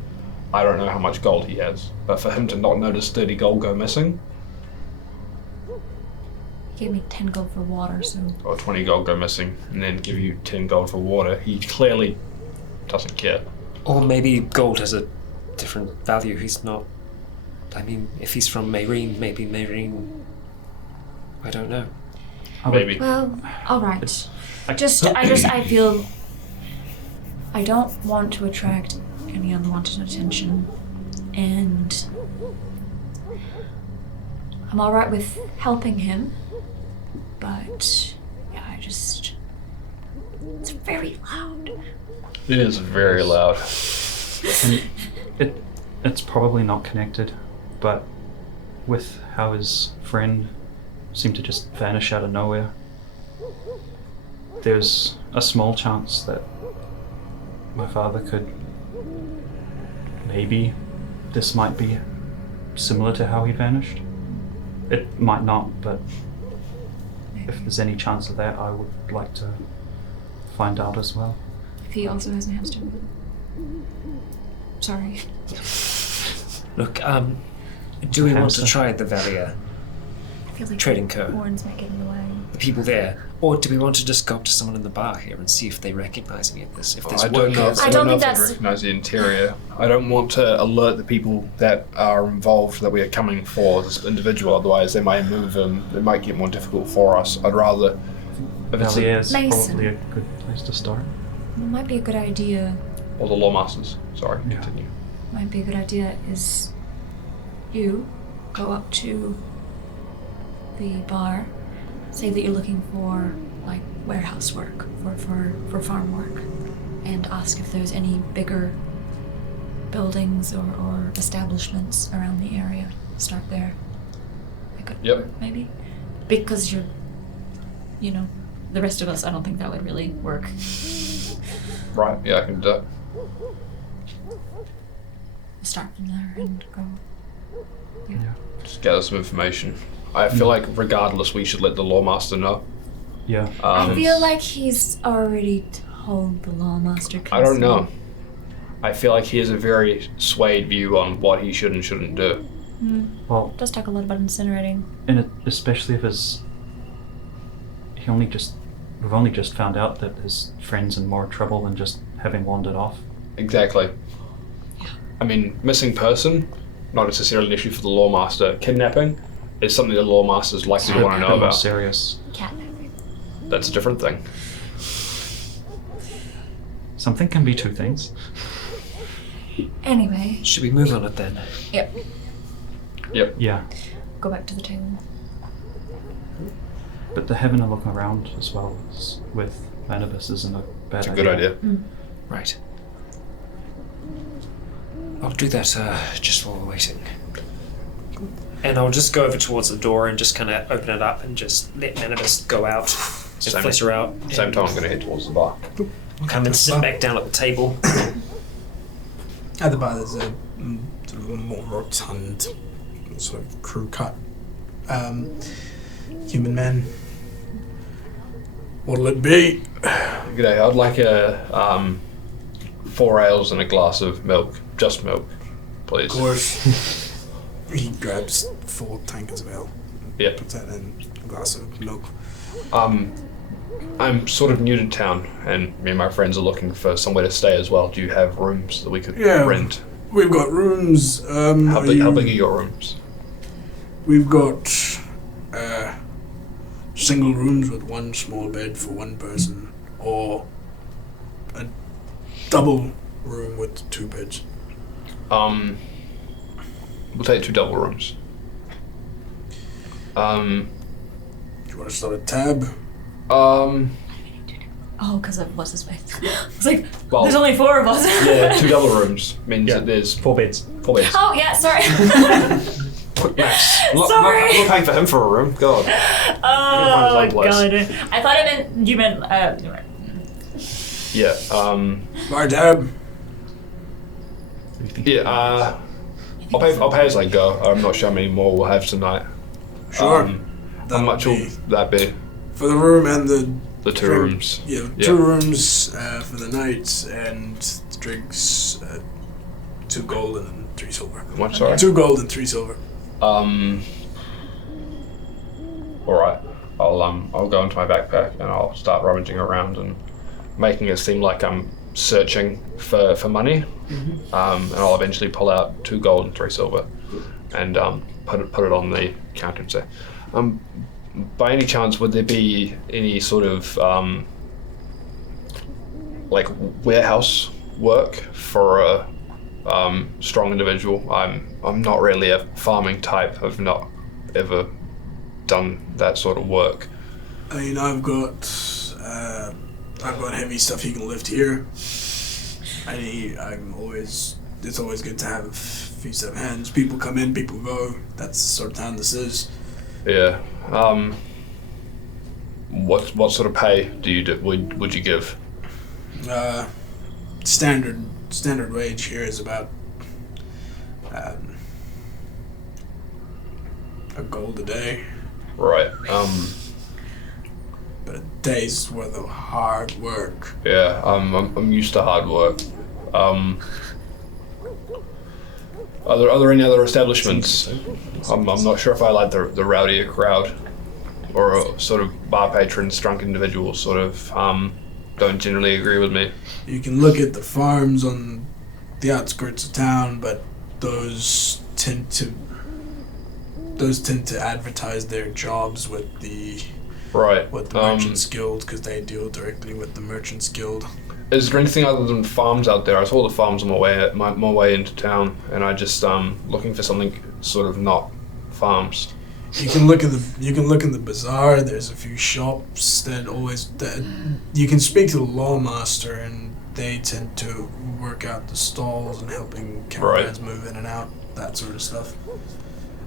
I don't know how much gold he has, but for him to not notice 30 gold go missing, He gave me 10 gold for water, so... or 20 gold go missing, and then give you 10 gold for water, he clearly doesn't care. Or maybe gold has a different value. He's not. I mean, if he's from Meereen, maybe Meereen. I don't know. Maybe. Well, alright. I feel... I don't want to attract any unwanted attention, and... I'm alright with helping him, but... Yeah, it's very loud. It is very loud. And it's probably not connected, but with how his friend seemed to just vanish out of nowhere, there's a small chance that my father could... Maybe this might be similar to how he vanished. It might not, but if there's any chance of that, I would like to find out as well. If he also has a hamster. Sorry. Look, do we want to try the Valier? feel like Trading the Co. horns might get in the way. The people there? Or do we want to just go up to someone in the bar here and see if they recognize any of this? If there's I don't know. workers- I don't think if I that's- recognize the interior. I don't want to alert the people that are involved that we are coming for this individual. Otherwise, they might move him. It might get more difficult for us. I'd rather. If it's Valier is Mason. probably a good place to start. It might be a good idea. or the Lawmasters. Sorry, Yeah. continue. Might be a good idea is you go up to the bar, say that you're looking for like warehouse work, for farm work, and ask if there's any bigger buildings or establishments around the area. Start there. I could Yep. maybe. Because the rest of us, I don't think that would really work. Right, yeah, I can do that. Start from there and go. Yeah. Just gather some information. I feel like regardless, we should let the Lawmaster know. Yeah. I feel like he's already told the Lawmaster. I don't know. I feel like he has a very swayed view on what he should and shouldn't do. Well, Does talk a lot about incinerating. and especially if we've only just found out that his friend's in more trouble than just having wandered off. Exactly. I mean, missing person, not necessarily an issue for the Lawmaster. Kidnapping is something the Lawmasters likely want to know More about. serious. Catnapped. That's a different thing. Something can be two things. Anyway, Should we move on it then? yep. Yep. Yeah, Go back to the table. but having a look around as well as with Manibus isn't a bad It's a idea. good idea. Right. I'll do that just while we're waiting. And I'll just go over towards the door and just kind of open it up and just let Manibus go out and Same. flitter out. Same time, I'm going to head towards the bar. Come and sit back down at the table. At the bar, there's a sort of more rotund, sort of crew cut human man. What'll it be? G'day, I'd like a 4 ales and a glass of milk. Just milk, please. Of course. He grabs 4 tankards of ale, Yeah. puts that in a glass of milk. I'm sort of new to town, and me and my friends are looking for somewhere to stay as well. Do you have rooms that we could Yeah. rent? We've got rooms. How big are your rooms? We've got single rooms with one small bed for one person, or a double room with 2 beds. We'll take 2 double rooms. Do you want to start a tab? Oh, because of what's his face. It's like, Well, there's only 4 of us. yeah, 2 double rooms means Yeah. that there's 4 beds. 4 beds. Oh, yeah, sorry. Quick maths. Sorry. I'm not paying for him for a room. God. Oh, Find his own God. I thought you meant, Yeah. Bar tab. Yeah. I'll pay as I go. I'm not sure how many more we'll have tonight. Sure. How That'll much will be that be? for the room and the The 2 drink. rooms. Yeah, Yeah. 2 rooms for the night and drinks. 2 gold and 3 silver. How much? Sorry. 2 gold and 3 silver. All right. I'll go into my backpack and I'll start rummaging around and making it seem like I'm searching for money. And I'll eventually pull out 2 gold and 3 silver, and put it on the counter and say, by any chance, would there be any sort of like warehouse work for a strong individual? I'm not really a farming type. I've not ever done that sort of work. I mean, I've got heavy stuff you can lift here. It's always good to have a few set of hands. People come in, people go. That's the sort of town this is. Yeah. What sort of pay would you give? Standard wage here is about a gold a day, Right. but a day's worth of hard work. Yeah. I'm used to hard work. Are there any other establishments? I'm not sure if I like the rowdier crowd, or sort of bar patrons, drunk individuals, sort of don't generally agree with me. You can look at the farms on the outskirts of town, but those tend to advertise their jobs with the Merchants Guild, because they deal directly with the Merchants Guild. Is there anything other than farms out there? I saw the farms on my way into town, and I just looking for something sort of not farms. You can look in the bazaar. There's a few shops that you can speak to the lawmaster, and they tend to work out the stalls and helping caravans move in and out, that sort of stuff.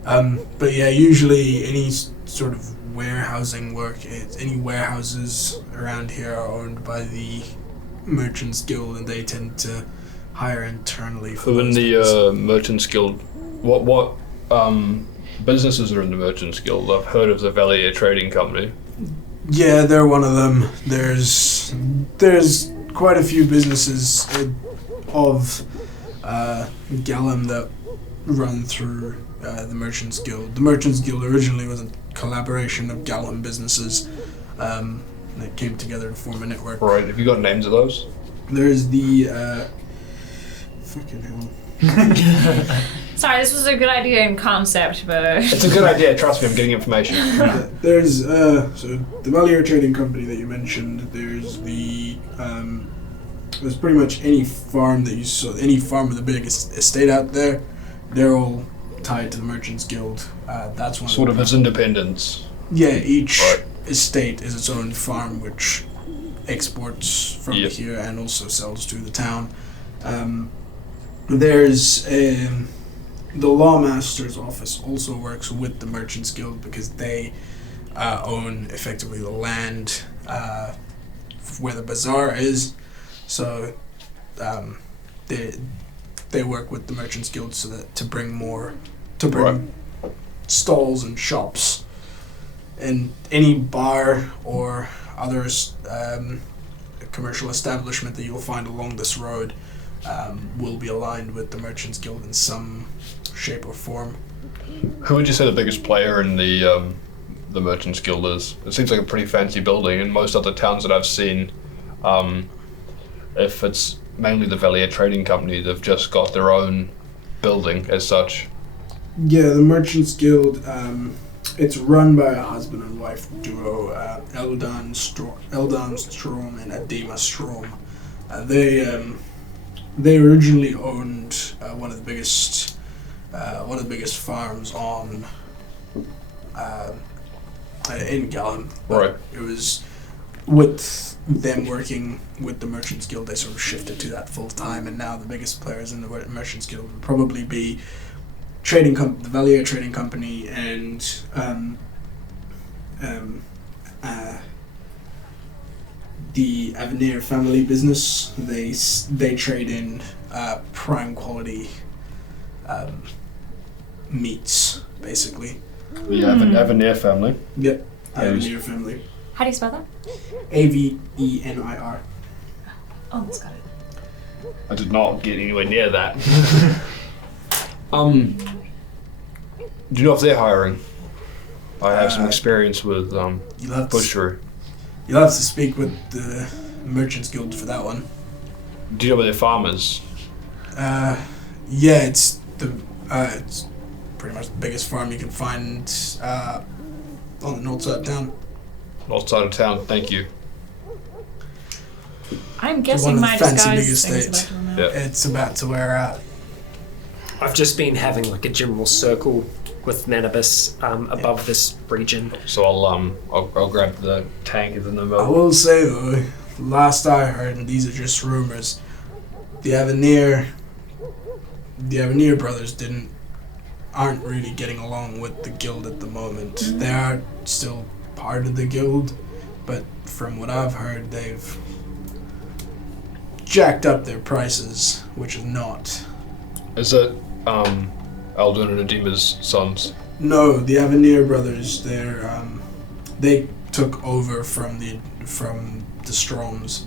But yeah, usually any sort of warehousing work, any warehouses around here are owned by the Merchants Guild, and they tend to hire internally for Within the Merchants Guild, what businesses are in the Merchants Guild? I've heard of the Valier Trading Company. Yeah, they're one of them. There's quite a few businesses of Gallum that run through the Merchants Guild. The Merchants Guild originally was a collaboration of Gallum businesses that came together to form a network. Right. Have you got names of those? There's the fucking hell. Sorry, this was a good idea in concept, but It's a good idea. Trust me, I'm getting information. There's so the Valier Trading Company that you mentioned. There's the there's pretty much any farm that you saw, any farm with a big estate out there. They're all tied to the Merchants Guild. That's one Sort of as independents. Yeah, each estate is its own farm, which exports from here and also sells to the town. There's the Lawmaster's office also works with the Merchants Guild, because they own effectively the land where the bazaar is. So they work with the Merchants Guild so that to bring stalls and shops, and any bar or other commercial establishment that you'll find along this road will be aligned with the Merchants Guild in some shape or form. Who would you say the biggest player in the Merchants Guild is? It seems like a pretty fancy building. In most other towns that I've seen, if it's mainly the Valier Trading Company, they've just got their own building as such. Yeah, the Merchants Guild, it's run by a husband and wife duo, Eldan Strom and Adema Strom. They originally owned one of the biggest farms on in Gallum. Right. It was with them working with the Merchants Guild, they sort of shifted to that full time, and now the biggest players in the Merchants Guild would probably be the Valier Trading Company and the Avenir family business. They trade in prime quality meats, basically. The Avenir family. Yep, Avenir family. how do you spell that? Avenir. Oh, that's got it. I did not get anywhere near that. Do you know if they're hiring? I have some experience with butchery. You'll have to speak with the Merchants Guild for that one. Do you know where their farm is? Yeah, it's pretty much the biggest farm you can find on the north side of town. North side of town, thank you. I'm guessing my disguise thing is about to run out. Yeah. It's about to wear out. I've just been having like a general circle with Nanibus above this region. So I'll grab the tank and the I moat. will say though, last I heard, and these are just rumors, the Avenir brothers aren't really getting along with the guild at the moment. Mm-hmm. They are still part of the guild, but from what I've heard, they've jacked up their prices, which is not. Is it Aldun and Adema's sons? No, the Avenir brothers. They took over from the Stroms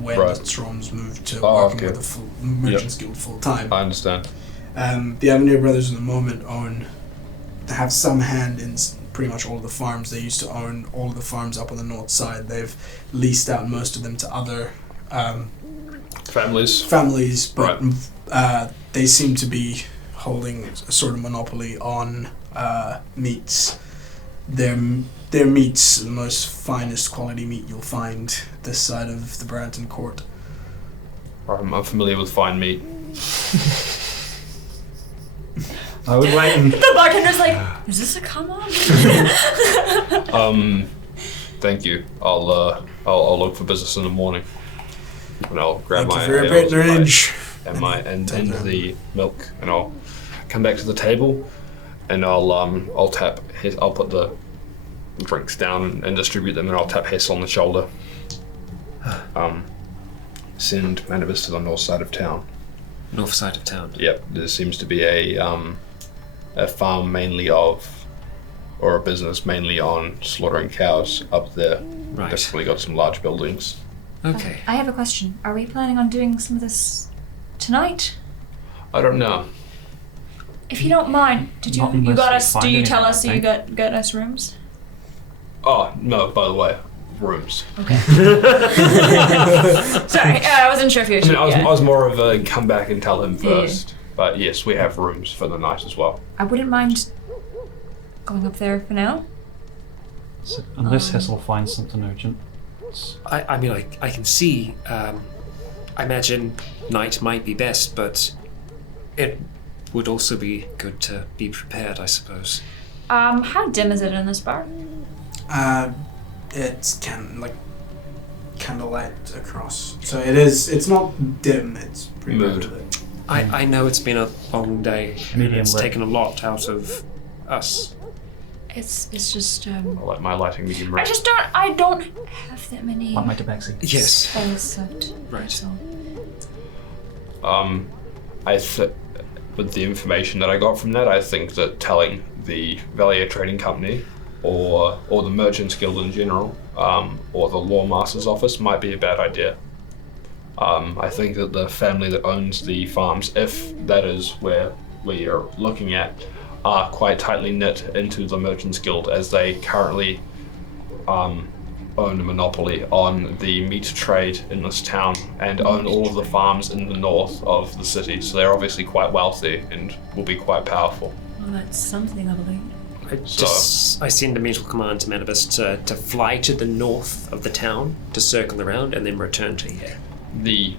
when the Stroms moved to working with the Merchants Guild full time. I understand. The Avenir brothers in the moment have some hand in pretty much all of the farms. They used to own all of the farms up on the north side. They've leased out most of them to other families, but they seem to be holding a sort of monopoly on meats. Their meat's the most finest quality meat you'll find this side of the Branton Court. I'm familiar with fine meat. I would wait and... The bartender's like, is this a come on? Thank you. I'll look for business in the morning. And I'll grab my patronage and the milk, and I'll come back to the table, and I'll put the drinks down and distribute them, and I'll tap Hess on the shoulder. Send Manibus to the north side of town. North side of town. Yep, there seems to be a farm or a business mainly on slaughtering cows up there. Right. Definitely got some large buildings. Okay. I have a question. Are we planning on doing some of this tonight? I don't know. If you don't mind, Not unless we find do you anything, tell us I that you think. got us rooms? Oh, no, by the way, rooms. Okay. Sorry, I wasn't sure if you were I was more of a come back and tell him first. Yeah. But yes, we have rooms for the night as well. I wouldn't mind going up there for now. So, unless Hessel finds something urgent. I mean, I can see. I imagine night might be best, but it would also be good to be prepared, I suppose. How dim is it in this bar? It's candlelight across. So it's not dim, it's pretty Mood. lit. I know it's been a long day. Medium It's lit. taken a lot out of us. It's just I like my lighting medium red. I don't have that many Like my tabaxi. Yes. spells left. Right. So. With the information that I got from that, I think that telling the Valier Trading Company or the Merchants Guild in general, or the Law Master's Office might be a bad idea. I think that the family that owns the farms, if that is where we are looking at, are quite tightly knit into the Merchants Guild, as they currently own a monopoly on the meat trade in this town and own all of the farms in the north of the city. So they're obviously quite wealthy and will be quite powerful. Well, that's something, I believe. I send a mental command to Manibus to fly to the north of the town, to circle around, and then return to here. The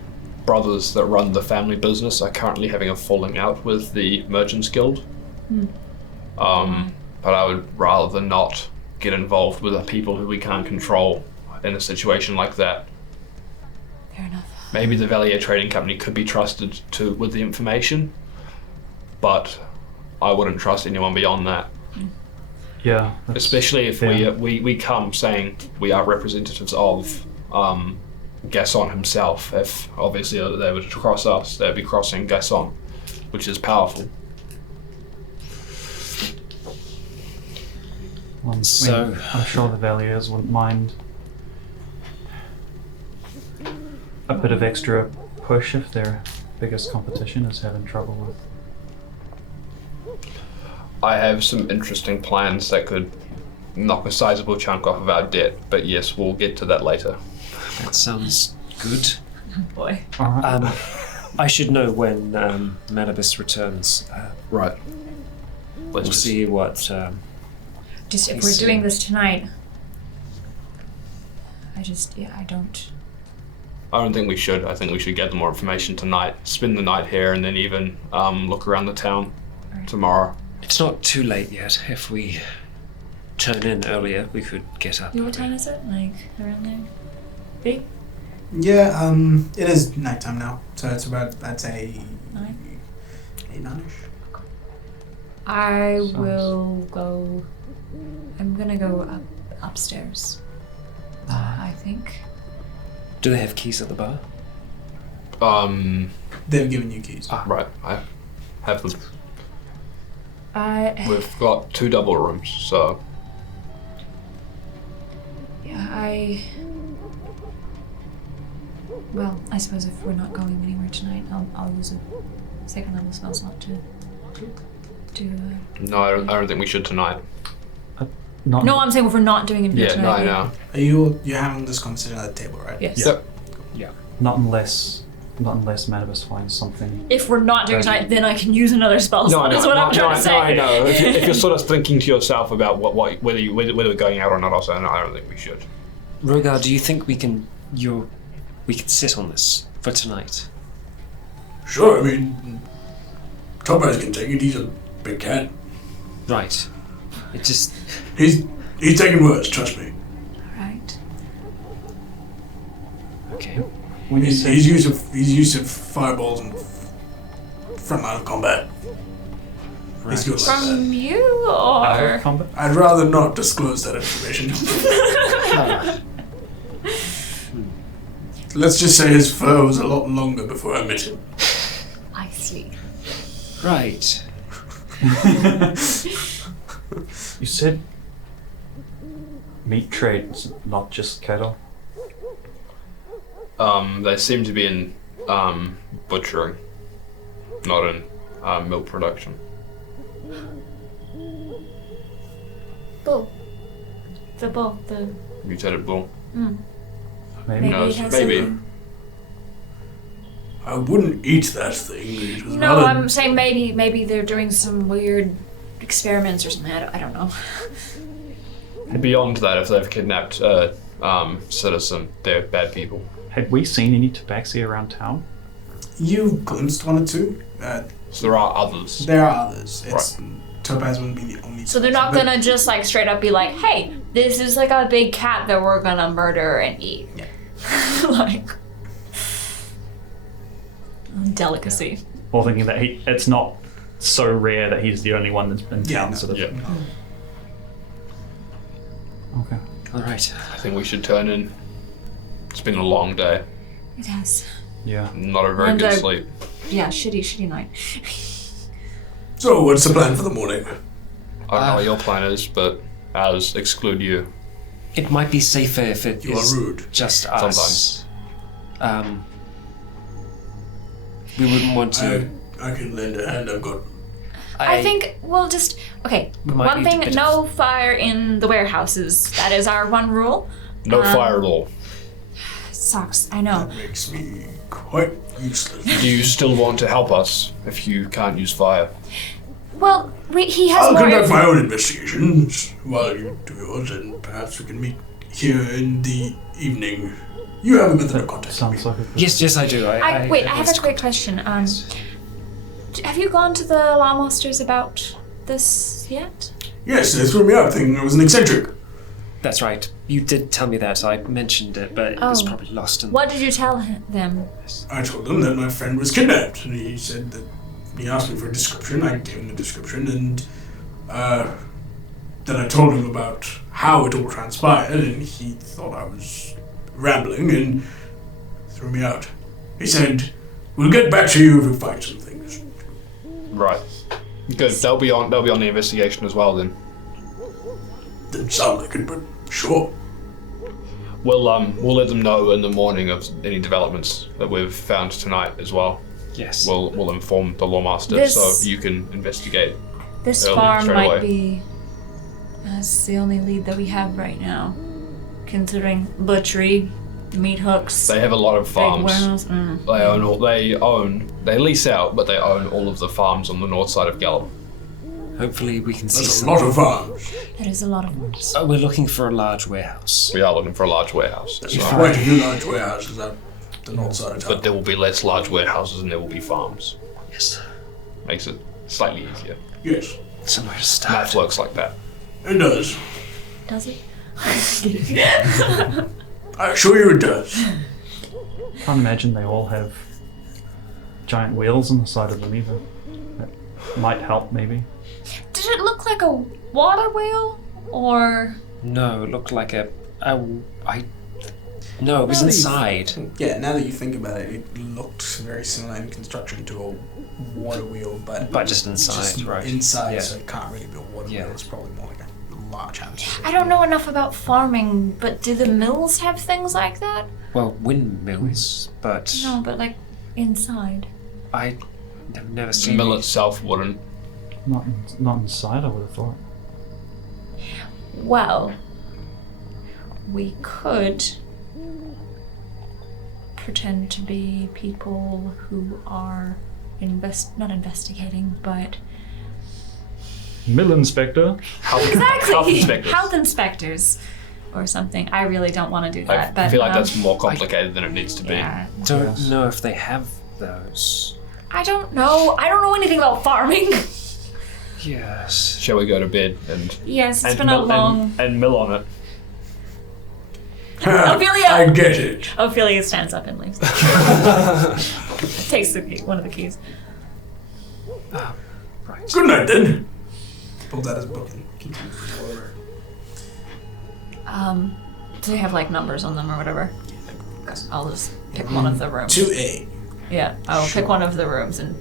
brothers that run the family business are currently having a falling out with the Merchants Guild. But I would rather not get involved with the people who we can't control in a situation like that. Fair enough. Maybe the Valier Trading Company could be trusted with the information, but I wouldn't trust anyone beyond that. Yeah. that's Especially if fair. we come saying we are representatives of Gasson himself. If obviously they were to cross us, they'd be crossing Gasson, which is powerful. So- I'm sure the Valiers wouldn't mind a bit of extra push if their biggest competition is having trouble with. I have some interesting plans that could knock a sizable chunk off of our debt, but yes, we'll get to that later. That sounds good. Boy. Alright. I should know when Manibus returns. Right. We'll see what... Just if I we're see. doing this tonight, I don't. I don't think we should. I think we should gather more information tonight, spend the night here, and then even look around the town tomorrow. It's not too late yet. If we turn in earlier, we could get up. What time is it? Like around there? Big? Yeah, it is nighttime now, so it's about, I'd say, 9? 9-ish. I Sounds- will go. I'm gonna go upstairs. I think. Do they have keys at the bar? They've given you keys. Right. I have them. I We've got 2 double rooms, so Well, I suppose if we're not going anywhere tonight, I'll use second level spell slot to No, I don't think we should tonight. Not No, I'm saying if we're not doing it Yeah, no, tonight. I know. Are you're having this conversation at the table, right? Yes. Yep. not unless Manibus finds something. If we're not doing it tonight, then I can use another spell slot. Is what I'm trying to say. No, I know. If you're sort of thinking to yourself about whether we're going out or not, also, no, I don't think we should. Rogar, do you think we can sit on this for tonight? Sure, I mean, Topaz can take it. He's a big cat. Right. It just... He's taking worse, trust me. Right. Okay. When you say He's used to fireballs and front line of combat. He's good like that. From you or combat, I'd rather not disclose that information. Let's just say his fur was a lot longer before I met him. I see. Right. you said meat trades, not just cattle. They seem to be in butchering, not in milk production. Bull. The bull. The. Mutated bull. Maybe. Who knows? it has Maybe. something. I wouldn't eat that thing. It was No, not a- I'm saying maybe they're doing some weird experiments or something. I don't know. Beyond that, if they've kidnapped a citizen, they're bad people. Had we seen any tabaxi around town? You glimpsed one or two. So there are others. There are others. Topaz wouldn't be the only. So they're not but- gonna just like straight up be like, "Hey, this is like a big cat that we're gonna murder and eat." Yeah. Like delicacy. Or thinking that it's not so rare that he's the only one that's been Yeah, town, no, sort of. Yeah. Okay. All right. I think we should turn in. It's been a long day. It has. Yeah. Not a very And, good sleep. Yeah, shitty night. So, what's the plan for the morning? I don't know what your plan is, but ours exclude you. It might be safer if it You is are rude. just us. We wouldn't want to. I can lend a hand. I've got. I think we'll just okay. We might One need a thing: bit no fire in the warehouses. That is our one rule. No fire at all. Sucks. I know. That makes me quite useless. Do you still want to help us if you can't use fire? Well, he has I'll more. conduct my own investigations while you do yours, and perhaps we can meet here in the evening. You have a method of contact. Sounds like a good Yes, I do. Wait, I have a quick question. Have you gone to the Lawmasters about this yet? Yes, they threw me out thinking I was an eccentric. That's right. You did tell me that. I mentioned it, but it was Oh. probably lost in. What did you tell them? I told them that my friend was kidnapped, and he said that he asked me for a description. I gave him the description, and then I told him about how it all transpired, and he thought I was rambling and threw me out. He said, "We'll get back to you if we find some things." Right. Good. They'll be on the investigation as well then. Didn't sound like it, but sure. We'll let them know in the morning of any developments that we've found tonight as well. Yes. We'll inform the Lawmaster This- so you can investigate. This Early, farm straight might away. be. That's the only lead that we have right now, considering butchery, meat hooks, They have a lot of big farms. warehouse. They lease out, but they own all of the farms on the north side of Gallup. Hopefully we can see That's a some. lot of farms. That is a lot of work. We're looking for a large warehouse. We are looking for a large warehouse. There's Yeah. quite a few large warehouses out the north side of town. But there will be less large warehouses and there will be farms. Yes. Makes it slightly easier. Yes, Somewhere to start. Math works like that. it does. Does it? I assure you it does. Can't imagine they all have giant wheels on the side of them either. That might help, maybe. Did it look like a water wheel or? No, it looked like No, it was inside. Yeah, now that you think about it, it looked very similar in construction to a water wheel, but just inside, right. Inside, Yeah. so it can't really be a water Yeah. wheel. It's probably more like a large house. I don't know enough about farming, but do the mills have things like that? Well, windmills, but No, but like inside. I I've never The seen mill these. itself wouldn't. Not inside, I would have thought. Well, we could pretend to be people who are not investigating, but Mill inspector. exactly inspectors. health inspectors or something. I really don't want to do that. I but, feel like that's more complicated than it needs to be. Yeah. Don't know if they have those. I don't know. I don't know anything about farming. Yes. Shall we go to bed and Yes, it's And been a long. and mill on it. Ophelia. I get it. Ophelia stands up and leaves. Takes the key, one of the keys. Right. Good night then. Pulls out his book and continues to forward. Do they have like numbers on them or whatever? Because I'll just pick one of the rooms. 2A. Yeah, I'll pick one of the rooms and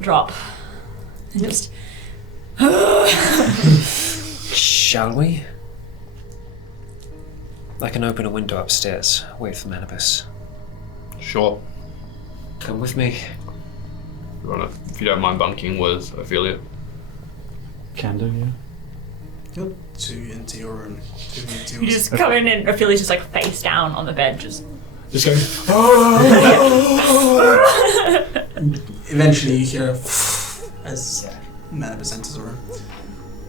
drop. And just. Shall we? I can open a window upstairs. Wait for Manibus. sure. Come with me. If you don't mind bunking with Ophelia. Can do, yeah. Yep. 2 into your room. 2 into You yours. just come in and Ophelia's just like face down on the bed, just. going. Eventually, you hear as Manibus enters the room.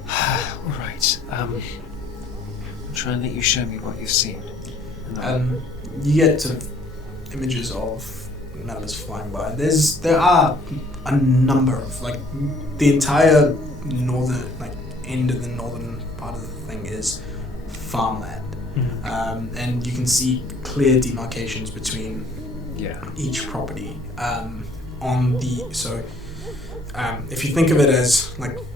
All right. I'll try and let you show me what you've seen. You get sort of images of Manibus flying by. There are a number of the entire northern end of the northern part of the thing is farmland. Mm-hmm. And you can see clear demarcations between Yeah. each property. If you think of it as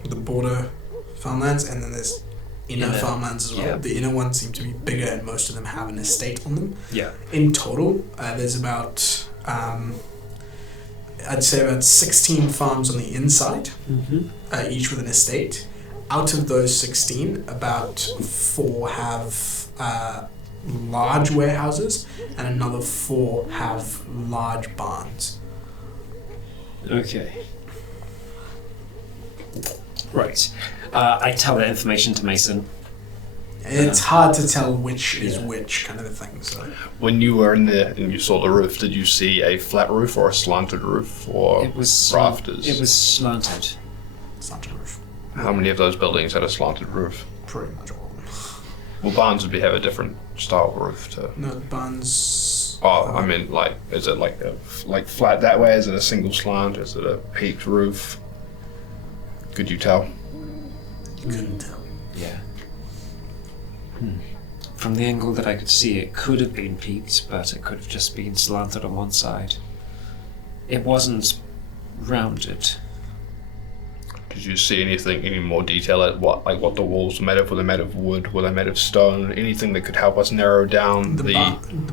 the border farmlands, and then there's inner farmlands as well. Yeah. The inner ones seem to be bigger, and most of them have an estate on them. Yeah. In total, there's about I'd say about 16 farms on the inside, each with an estate. Out of those 16, about 4 have large warehouses, and another 4 have large barns. Okay. Right. I tell that information to Mason. It's hard to tell which is which kind of a thing. So When you were in there and you saw the roof, did you see a flat roof or a slanted roof or It was rafters? It was slanted. it's not a roof. How many of those buildings had a slanted roof? Pretty much all of them. Well, barns would have a different style of roof to. No, barns. Oh, I mean, is it like flat that way? Is it a single slant? Is it a peaked roof? Could you tell? You couldn't tell. Yeah. From the angle that I could see, it could have been peaked, but it could have just been slanted on one side. It wasn't rounded. Did you see any more detail at what the walls were made of? Were they made of wood? Were they made of stone? Anything that could help us narrow down The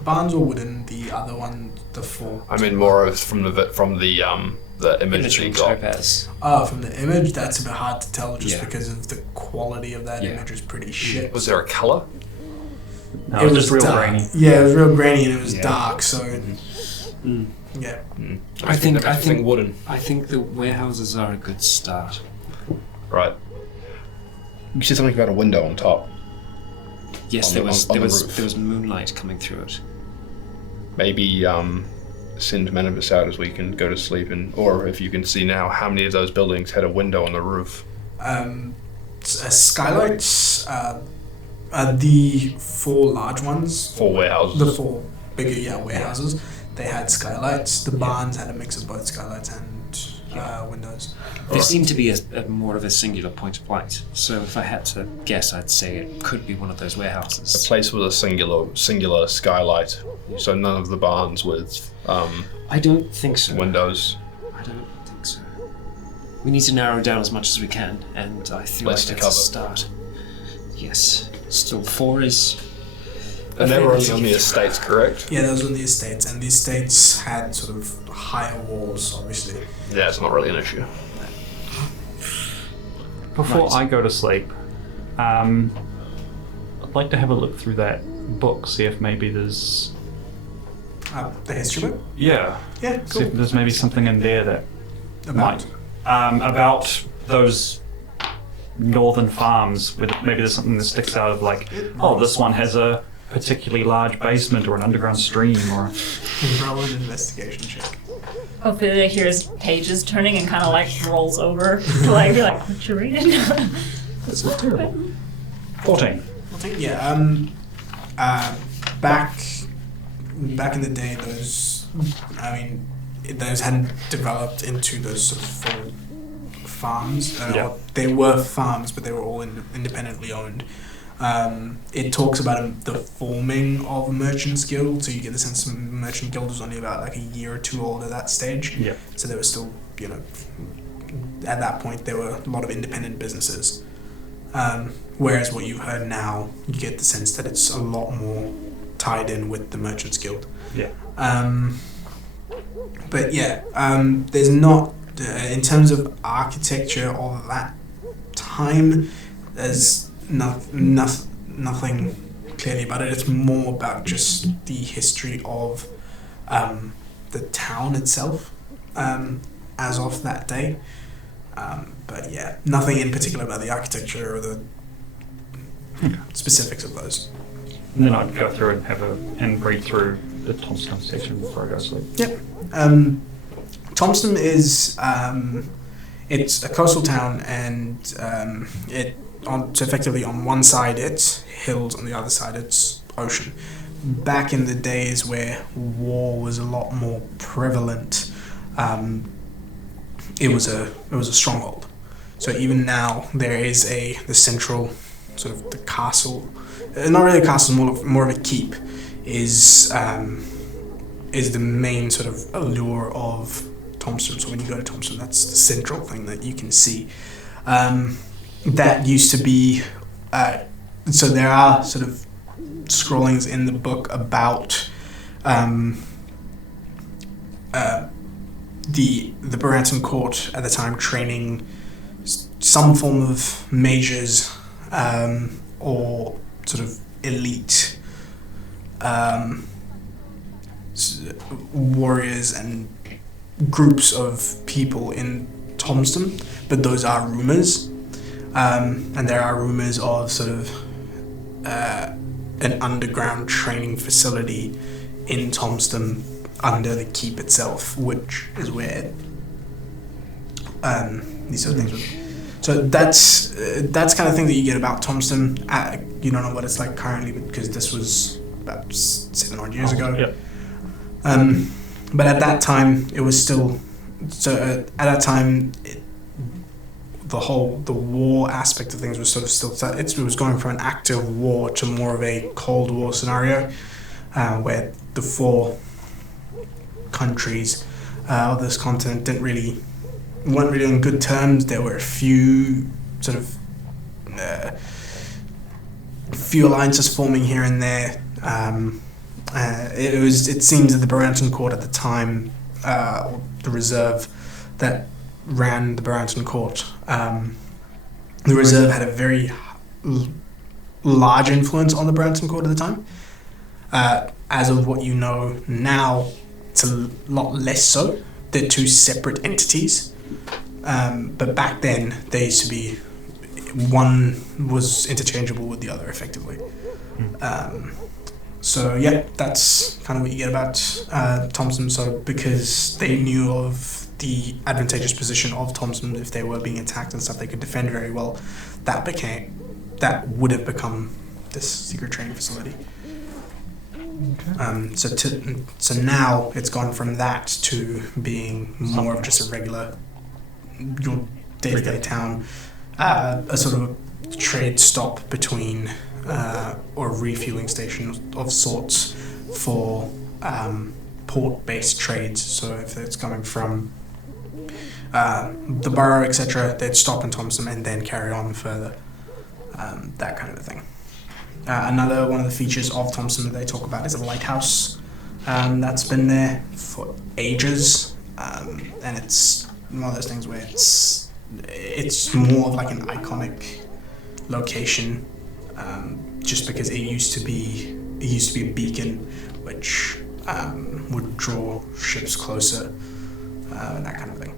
barns were wooden. The other one, the 4. I mean, more of from the image that you got. Topaz. From the image, that's a bit hard to tell just Yeah. because of the quality of that Yeah. image was pretty shit. Was there a color? No, it was just real dark. grainy. Yeah, it was real grainy and it was Yeah. dark. So Mm. yeah, I think wooden. I think the warehouses are a good start. Right. You said something about a window on top. Yes, On there the- was on there the was roof. there was moonlight coming through it. Maybe send Manibus out as we can go to sleep, or if you can see now, how many of those buildings had a window on the roof? skylights. The 4 large ones. 4 warehouses. The 4 bigger warehouses. They had skylights. The barns had a mix of both skylights and windows. There seemed to be a more of a singular point of light. So if I had to guess, I'd say it could be one of those A warehouses. place with a singular skylight. So none of the barns with I don't think so. windows. I don't think so. We need to narrow down as much as we can, and I feel Place like to that's a cover. start. Yes. Still 4 is. And they were only on the estates, correct? Yeah, those were the estates, and the estates had sort of higher walls, obviously. Yeah, it's not really an issue. Before Right. I go to sleep, I'd like to have a look through that book, see if maybe there's... The history book? Yeah. Yeah, See cool. if there's maybe something in there that About those northern farms, with maybe there's something that sticks out of like, oh, this one has a particularly large basement or an underground stream or... Roll an investigation check. Ophelia hears pages turning and kind of like rolls over to like be like, what you reading? This is terrible. 14. Yeah, back in the day, those hadn't developed into those sort of full farms. They were farms, but they were all independently owned. It talks about the forming of a merchant's guild, so you get the sense the merchant guild was only about like a year or two old at that stage. Yeah. So they were still, at that point, there were a lot of independent businesses. Whereas what you've heard now, you get the sense that it's a lot more tied in with the merchant's guild. Yeah. But yeah, there's not, in terms of architecture of that time, there's nothing clearly about it. It's more about just the history of the town itself as of that day. But yeah, nothing in particular about the architecture or the specifics of those. And then I'd go through and read through the Thompson section before I go to sleep. Yep. Thompson is it's a coastal town, and so effectively on one side it's hills, on the other side it's ocean. Back in the days where war was a lot more prevalent, it was a stronghold. So even now there is the central sort of the castle, not really a castle, more of a keep, is the main sort of allure of Thompson. So when you go to Thompson, that's the central thing that you can see. That used to be, so there are sort of scrollings in the book about the Baranton court at the time training some form of mages or sort of elite warriors and groups of people in Thompson, but those are rumors, and there are rumors of sort of an underground training facility in Thompson under the keep itself, which is where these sort of things would. So that's kind of thing that you get about Thompson. You don't know what it's like currently because this was about 7 odd years ago. Yep. But at that time, it was still. So at that time, the war aspect of things was sort of still. It was going from an active war to more of a Cold War scenario, where the 4 countries of this continent weren't really on good terms. There were a few sort of few alliances forming here and there. It seems that the Baranton court at the time, or the reserve that ran the Baranton court, the reserve had a very large influence on the Baranton court at the time. As of what you know now, it's a lot less so. They're 2 separate entities. But back then, they used to be, one was interchangeable with the other, effectively. So yeah, that's kind of what you get about Thompson. So because they knew of the advantageous position of Thompson, if they were being attacked and stuff, they could defend very well. That would have become this secret training facility. Okay. So now it's gone from that to being more of just a regular, your day-to-day town, a sort of trade stop between, or refueling station of sorts for port-based trades. So if it's coming from the borough, etc., they'd stop in Thompson and then carry on further, that kind of a thing. Another one of the features of Thompson that they talk about is a lighthouse that's been there for ages, and it's one of those things where it's more of like an iconic location, just because it used to be a beacon which would draw ships closer, that kind of thing.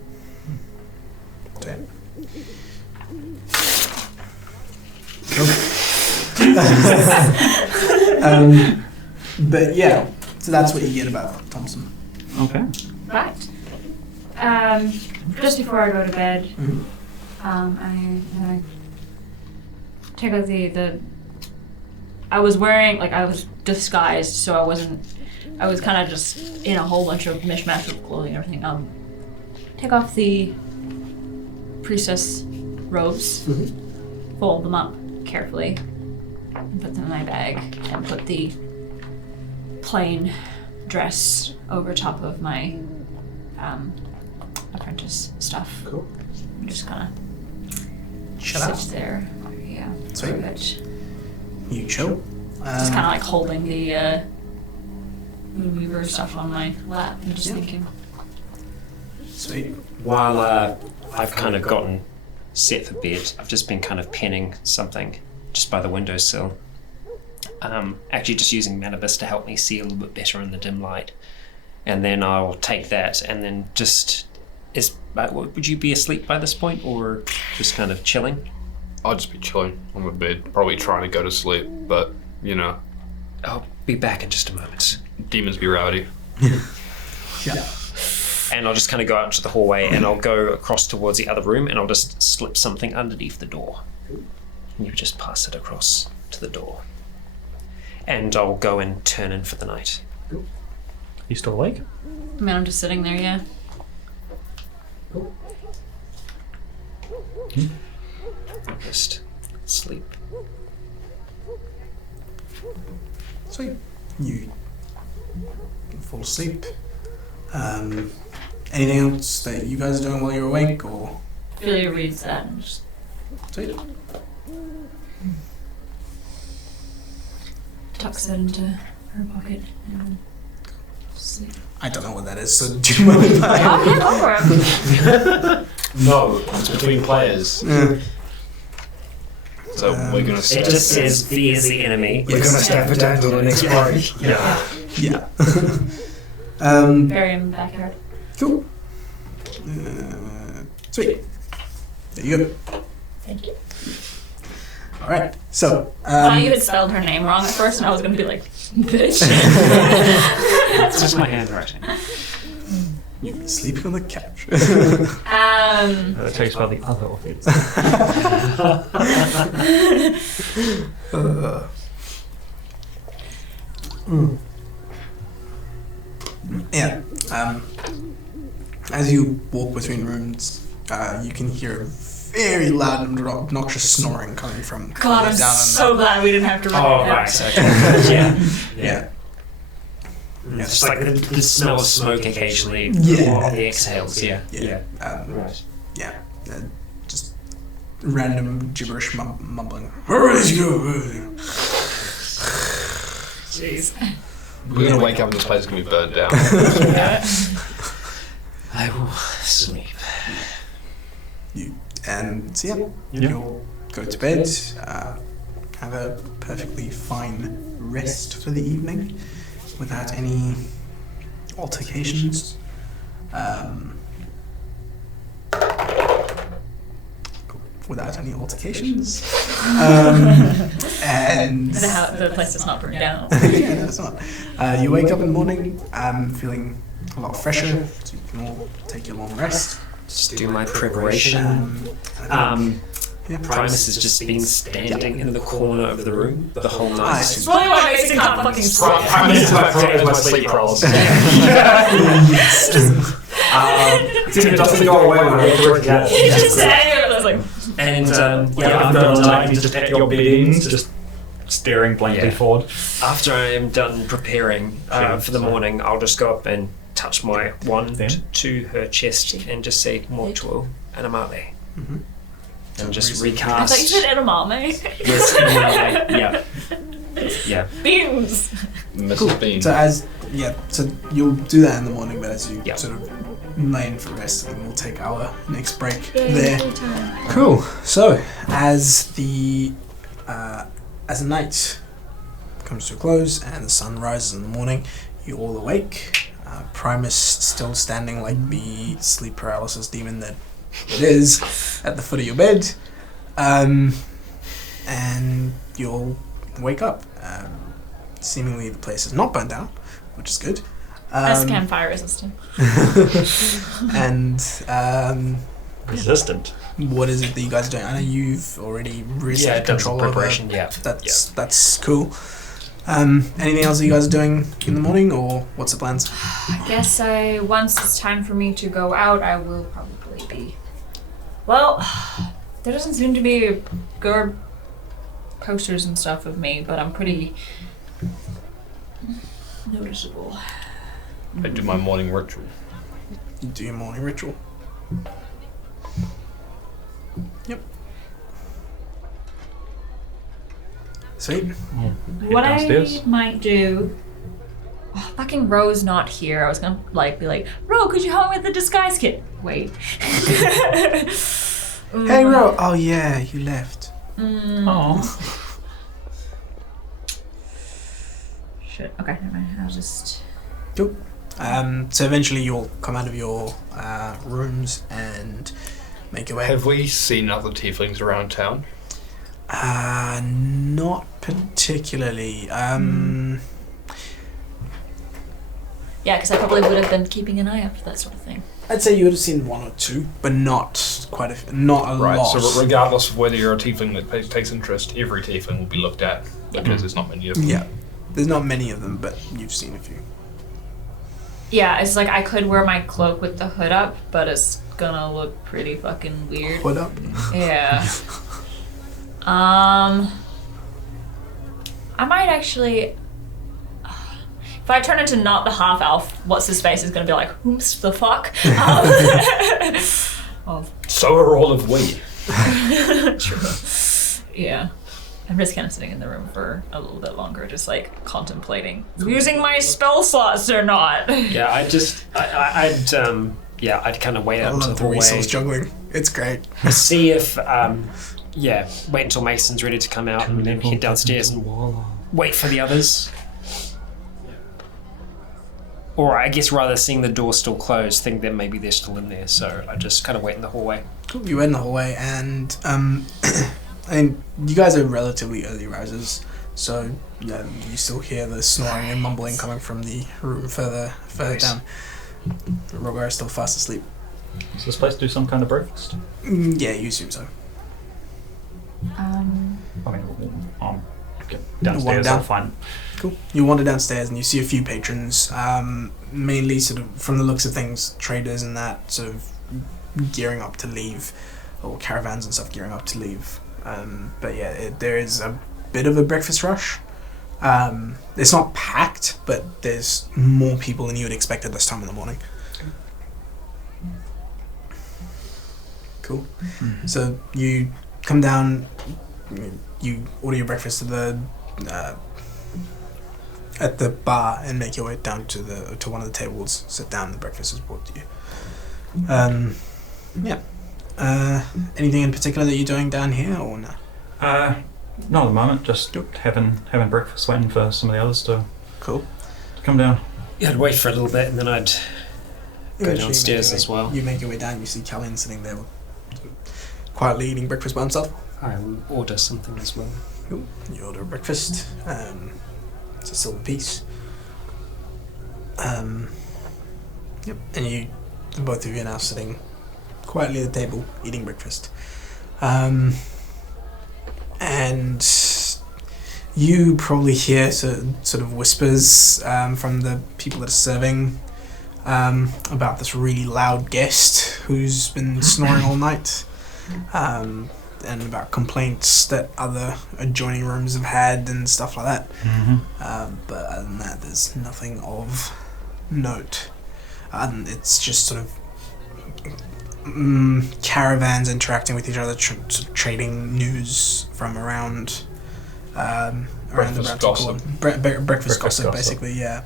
But yeah, so that's what you get about Thompson. Okay. Right. Just before I go to bed, I take out the. I was wearing, like, I was disguised, so I was kind of just in a whole bunch of mishmash of clothing and everything. Take off the priestess robes, fold them up carefully, and put them in my bag, and put the plain dress over top of my apprentice stuff. Cool. I'm just kind of sit there. Yeah. Sweet. Good. You chill. Just kind of like holding the Moonweaver stuff on my lap and just thinking. Sweet. While I've kind of gotten set for bed, I've just been kind of penning something just by the windowsill. Actually just using Manibus to help me see a little bit better in the dim light. And then I'll take that and then just... would you be asleep by this point or just kind of chilling? I'll just be chilling on my bed, probably trying to go to sleep, but, you know. I'll be back in just a moment. Demons be rowdy. Yeah. And I'll just kind of go out into the hallway and I'll go across towards the other room and I'll just slip something underneath the door. And you just pass it across to the door. And I'll go and turn in for the night. You still awake? I mean, I'm just sitting there, yeah. Just sleep. Sweet. You fall asleep. Anything else that you guys are doing while you're awake, or? Julia reads that and just... Sweet. tucks it into her pocket and sleep. I don't know what that is, so do you mind if I... Oh, yeah, go for it. No, it's between players. Yeah. So we're gonna It stay. just says V is the enemy. We're gonna stand for down till the next party. Yeah. Yeah. Bury him in the backyard. Cool. Sweet. There you go. Thank you. Alright, so... You had spelled her name wrong at first, and I was going to be like, bitch. It's just my handwriting. You're sleeping on the couch. That takes by the other offense. Yeah. As you walk between rooms, you can hear a very loud and obnoxious snoring coming from God, I'm down so glad we didn't have to write Oh, it right. out. Okay. Yeah. It's just like the smell of smoke occasionally. Yeah. Or the exhales. Yeah. Yeah. Right. Yeah. Just random gibberish mumbling. Where is you? Jeez. We're gonna wake up and this place is gonna be burned down. I will sleep. And so you'll go to bed, have a perfectly fine rest for the evening without any altercations. Without any altercations. And The place does not burn down. yeah, that's not. You wake up in the morning, feeling a lot fresher, so you can all take your long rest. Just do my preparation. Primus has just been standing in the corner of the room the whole night. It's really why Mason can't fucking sleep. My sleep crawls. It doesn't go away when I get to work again. He's just standing there and I was like, And Yeah, I've got a time. He's just at your bed ends, just staring blankly forward. after I am done preparing for the morning, I'll just go up and touch my wand to her chest and just say Mortual Animale. Mm-hmm. And just I recast. thought you said edamame. Yes, Animale. Yeah. Yeah. Beans. Mrs. Bean. So you'll do that in the morning, but as you Yeah. sort of lay in for rest, and we'll take our next break there. Cool. So as the night comes to a close and the sun rises in the morning, you all awake. Primus still standing like the sleep paralysis demon that it is at the foot of your bed, and you'll wake up. Seemingly the place is not burnt down, which is good. As campfire resistant. And Resistant. what is it that you guys are doing? I know you've already reset done control some over. preparation. Yeah, That's cool. Anything else that you guys are doing in the morning, or what's the plans? I guess once it's time for me to go out, I will probably be. Well, there doesn't seem to be good posters and stuff of me, but I'm pretty noticeable. I do my morning ritual. You do your morning ritual. Yep. Sweet. Head What downstairs. I might do. Oh, fucking Ro's not here. I was gonna be like, Ro, could you help me with the disguise kit? Wait. Hey, Ro. Oh yeah, you left. Oh. Shit. Okay, never mind. I'll just. Cool. So eventually you'll come out of your rooms and make your way. Have we seen other tieflings around town? Not particularly. Yeah, because I probably would have been keeping an eye out for that sort of thing. I'd say you would have seen one or two, but not quite not a Right, lot. so regardless of whether you're a tiefling that takes interest, every tiefling will be looked at because there's not many of them. Yeah, there's not many of them, but you've seen a few. Yeah, it's like I could wear my cloak with the hood up, but it's gonna look pretty fucking weird. Hood up. Yeah. I might actually. If I turn into not the half elf, what's his face is gonna be like, whom's the fuck? So are all of we. True. Yeah. I'm just kind of sitting in the room for a little bit longer, just like contemplating using my spell slots or not. Yeah, I'd kind of wait I out until love the the resource way, juggling. It's great. see if, wait until Mason's ready to come out and then head downstairs and wait for the others. Or I guess rather seeing the door still closed, think that maybe they're still in there, so I just kind of wait in the hallway. Cool. You went in the hallway, and and you guys are relatively early risers, so yeah, you still hear the snoring and mumbling coming from the room further Nice. down. Rogar is still fast asleep. Does this place do some kind of breakfast? Yeah, you assume so. I mean, get downstairs, down. I'll find. Cool. You wander downstairs and you see a few patrons, mainly sort of, from the looks of things, traders and that, sort of gearing up to leave, or caravans and stuff gearing up to leave. But yeah, there is a bit of a breakfast rush. It's not packed, but there's more people than you would expect at this time in the morning. Cool. Mm-hmm. So you come down, you order your breakfast at the bar and make your way down to one of the tables. Sit down, and the breakfast is brought to you. Yeah. Anything in particular that you're doing down here, or no? Not at the moment. Just having breakfast, waiting for some of the others to Cool. come down. Yeah, I'd wait for a little bit and then I'd go Eventually downstairs you as well. You make your way down. You see Callian sitting there, quietly eating breakfast by himself. I will order something as well. Cool. You order breakfast. It's a silver piece. Yep. And you, both of you, are now sitting quietly at the table eating breakfast. And you probably hear sort of whispers from the people that are serving about this really loud guest who's been snoring all night. And about complaints that other adjoining rooms have had and stuff like that. Mm-hmm. But other than that, there's nothing of note. It's just sort of caravans interacting with each other, trading news from around the Breakfast gossip. Breakfast gossip, basically, yeah.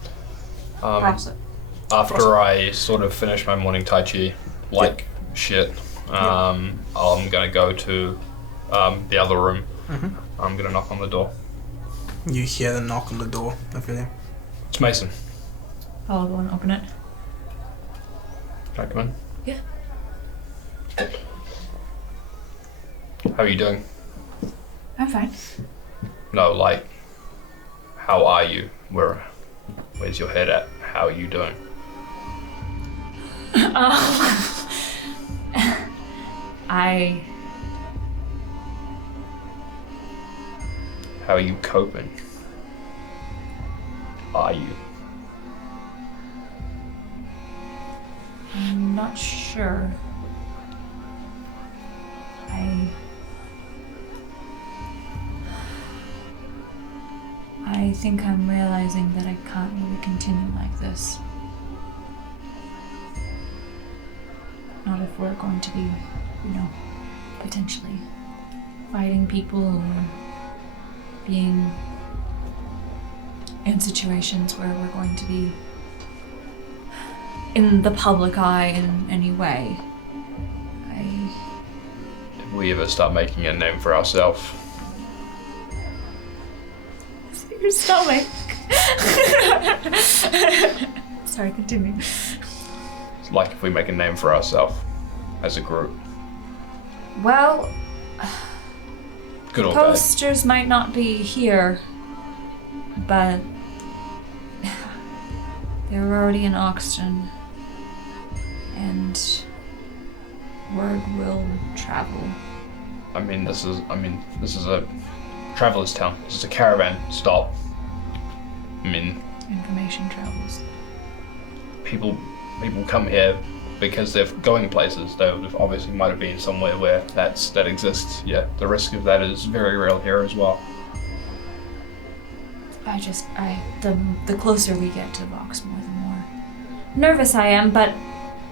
After I sort of finish my morning tai chi, shit, I'm gonna go to the other room. Mm-hmm. I'm gonna knock on the door. You hear the knock on the door over there. It's Mason. I'll go and open it. Can I come in? Yeah. How are you doing? I'm fine. No, like, how are you? Where's your head at? How are you doing? How are you coping? Are you? I'm not sure. I think I'm realizing that I can't really continue like this. Not if we're going to be, potentially fighting people or being in situations where we're going to be in the public eye in any way. If we ever start making a name for ourselves. Your stomach. Sorry, continue. It's like if we make a name for ourselves as a group. Well, Good or bad. posters might not be here, but they were already in Oxton, and word will travel. This is a traveler's town. This is a caravan stop. Information travels. People come here because they're going places. They obviously might have been somewhere where that exists. Yeah, the risk of that is very real here as well. The closer we get to Voxmore, the more nervous I am, but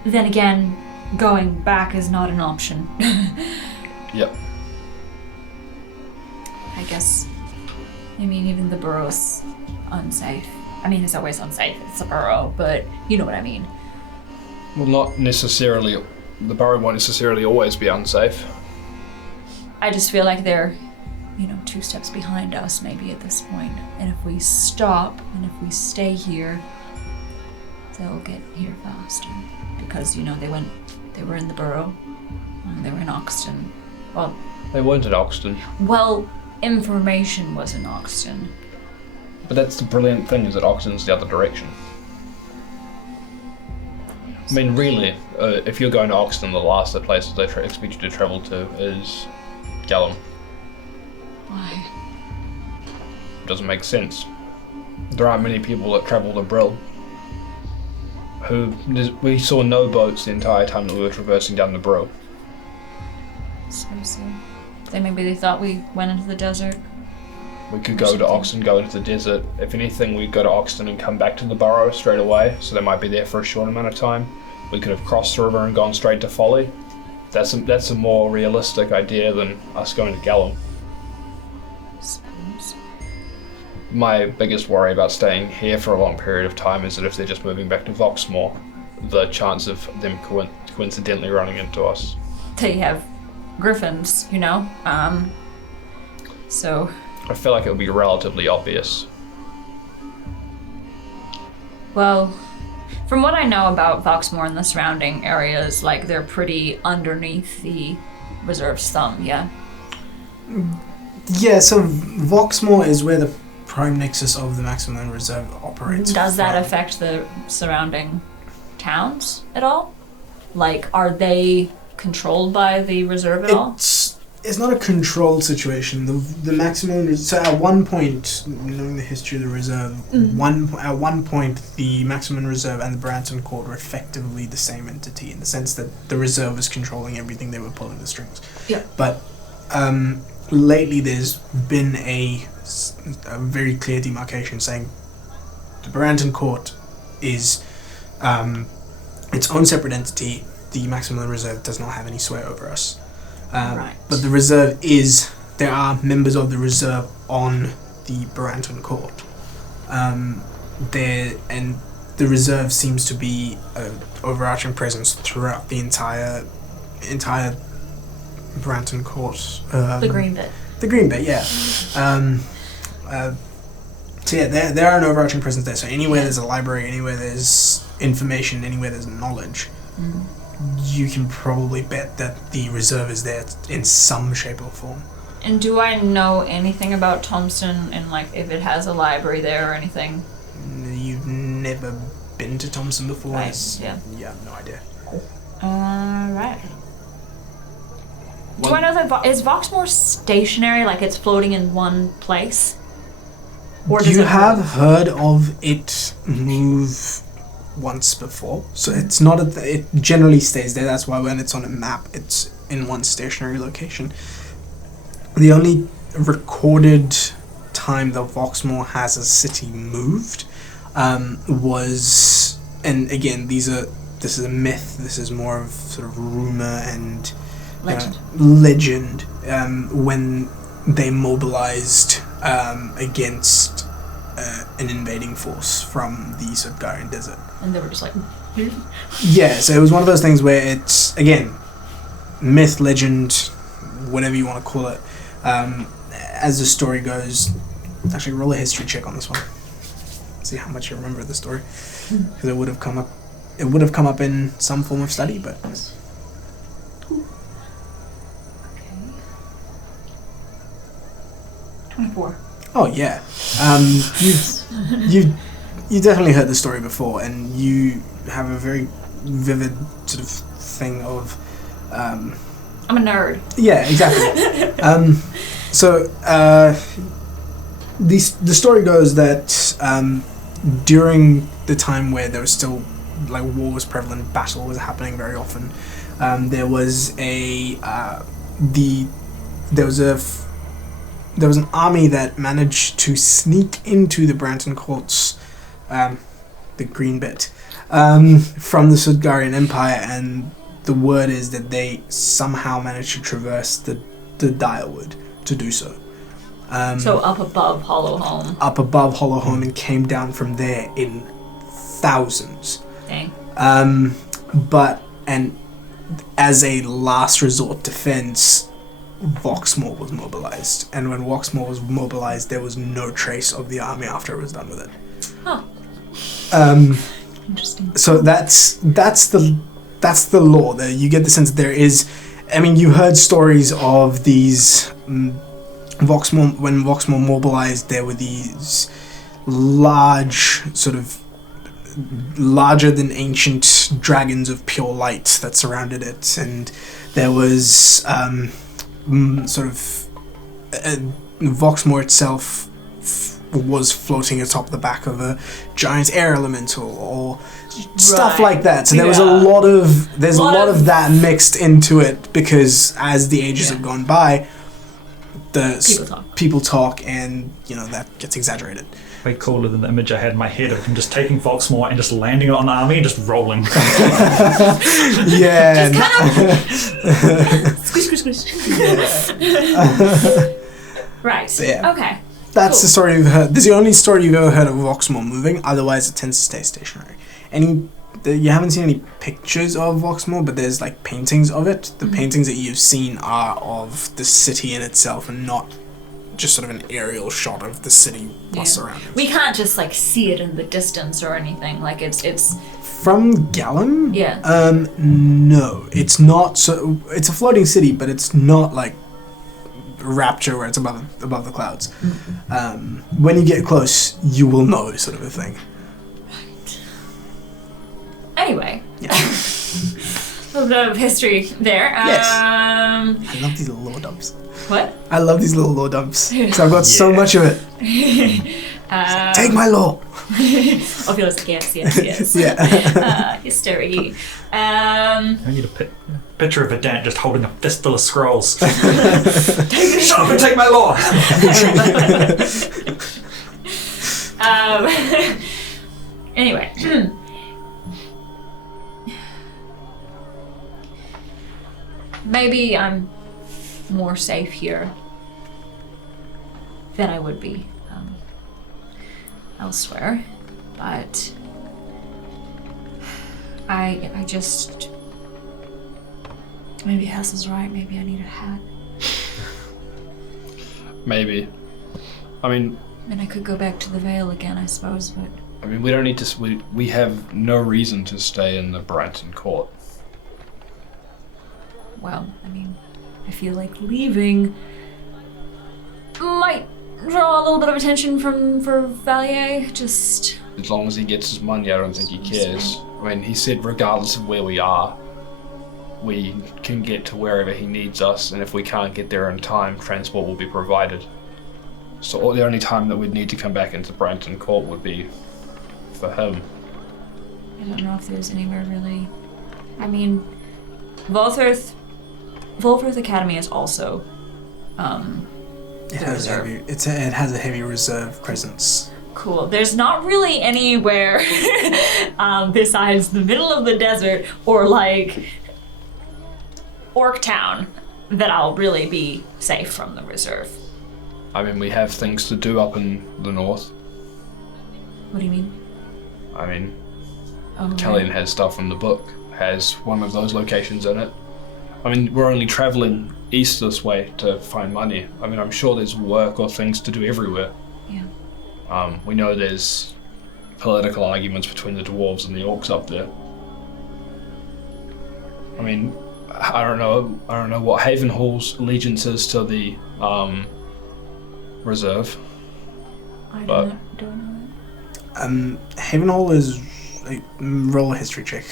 then again, going back is not an option. Yep. I guess, even the borough's unsafe. It's always unsafe, it's a borough, but you know what I mean. Well, not necessarily. The borough won't necessarily always be unsafe. I just feel like they're, 2 steps behind us maybe at this point. And if we stop and if we stay here, they'll get here faster. Because, they were in the borough, and they were in Oxton. Well, they weren't at Oxton. Well, information was in Oxton. But that's the brilliant thing, is that Oxton's the other direction. Really, if you're going to Oxton, the last of the places they expect you to travel to is Gallum. Why? It doesn't make sense. There aren't many people that travel to Brill. We saw no boats the entire time that we were traversing down the Brill. So. Then maybe they thought we went into the desert. We could go to Oxton, go into the desert. If anything, we'd go to Oxton and come back to the borough straight away, so they might be there for a short amount of time. We could have crossed the river and gone straight to Folly. That's a more realistic idea than us going to Gallum. Suppose. My biggest worry about staying here for a long period of time is that if they're just moving back to Voxmore, the chance of them coincidentally running into us. They have griffins, so... I feel like it would be relatively obvious. Well, from what I know about Voxmore and the surrounding areas, they're pretty underneath the reserve's thumb, yeah? Yeah, so Voxmore is where the prime nexus of the Maximum Reserve operates. Does that affect the surrounding towns at all? Are they controlled by the reserve at all? It's not a controlled situation. The maximum. So at one point, knowing the history of the reserve, at one point the Maximum Reserve and the Branton Court were effectively the same entity in the sense that the reserve was controlling everything; they were pulling the strings. Yeah. But lately, there's been a very clear demarcation saying the Branton Court is its own separate entity. The Maximum Reserve does not have any sway over us. Right. But the reserve there are members of the reserve on the Branton Court. And the reserve seems to be an overarching presence throughout the entire Branton Court. The green bit. The green bit, yeah. So yeah, there are an overarching presence there. So anywhere there's a library, anywhere there's information, anywhere there's knowledge, you can probably bet that the reserve is there in some shape or form. And do I know anything about Thompson and like if it has a library there or anything? You've never been to Thompson before? Right, yeah. Yeah, no idea. Right. Do I know that is Voxmore stationary, like it's floating in one place? Or does you it have heard of it move once before, so it's not it generally stays there. That's why when it's on a map, it's in one stationary location. The only recorded time that Voxmore has a city moved was, and again, this is a myth. This is more of sort of rumor and legend. When they mobilized against an invading force from the Sudgarian desert. And they were just like... Yeah, so it was one of those things where it's, again, myth, legend, whatever you want to call it. As the story goes, actually roll a history check on this one. See how much you remember of the story. Because it would have come up in some form of study, but... Okay. 24. Oh yeah, you've definitely heard the story before, and you have a very vivid sort of thing of. I'm a nerd. Yeah, exactly. The story goes that during the time where there was still like war was prevalent, battle was happening very often. There was an army that managed to sneak into the Branton Courts, the green bit, from the Sudgarian Empire, and the word is that they somehow managed to traverse the Direwood to do so. So up above Hollowhome. Up above Hollowhome, and came down from there in thousands. Dang. And as a last resort defense, Voxmore was mobilized, and when Voxmore was mobilized, there was no trace of the army after it was done with it. Huh. Interesting. So that's the lore. There, you get the sense that there is. I mean, you heard stories of these Voxmore. When Voxmore mobilized, there were these large, sort of larger than ancient dragons of pure light that surrounded it, and there was. Voxmore itself was floating atop the back of a giant air elemental or stuff like that. So there was a lot of that mixed into it, because as the ages have gone by, people talk, and that gets exaggerated. Way cooler than the image I had in my head of him just taking Voxmore and just landing it on the army and just rolling. Yeah. Just kind of squish. Right. So, yeah. Okay. That's the story you've heard. This is the only story you've ever heard of Voxmore moving. Otherwise, it tends to stay stationary. You haven't seen any pictures of Voxmore, but there's like paintings of it. The paintings that you've seen are of the city in itself, and not just sort of an aerial shot of the city plus surroundings. We can't just like see it in the distance or anything. Like it's from Gallum. Yeah. No, it's not. So it's a floating city, but it's not like Rapture where it's above the clouds. When you get close, you will know, sort of a thing. Right. Anyway. Yeah. A little bit of history there. Yes. I love these little lore dumps. What? I love these little lore dumps. So I've got so much of it. Take my lore. Obviously, yes. Yeah. History. I need a picture of Vedant just holding a fistful of scrolls. Shut up and take my lore! Anyway. Maybe I'm more safe here than I would be elsewhere, but I just, maybe Hassel's right, maybe I need a hat. Maybe. I mean, And I could go back to the Vale again, I suppose, but... we don't need to. We have no reason to stay in the Branton Court. well, I mean, I feel like leaving might draw a little bit of attention for Valier. Just As long as he gets his money, I don't think he cares. I mean, he said regardless of where we are, we can get to wherever he needs us, and if we can't get there in time, transport will be provided. So the only time that we'd need to come back into Branton Court would be for him. I don't know if there's anywhere really. I mean, Volfirth Academy is also It has a heavy reserve presence. Cool. There's not really anywhere besides the middle of the desert or like Orktown that I'll really be safe from the reserve. I mean, we have things to do up in the north. What do you mean? I mean, Oh, Kellyan has stuff in the book, has one of those locations in it. I mean, we're only traveling east this way to find money. I mean, I'm sure there's work or things to do everywhere. Yeah. We know there's political arguments between the dwarves and the orcs up there. I mean, I don't know what Havenhall's allegiance is to the reserve. I But- don't know. Havenhall is roll a history check.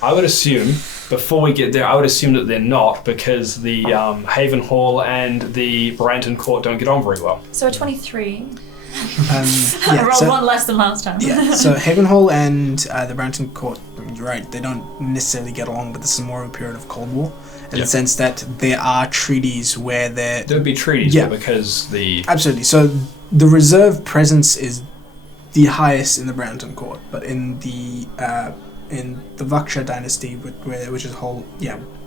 I would assume, before we get there, I would assume that they're not, because the Havenhall and the Branton Court don't get on very well. So 23. I rolled one less than last time. Yeah, so Havenhall and the Branton Court, you're right, they don't necessarily get along, but this is more of a period of Cold War, in the sense that there are treaties where there would be treaties, Yeah. but because the... Absolutely. So the reserve presence is the highest in the Branton Court, but in the Vaksha dynasty, which is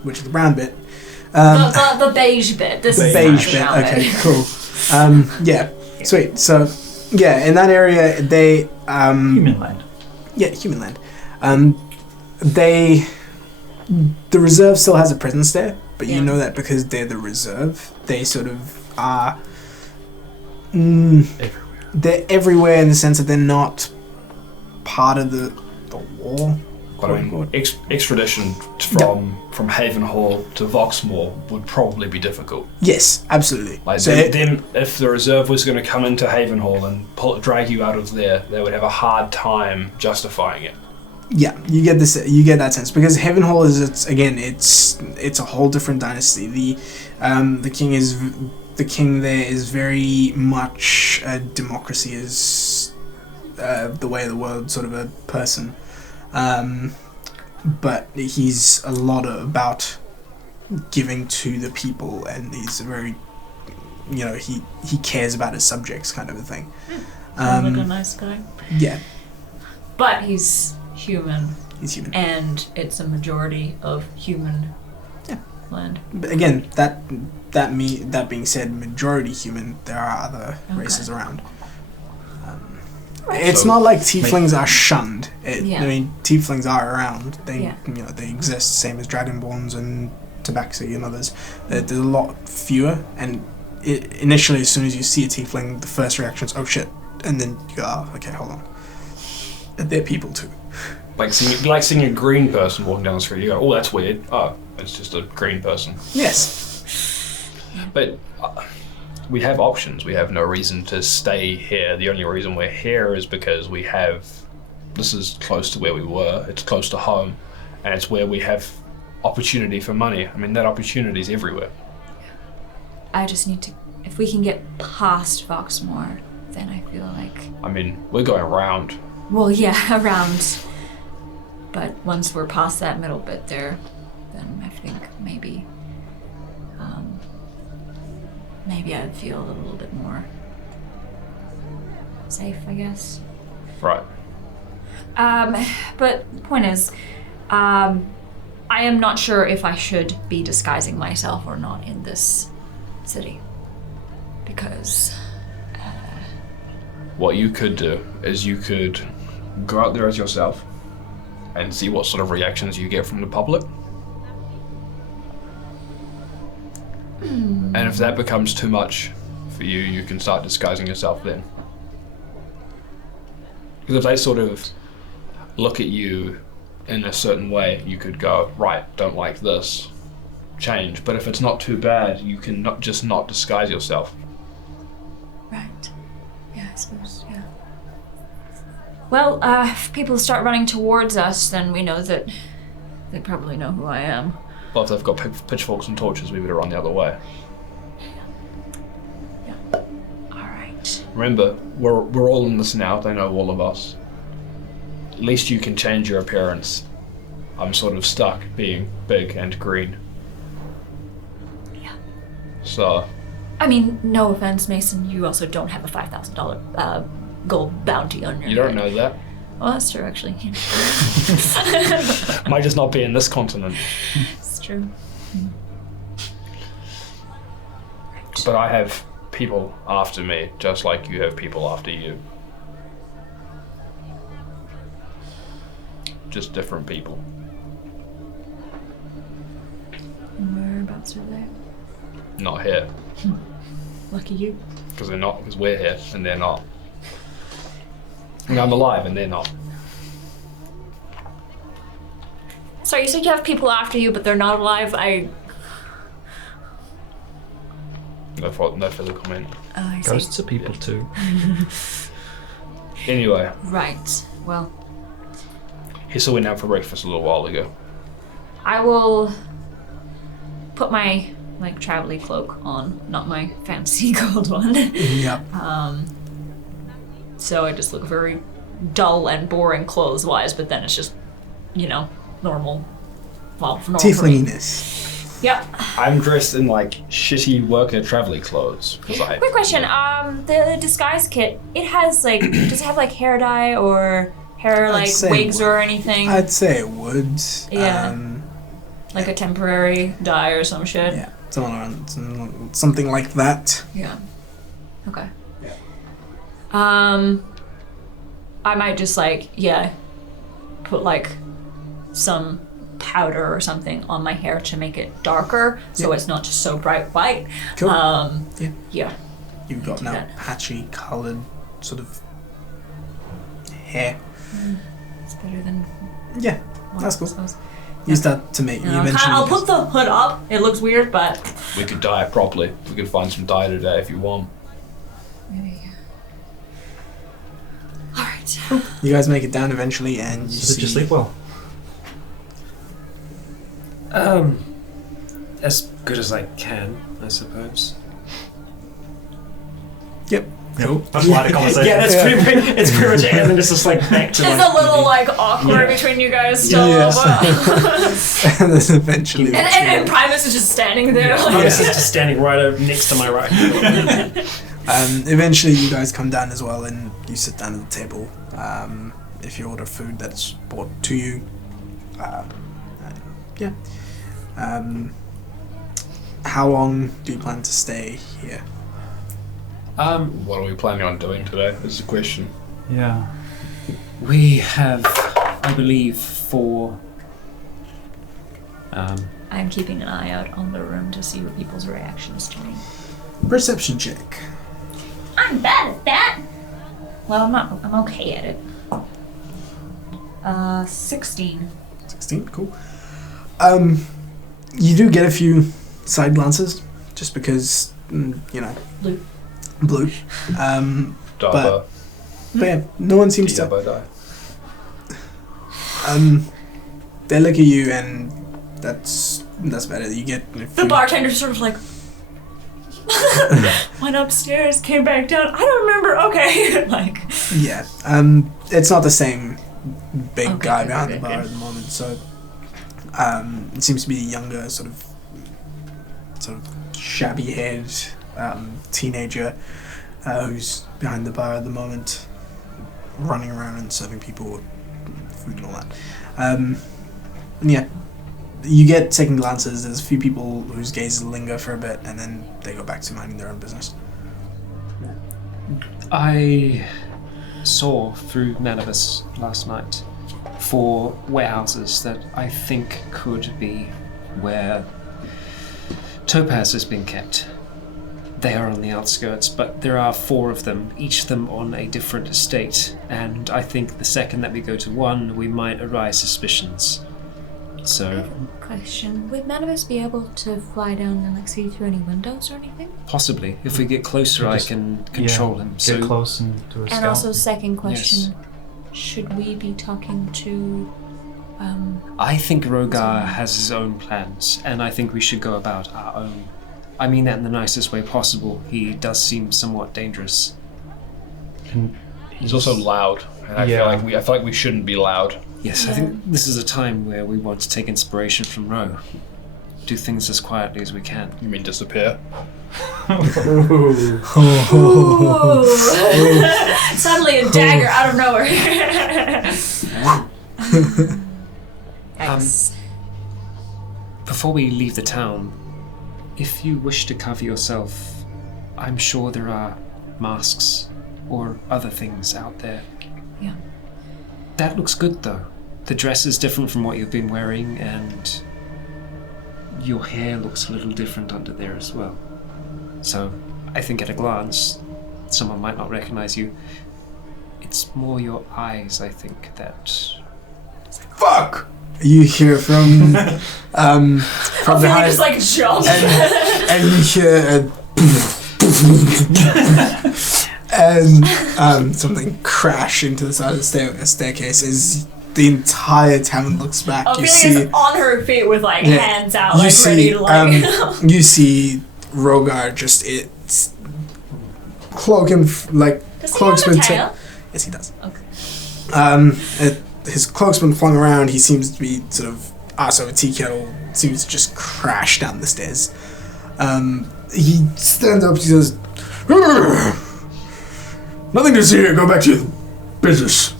which is the brown bit. The beige bit. This The is beige bit. not the Okay, brown cool. Yeah, sweet. So, yeah, in that area, they Human land. Yeah, human land. The reserve still has a presence there, but you know that because they're the reserve, they sort of are. They're everywhere in the sense that they're not part of the war. But I mean, extradition from Havenhall to Voxmore would probably be difficult. Yes, absolutely. Like So them, if the reserve was going to come into Havenhall and drag you out of there, they would have a hard time justifying it. yeah, you get that sense because Havenhall is it's a whole different dynasty. The king there is very much a democracy, is the way of the world sort of a person. But he's a lot about giving to the people, and he's a very, he cares about his subjects, kind of a thing. Sounds like a nice guy. Yeah, But he's human, he's human. and it's a majority of human land. But again, that being said, majority human. There are other races around. It's not like tieflings are shunned. I mean, tieflings are around. They they exist, same as dragonborns and tabaxi and others. There's a lot fewer, and initially, as soon as you see a tiefling, the first reaction is, oh shit, and then you go, oh, okay, hold on. They're people too. Like seeing a green person walking down the street, you go, oh, that's weird. Oh, it's just a green person. Yes. But we have options. We have no reason to stay here. The only reason we're here is because this is close to where we were. It's close to home, and it's where we have opportunity for money. I mean, that opportunity is everywhere. I just need to. If we can get past Voxmore, then I feel like. I mean, we're going around. Well, yeah, around. But once we're past that middle bit there, then I think maybe I'd feel a little bit more safe, I guess. Right. But the point is, I am not sure if I should be disguising myself or not in this city. Because... What you could do is you could go out there as yourself and see what sort of reactions you get from the public. And if that becomes too much for you, you can start disguising yourself then. Because if they sort of look at you in a certain way, you could go, right, don't like this. change. But if it's not too bad, you can just not disguise yourself. Right. Yeah, I suppose, yeah. Well, if people start running towards us, then we know that they probably know who I am. Well, if they've got pitchforks and torches, we better run the other way. Yeah. Alright. Remember, we're all in this now. They know all of us. At least you can change your appearance. I'm sort of stuck being big and green. Yeah. So... I mean, no offense, Mason, you also don't have a $5,000 gold bounty on your You don't head. know that. Well, that's true, actually. Might just not be in this continent. It's true. Right. But I have people after me, just like you have people after you. Just different people. Whereabouts are they? Not here. Lucky you. Because we're here and they're not. And I'm alive and they're not. Sorry, you said you have people after you, but they're not alive? No further comment. I see. Ghosts are people too. Anyway, Right. Well, he saw went out for breakfast a little while ago. I will put my travel-y cloak on, not my fancy gold one. Yep. So I just look very dull and boring clothes-wise, but then it's just, normal. Well, normal. Tieflinginess. Yep. I'm dressed in shitty worker traveling clothes. Quick question. The disguise kit, it has does it have hair dye or hair I'd say wigs it would. or anything? I'd say it would. Yeah. Like a temporary dye or some shit? Yeah. Something like that. Yeah. Okay. Yeah. I might just put some powder or something on my hair to make it darker, so Yeah. it's not just so bright white. Cool. Yeah. You've got now that. patchy coloured sort of hair. It's better than Yeah, that's I cool. suppose. You start to make. You eventually. I'll put the hood up. It looks weird, but We could dye it properly. We could find some dye today if you want. maybe. All right. You guys make it down eventually, and you So did you see. sleep well? As good as I can, I suppose. Yep. Cool. Much lighter conversation. Yeah, that's pretty much it. And then it's just back to It's a little awkward between you guys still. Yes. But And then eventually. and Primus is just standing there. I was just standing right up next to my right. Eventually, you guys come down as well, and you sit down at the table. If you order food that's brought to you, yeah. How long do you plan to stay here? What are we planning on doing today is the question. Yeah. We have, I believe, 4. I'm keeping an eye out on the room to see what people's reactions to me. Perception check. I'm bad at that. Well, I'm okay at it. 16. 16, cool. You do get a few side glances, just because, blue. Darbo. But yeah, no one seems to. Diabo die. They look at you, and that's better. You get a The few, bartender's sort of went upstairs, came back down. I don't remember. Okay. Yeah. It's not the same big Okay, guy okay, behind the okay, bar okay. at the moment, so it seems to be a younger, sort of shabby-haired teenager who's behind the bar at the moment, running around and serving people food and all that. And yeah, you get second glances. There's a few people whose gazes linger for a bit, and then they go back to minding their own business. I saw through Nanavus last night 4 warehouses that I think could be where Topaz has been kept. They are on the outskirts, but there are 4 of them, each of them on a different estate, and I think the second that we go to one, we might arise suspicions. So Question: would Manibus be able to fly down and see through any windows or anything? possibly, if we get closer, I can control him. Get So close and do a scout. And also, second question: should we be talking to? I think Rogar has his own plans, and I think we should go about our own. I mean that in the nicest way possible. He does seem somewhat dangerous. And He's also loud. And I feel like we shouldn't be loud. Yes, I think this is a time where we want to take inspiration from Ro. Do things as quietly as we can. You mean disappear? Suddenly a dagger out of nowhere. Before we leave the town, if you wish to cover yourself, I'm sure there are masks or other things out there. Yeah. That looks good though. The dress is different from what you've been wearing, and your hair looks a little different under there as well. So, I think at a glance, someone might not recognize you. It's more your eyes, I think, that... Fuck! You hear from behind, just like jump. and you hear and something crash into the side of the staircase as the entire town looks back. You see Ophelia's on her feet with like hands out, like ready to like. You see Rogar just cloaking Does he have a tail? Yes, he does. Okay. His cloak's been flung around. He seems to be sort of ass over tea kettle. Seems to just crash down the stairs. He stands up. He says, "Nothing to see here. Go back to your business."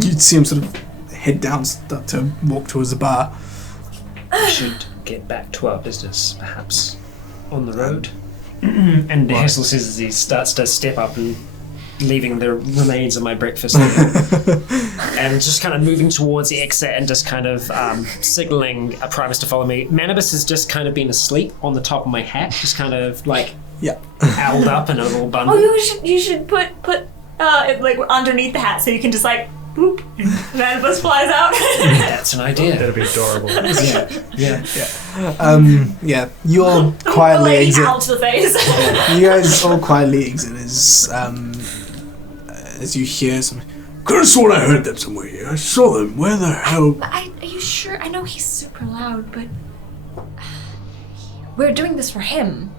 You see him sort of head down, start to walk towards the bar. We should get back to our business, perhaps, on the road. And Hazel says as he starts to step up and leaving the remains of my breakfast and just kind of moving towards the exit and just kind of signaling a Primus to follow me. Manibus has just kind of been asleep on the top of my hat, just kind of like owled up in a little bundle. Oh, you should put it like underneath the hat so you can just like boop, and Manibus flies out. That's an idea. That'd be adorable. Yeah. You all quietly Lady exit. out to the face. You guys all quietly exit as you hear some. Could have sworn I heard them somewhere here. I saw them. Where the hell? Are you sure? I know he's super loud, but we're doing this for him.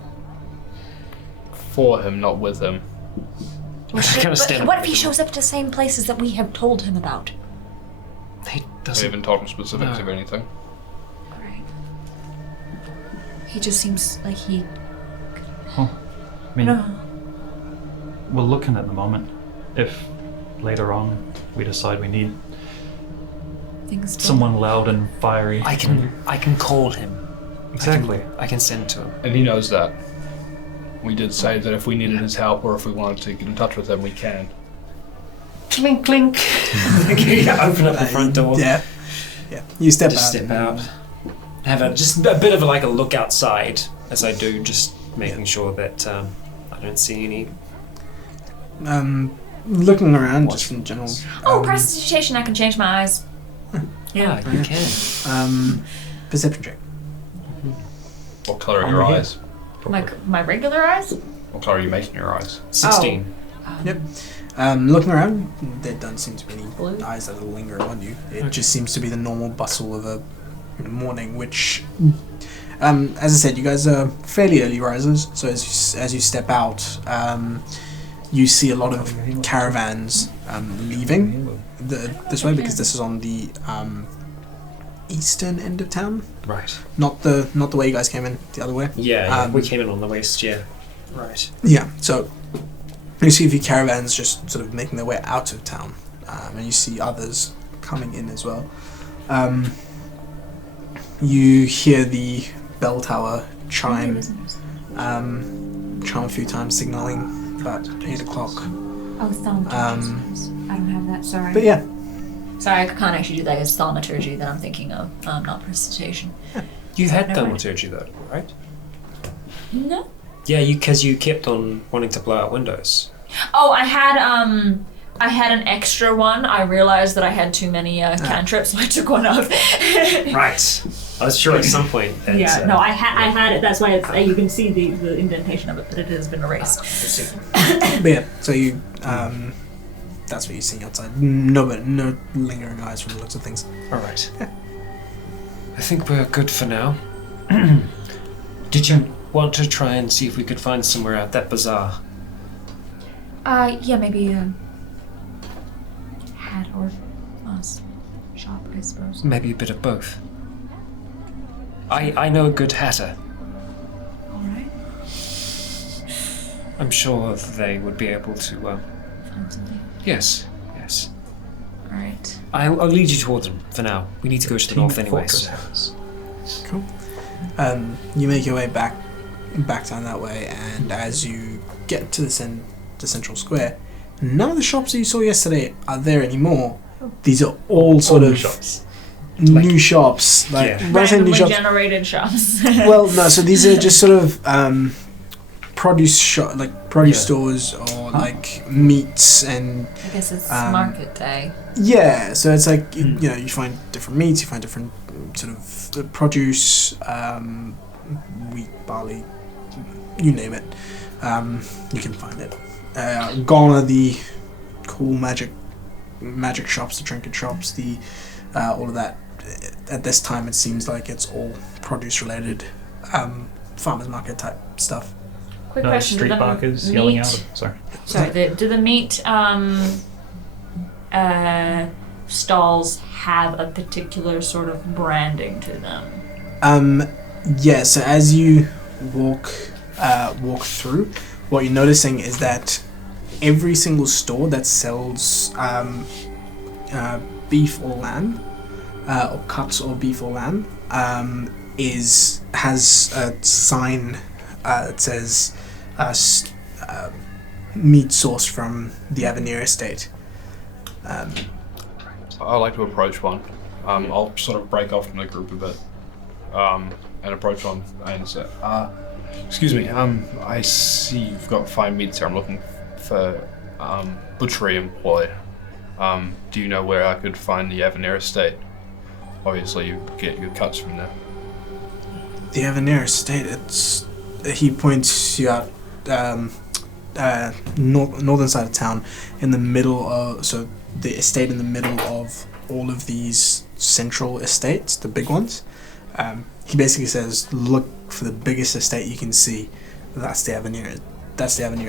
For him, not with him. But what if he shows up at the same places that we have told him about? He I doesn't. haven't talked specifics of anything. Right. He just seems like he. Well, I mean, No. we're looking at the moment. If later on we decide we need Things someone loud and fiery. I can call him. Exactly. I can send to him. And he knows that. We did say that if we needed his help or if we wanted to get in touch with him, we can. Clink, clink. Open up the front door. Yeah. You step Just out. step out. Have just a bit of a look outside as I do, just making sure that I don't see any. Looking around, just in general. Prestidigitation, I can change my eyes. Yeah, you can. Perception check. What colour are your eyes? My regular eyes? What colour are you making your eyes? 16. Yep. Looking around, there don't seem to be any Blue? eyes that are lingering on you. It just seems to be the normal bustle of a morning, which, as I said, you guys are fairly early risers, so as you step out, you see a lot of caravans leaving this way, because this is on the eastern end of town. Right. Not the way you guys came in, the other way. Yeah, we came in on the west, yeah. Right. Yeah, so you see a few caravans just sort of making their way out of town, and you see others coming in as well. You hear the bell tower chime a few times, signaling about 8 o'clock. Oh, thaumaturgy. I don't have that, sorry. But yeah. Sorry, I can't actually do that. It's thaumaturgy that I'm thinking of, not prestidigitation. You had Never mind. thaumaturgy though, right? No. Yeah, because you kept on wanting to blow out windows. Oh, I had I had an extra one. I realized that I had too many cantrips, so I took one off. Right. I was sure at some point. Yeah, no, I had it. That's why it's, you can see the indentation of it, but it has been erased. But yeah, so you, that's what you're seeing outside. No lingering eyes from the looks of things. All right. Yeah. I think we're good for now. Did you want to try and see if we could find somewhere at that bazaar? Yeah, maybe a hat or a shop, I suppose. Maybe a bit of both. I know a good hatter. Alright. I'm sure they would be able to, Find something. Yes. Alright. I'll lead you toward them for now. We need to go to the north anyway. So. Cool. You make your way back down that way, and as you get to the central square, none of the shops that you saw yesterday are there anymore. These are all sort of shops. New shops, like Randomly generated shops. Well, no. So these are just sort of produce stores or like meats and. I guess it's market day. Yeah, so it's like you find different meats, you find different sort of produce, wheat, barley, you name it. You can find it. Gone are the cool magic shops, the trinket shops, the all of that. At this time, it seems like it's all produce related, farmers market type stuff. Quick No question: street barkers yelling out. Sorry. Do the meat stalls have a particular sort of branding to them? Yeah. So as you walk through, what you're noticing is that every single store that sells beef or lamb, or cuts or beef or lamb, has a sign that says meat sourced from the Avenir estate. I like to approach one. I'll sort of break off from the group a bit and approach one and say, excuse me, I see you've got fine meats here. I'm looking for butchery employ. Do you know where I could find the Avenir estate? Obviously, you get your cuts from there. The Avenir estate, he points you out, northern side of town, in the middle of, so the estate in the middle of all of these central estates, the big ones. He basically says, look for the biggest estate you can see. That's the Avenir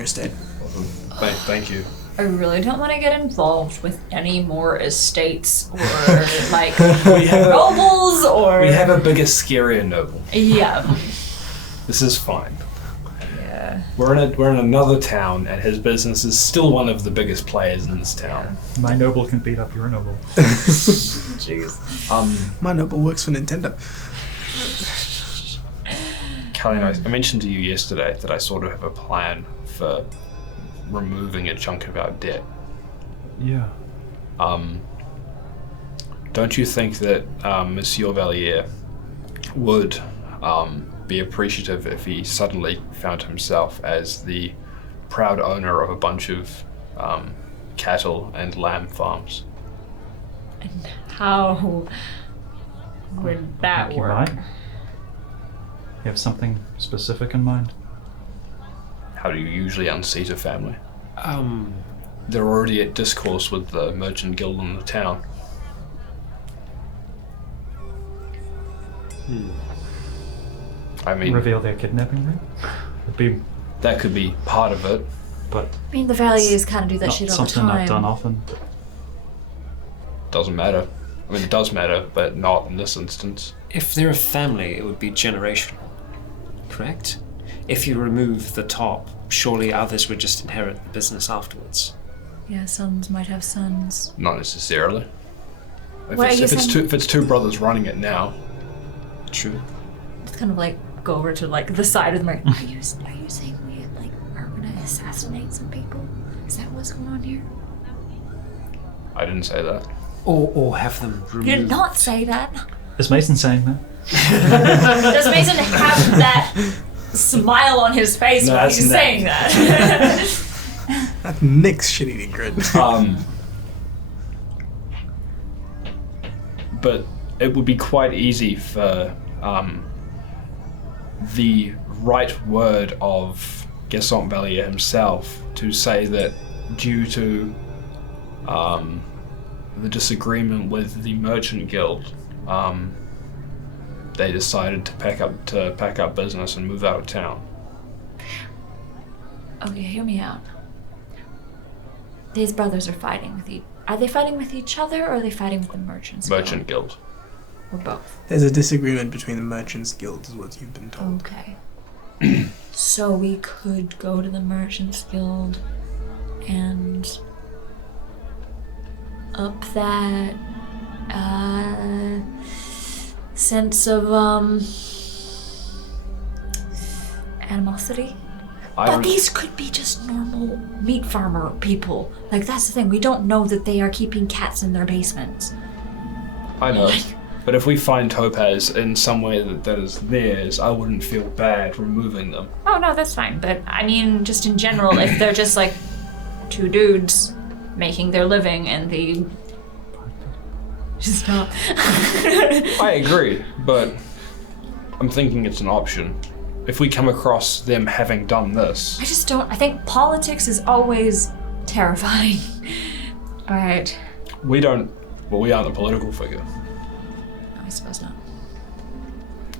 estate. Thank you. I really don't want to get involved with any more estates or like nobles or. We have a bigger, scarier noble. Yeah. This is fine. Yeah. We're in another town, and his business is still one of the biggest players in this town. My noble can beat up your noble. Jeez. My noble works for Nintendo. Callie, I mentioned to you yesterday that I sort of have a plan for removing a chunk of our debt. Yeah. Don't you think that Monsieur Valliere would be appreciative if he suddenly found himself as the proud owner of a bunch of cattle and lamb farms? And how would that You work? might. You have something specific in mind? How do you usually unseat a family? They're already at discourse with the merchant guild in the town. I mean, Reveal their kidnapping ring? It'd be, that could be part of it. but I mean, the Valiers kind of do that not shit all the something time. I've done often. Doesn't matter. I mean, it does matter, but not in this instance. If they're a family, it would be generational, correct? If you remove the top, surely others would just inherit the business afterwards. Yeah, sons might have sons. Not necessarily. What are you saying? If it's two brothers running it now, True. Just kind of like go over to like the side of the mirror. Are you saying we like are gonna assassinate some people? Is that what's going on here? I didn't say that. Or have them removed. You did not say that. Is Mason saying that? Does Mason have that smile on his face No, while that's he's not- saying that? Nick's shit-eating grin. But it would be quite easy for the right word of Gaston Valier himself to say that due to the disagreement with the Merchant Guild, they decided to pack up business and move out of town. Okay, hear me out. These brothers are fighting with Are they fighting with each other, or are they fighting with the Merchants Guild? Merchant Guild. Or both? There's a disagreement between the Merchants Guild, is what you've been told. Okay. So we could go to the Merchants Guild and up that sense of animosity. But these could be just normal meat farmer people. Like, that's the thing. We don't know that they are keeping cats in their basements. I know. But if we find Topaz in some way that is theirs, I wouldn't feel bad removing them. Oh, no, that's fine. But, I mean, just in general, if they're just, like, two dudes making their living and they... Just stop. I agree, but I'm thinking it's an option. If we come across them having done this... I just don't... I think politics is always terrifying. But... We don't... Well, we aren't a political figure. No, I suppose not.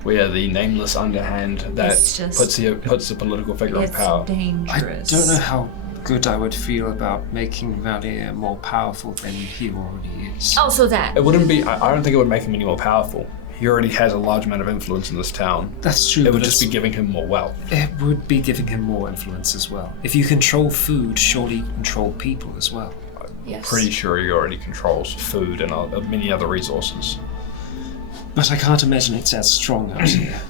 We are the nameless underhand that puts the political figure in power. It's dangerous. I don't know how good I would feel about making Valier more powerful than he already is. Also that. It wouldn't be... I don't think it would make him any more powerful. He already has a large amount of influence in this town. That's true. It would just be giving him more wealth. It would be giving him more influence as well. If you control food, surely you control people as well. Yes. Pretty sure he already controls food and many other resources. But I can't imagine it's as strong out here.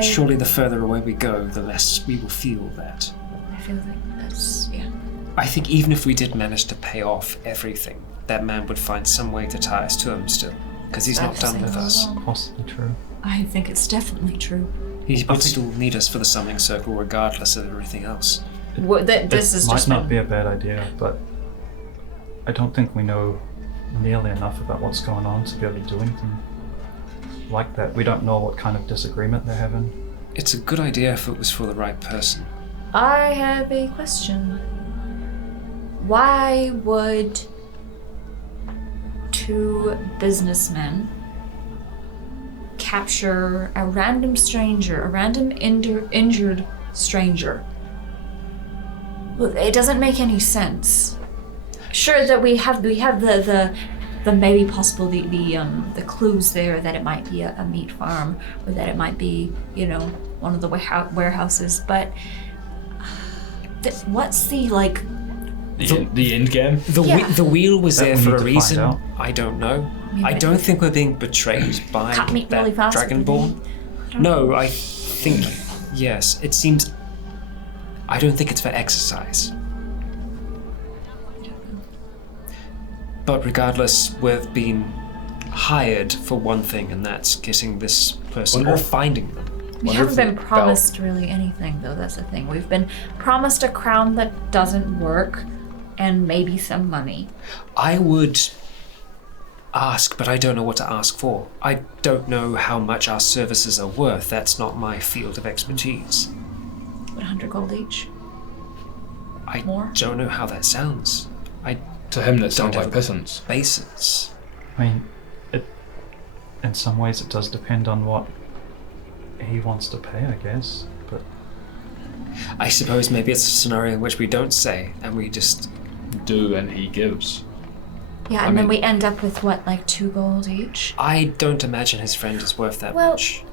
Surely the further away we go, the less we will feel that. I feel like that's... yeah. I think even if we did manage to pay off everything, that man would find some way to tie us to him still. Because he's not done with us. Possibly true. I think it's definitely true. He would still need us for the summoning circle regardless of everything else. This might not be a bad idea, but I don't think we know nearly enough about what's going on to be able to do anything like that. We don't know what kind of disagreement they're having. It's a good idea if it was for the right person. I have a question. Why would two businessmen capture a random stranger, a random injured stranger? Well, it doesn't make any sense. Sure that we have the maybe possible the clues there that it might be a meat farm or that it might be, you know, one of the warehouses, but what's the like the end game? The wheel was That there we for need a to reason. find out. I don't know. mean, I don't think we're being betrayed by cut meat really that fast. Dragonborn. No, I think yes. It seems. I don't think it's for exercise. But regardless, we've been hired for one thing, and that's getting this person or finding them. We haven't been promised really anything, though. That's the thing. We've been promised a crown that doesn't work, and maybe some money. I would ask, but I don't know what to ask for. I don't know how much our services are worth. That's not my field of expertise. 100 gold each. I More? don't know how that sounds. To him, that Don't sounds have like a- peasants. Basis. I mean, in some ways it does depend on what he wants to pay, I guess. But I suppose maybe it's a scenario in which we don't say, and we just... Do and he gives. Yeah, and then we end up with what, like 2 gold each? I don't imagine his friend is worth that Well- much.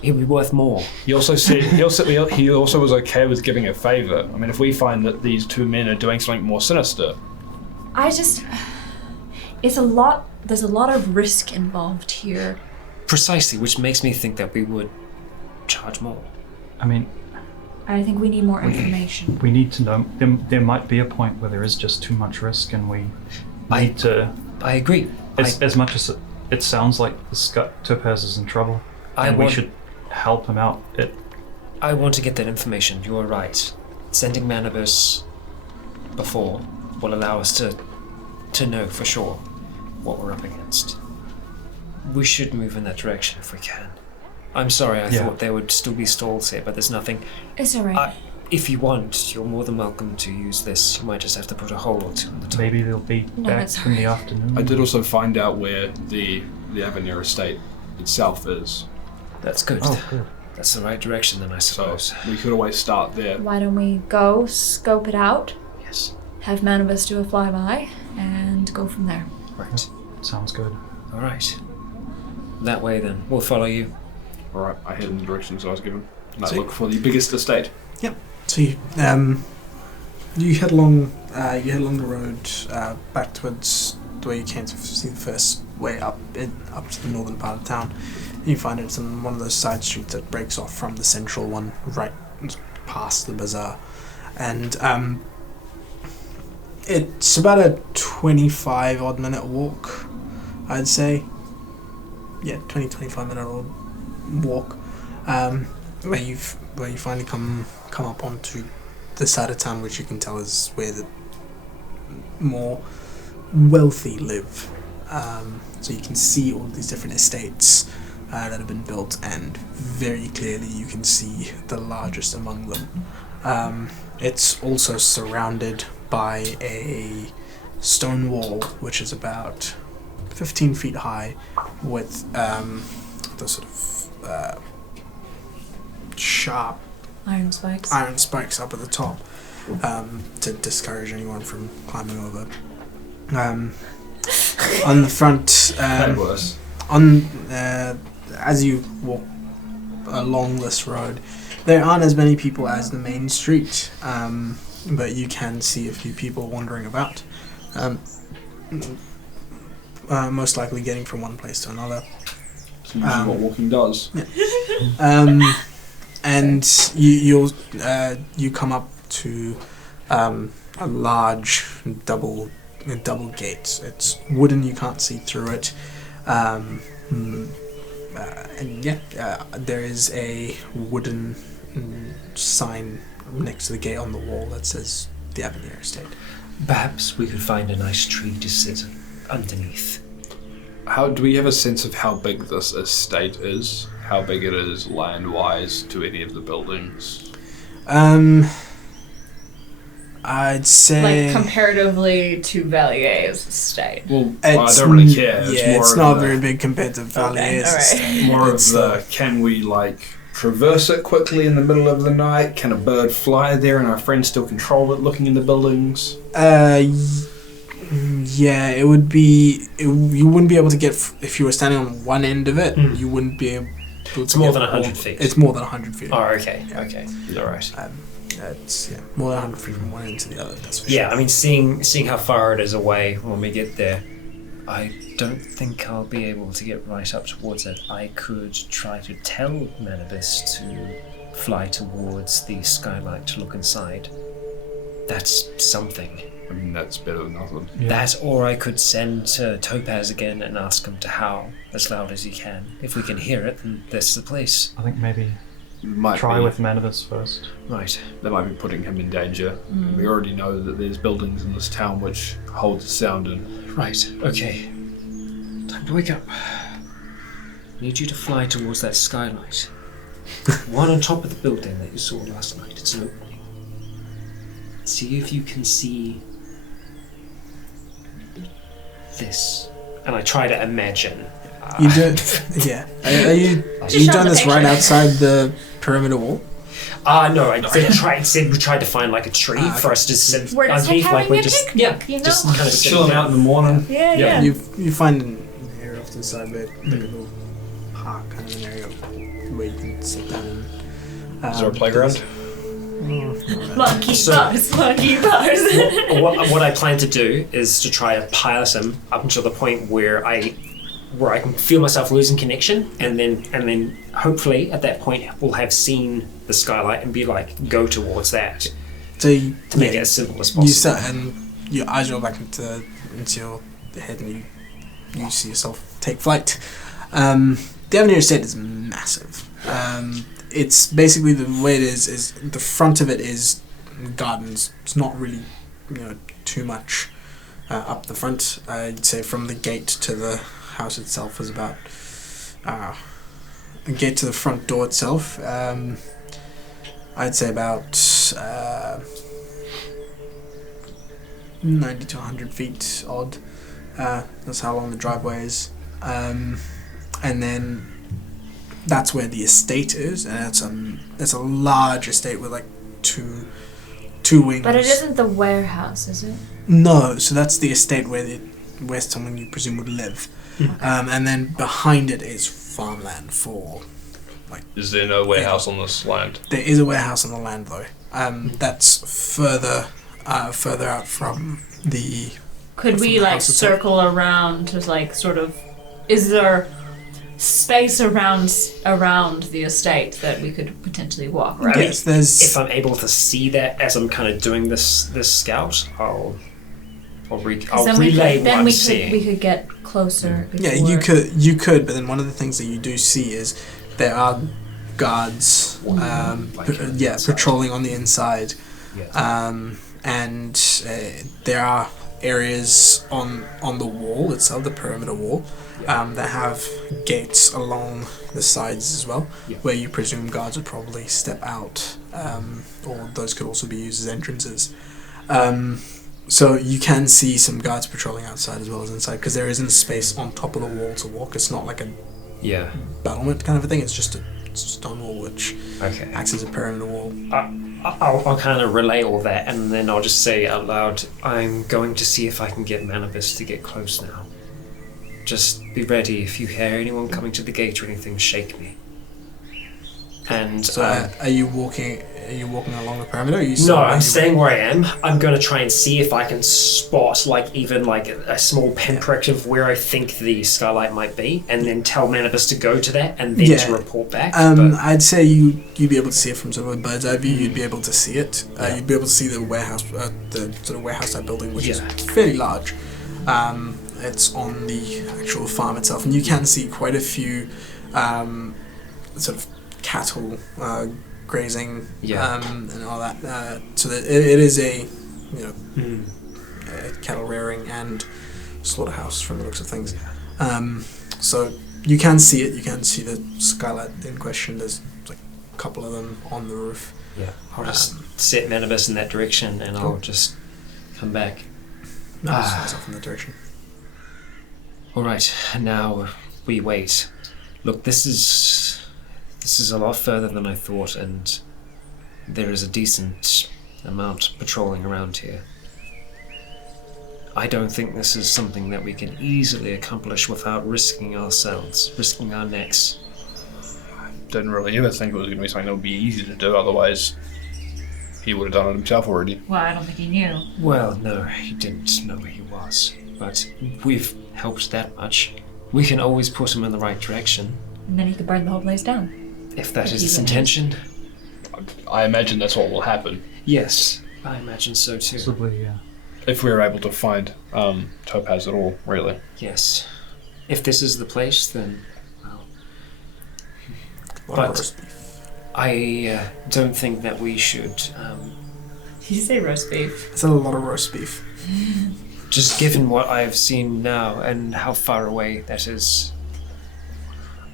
He'd be worth more. He also said he also was okay with giving a favor. I mean, if we find that these two men are doing something more sinister, It's a lot, there's a lot of risk involved here. Precisely, which makes me think that we would charge more. I mean, I think we need more information. we need to know. There might be a point where there is just too much risk, and we need to. I agree. As much as it sounds like the Topaz is in trouble, and we should help him out. I want to get that information. You are right. Sending Manibus before will allow us to know for sure what we're up against. We should move in that direction if we can. I'm sorry, I thought there would still be stalls here, but there's nothing. It's alright. If you want, you're more than welcome to use this. You might just have to put a hole or two on the top. Maybe they'll be back in the afternoon. I did also find out where the Avenir estate itself is. That's good. Oh, good. That's the right direction then, I suppose. So we could always start there. Why don't we go scope it out? Yes. Have Manibus do a flyby and go from there. Right. Sounds good. All right. That way then. We'll follow you. Alright, I head in the directions I was given. And I So- look for the biggest estate. So you head along the road back towards where you came to see the first way up to the northern part of town. And you find it's on one of those side streets that breaks off from the central one, right past the bazaar. And it's about a 25 odd minute walk, I'd say. Yeah, 25 minute walk. Where you finally come up onto the side of town, which you can tell is where the more wealthy live. So you can see all these different estates that have been built, and very clearly you can see the largest among them. It's also surrounded by a stone wall, which is about 15 feet high, with the sort of sharp Iron spikes. up at the top to discourage anyone from climbing over. On the front, Worse. as you walk along this road, there aren't as many people as the main street, but you can see a few people wandering about, most likely getting from one place to another. That's usually what walking does. And you come up to a large double gate. It's wooden; you can't see through it. There is a wooden sign next to the gate on the wall that says the Avenir Estate. Perhaps we could find a nice tree to sit underneath. How do we have a sense of how big this estate is? How big it is land-wise to any of the buildings? I'd say Like comparatively to Valier's estate. Well, I don't really care. It's not very big compared to Valier's alright. estate. More of It's, the, can we traverse it quickly in the middle of the night? Can a bird fly there and our friends still control it looking in the buildings? Yeah, it would be. You wouldn't be able to get if you were standing on one end of it. You wouldn't be able. It's more than 100 feet. It's more than 100 feet. Oh, okay. Okay. All right. It's more than 100 feet from one end to the other. That's for Yeah, sure. I mean, seeing how far it is away when we get there, I don't think I'll be able to get right up towards it. I could try to tell Manibus to fly towards the skylight to look inside. That's something. I mean, that's better than nothing. Yeah. That, or I could send to Topaz again and ask him to howl as loud as he can. If we can hear it, then that's the place. I think maybe Might try be, with Manibus first. Right. That might be putting him in danger. We already know that there's buildings in this town which hold the sound in. Right. Okay. Time to wake up. I need you to fly towards that skylight. One on top of the building that you saw last night. It's an opening. See if you can see this. And I try to imagine. You do. Yeah. Are you Just show doing the this right picture. outside the perimeter wall? No, I said we tried to find like a tree for us to sit We're just underneath, having we're a just picnic, you know? just kind of Chilling out in the morning. Yeah. You find an area off to the side where like a little park kind of an area where you can sit down and. Is there a playground? Monkey bars. what I plan to do is to try to pilot him up until the point where I can feel myself losing connection, and then hopefully at that point we'll have seen the skylight and be like, go towards that So you, to make it as simple as you possible. sit and your eyes roll back into your head and you see yourself take flight. The Avenir Estate is massive. It's basically the way it is the front of it is gardens. It's not really too much up the front. I'd say from the gate to the house itself is about the gate to the front door itself. I'd say about 90 to 100 feet odd. That's how long the driveway is. And then that's where the estate is, and it's a large estate with like two wings. But it isn't the warehouse, is it? No, so that's the estate where someone you presume would live. Okay. And then behind it is farmland for like. Is there no warehouse on this land? There is a warehouse on the land though. That's further out from the. Could we the like house itself. circle around to like sort of? Is there space around the estate that we could potentially walk around? Yes, there's. If I'm able to see that as I'm kind of doing this scout, I'll relay what I'm seeing. We could get closer. Yeah, before. you could, but then one of the things that you do see is there are guards, patrolling on the inside, and there are areas on the wall itself, the perimeter wall, that have gates along the sides as well, where you presume guards would probably step out, or those could also be used as entrances. So you can see some guards patrolling outside as well as inside, because there isn't space on top of the wall to walk. It's not like a battlement kind of a thing. It's just a stone wall which acts as a perimeter wall. I'll kind of relay all that, and then I'll just say out loud, I'm going to see if I can get Manibus to get close now. Just be ready. If you hear anyone coming to the gate or anything, shake me. And so are you walking along the perimeter? I'm staying where I am. I'm going to try and see if I can spot even a small pinprick of where I think the skylight might be, and then tell Manibus to go to that and then to report back. I'd say you'd be able to see it from sort of a bird's eye view. You'd be able to see it. You'd be able to see the warehouse, the sort of warehouse type building, which is fairly large. It's on the actual farm itself, and you can see quite a few sort of cattle grazing and all that. So that it is a cattle rearing and slaughterhouse from the looks of things. So you can see it. You can see the skylight in question. There's like a couple of them on the roof. Yeah, I'll just set Manibus in that direction, and I'll just come back. Myself in that direction. All right, now we wait. Look, this is a lot further than I thought, and there is a decent amount patrolling around here. I don't think this is something that we can easily accomplish without risking ourselves, risking our necks. I didn't really ever think it was going to be something that would be easy to do, otherwise he would have done it himself already. Well, I don't think he knew. Well, no, he didn't know where he was, but we've helped that much. We can always put him in the right direction. And then he could burn the whole place down. If that is his intention. I imagine that's what will happen. Yes, I imagine so too. Possibly, yeah. If we're able to find Topaz at all, really. Yes. If this is the place, then, well... But I don't think that we should... Did you say roast beef? It's a lot of roast beef. Just given what I have seen now and how far away that is...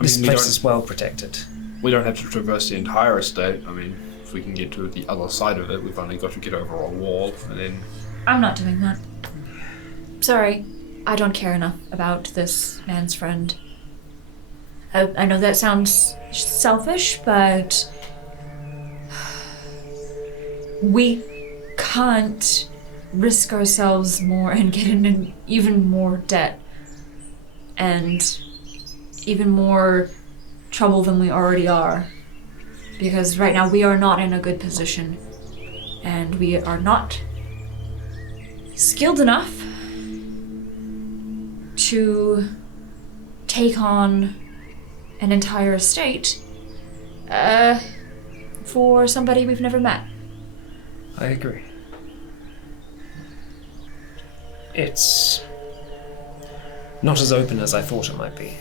This place is well protected. We don't have to traverse the entire estate. I mean, if we can get to the other side of it, we've only got to get over a wall, and then... I'm not doing that. Sorry, I don't care enough about this man's friend. I know that sounds selfish, but... we can't risk ourselves more and get in even more debt. And even more trouble than we already are. Because right now we are not in a good position. And we are not skilled enough to take on an entire estate for somebody we've never met. I agree. It's not as open as I thought it might be.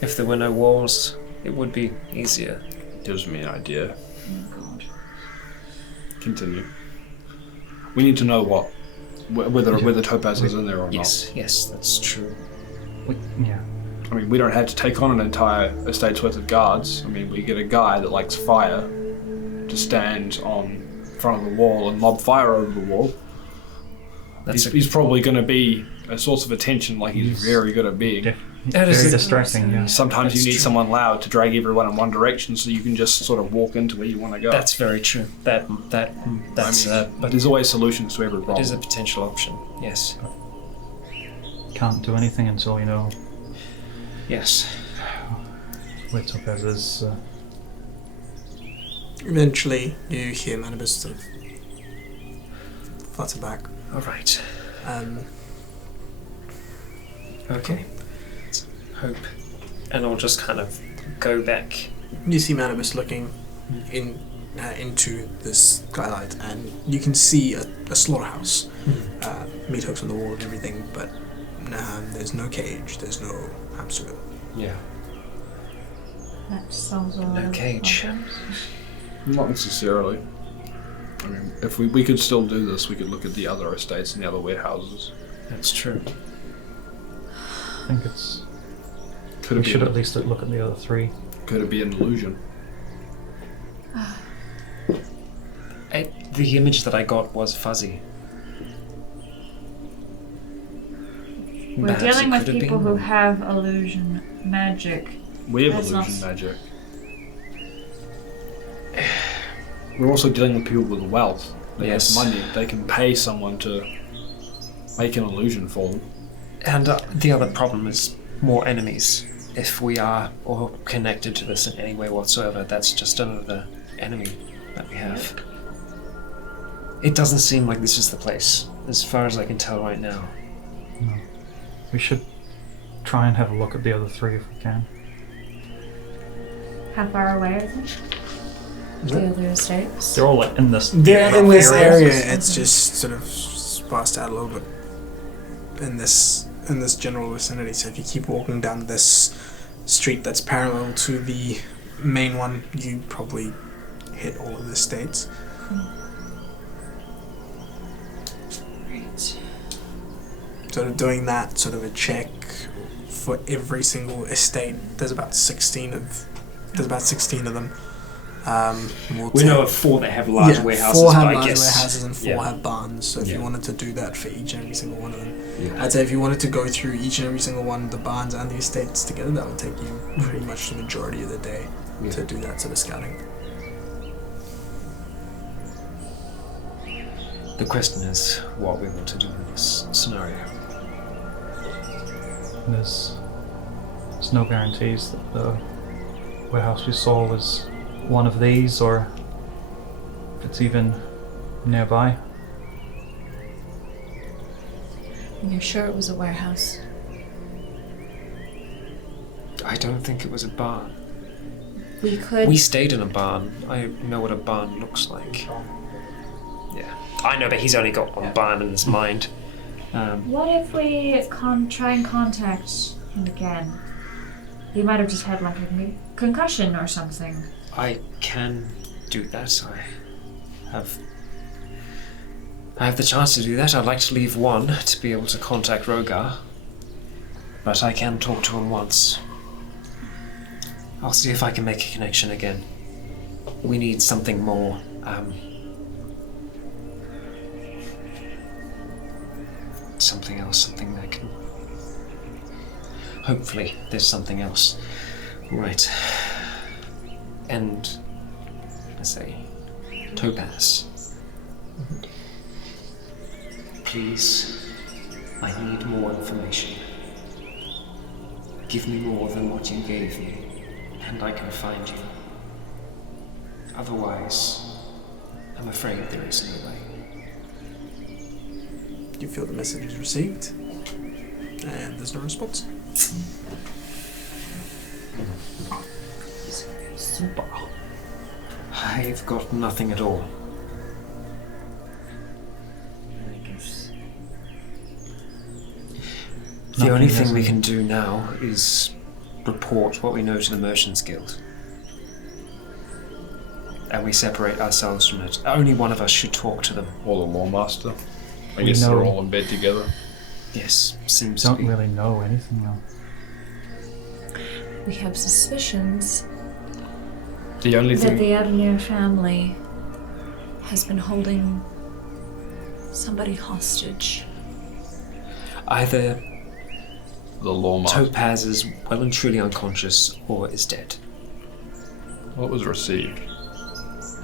If there were no walls, it would be easier. Gives me an idea. Oh God. Continue. We need to know whether Topaz is in there or Yes, that's true. Yeah. not. I mean, we don't have to take on an entire estate's worth of guards. I mean, we get a guy that likes fire to stand on front of the wall and lob fire over the wall. He's probably going to be a source of attention, like he's very good at being. Very distracting, yeah. Sometimes you need someone loud to drag everyone in one direction, so you can just sort of walk into where you want to go. That's very true. That's. But there's always solutions to every problem. It is a potential option. Yes. Can't do anything until you know Yes. where Topaz is. Eventually, you hear Manibus sort of flutter back. All right. Okay. Let's hope. And I'll just kind of go back. You see Manibus looking into this skylight, and you can see a slaughterhouse. Meat hooks on the wall and everything, but there's no cage, there's no hamster wheel. Yeah. That solves a lot No of cage. problems. Not necessarily. I mean, if we could still do this, we could look at the other estates and the other warehouses. That's true. I think it's. We should at least look at the other three. Could it be an illusion? The image that I got was fuzzy. We're Perhaps dealing it with could have people been. who have illusion magic. We have That's illusion not- magic. We're also dealing with people with wealth. They Yes. have money. They can pay someone to make an illusion for them. And the other problem is more enemies. If we are or connected to this in any way whatsoever, that's just another enemy that we have. It doesn't seem like this is the place, as far as I can tell right now. No. We should try and have a look at the other three if we can. How far away are they? The other estates. They're all like in this. They're in this areas. area. It's just sort of sparsed out a little bit in this general vicinity. So if you keep walking down this street that's parallel to the main one, you probably hit all of the estates. Right. Sort of doing that sort of a check for every single estate. There's about 16 of them. We know of 4 that have large warehouses, 4 but have I large guess warehouses and 4 yeah. have barns. So if you Yeah. wanted to do that for each and every single one of them, Yeah. I'd say if you wanted to go through each and every single one of the barns and the estates together, that would take you pretty much the majority of the day to do that sort of scouting. The question is what we want to do in this scenario. There's no guarantees that the warehouse we saw was one of these, or if it's even nearby. And you're sure it was a warehouse? I don't think it was a barn. We could. We stayed in a barn. I know what a barn looks like. Yeah. I know, but he's only got one barn in his mind. What if we try and contact him again? He might have just had like a concussion or something. I can do that. I have the chance to do that. I'd like to leave one to be able to contact Rogar. But I can talk to him once. I'll see if I can make a connection again. We need something more, something else, something that can... Hopefully there's something else. Right. And, let's say, Topaz. Please, I need more information. Give me more than what you gave me, and I can find you. Otherwise, I'm afraid there is no way. You feel the message is received, and there's no response. Super. I've got nothing at all. I guess. The only Nothing thing we is- can do now is report what we know to the Merchants Guild. and we separate ourselves from it. Only one of us should talk to them. Or the Lawmaster. I We guess know- they're all in bed together. Yes, seems to Don't be. really know anything though. We have suspicions The only that thing... the Avenir family has been holding somebody hostage. Either The Lawmaster. Topaz is well and truly unconscious or is dead. What was received?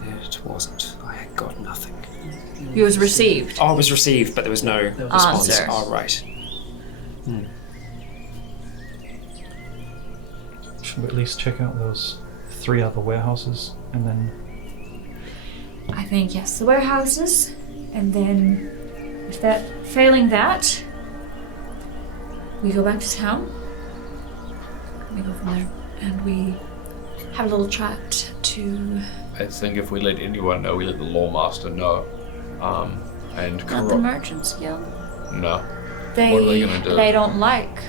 It wasn't. I had got nothing. He was received. Oh, it was received, but there was no response. Answer. Oh, right. Should we at least check out those 3 other warehouses and then I think, yes, the warehouses. And then, if that, failing that, we go back to town. We go from there. And we have a little chat to... I think if we let anyone know, we let the Lawmaster know. And Not the Merchants Guild. No. They, What are they gonna do? They don't like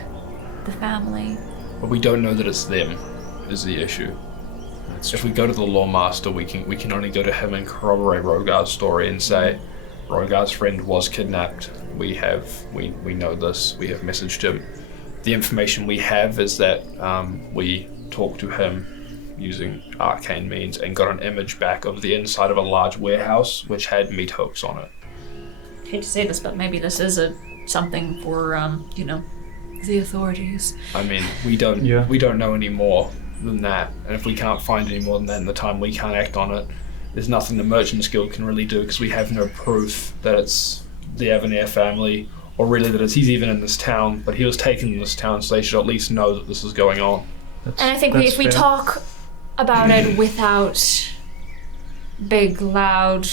the family. But we don't know that it's them, is the issue. If we go to the Lawmaster, we can only go to him and corroborate Rogar's story and say, Rogar's friend was kidnapped. We know this. We have messaged him. The information we have is that we talked to him using arcane means and got an image back of the inside of a large warehouse which had meat hooks on it. Hate to say this, but maybe this is something for the authorities. I mean, we don't know any more than that, and if we can't find any more than that in the time we can't act on it, there's nothing the Merchants Guild can really do because we have no proof that it's the Avenir family or really that he's even in this town, but he was taken in this town, so they should at least know that this is going on. And I think if we fair. talk about it without big, loud,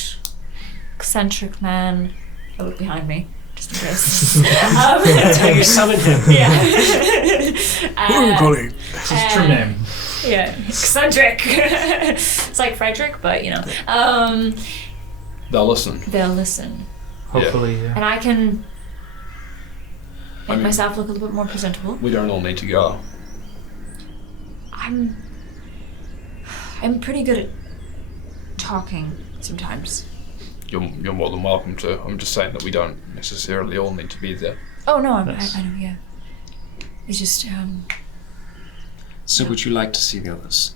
eccentric man, look behind me, just in case. That's how you summon him. Yeah. Colleague. This is true name. Yeah, eccentric. It's like Frederick, but They'll listen. they'll listen, hopefully and I can I make mean- myself look a little bit more presentable. We don't all need to go. I'm pretty good at talking sometimes. You're more than welcome to. I'm just saying that we don't necessarily all need to be there. Oh no, I know, yeah. It's just So would you like to see the others?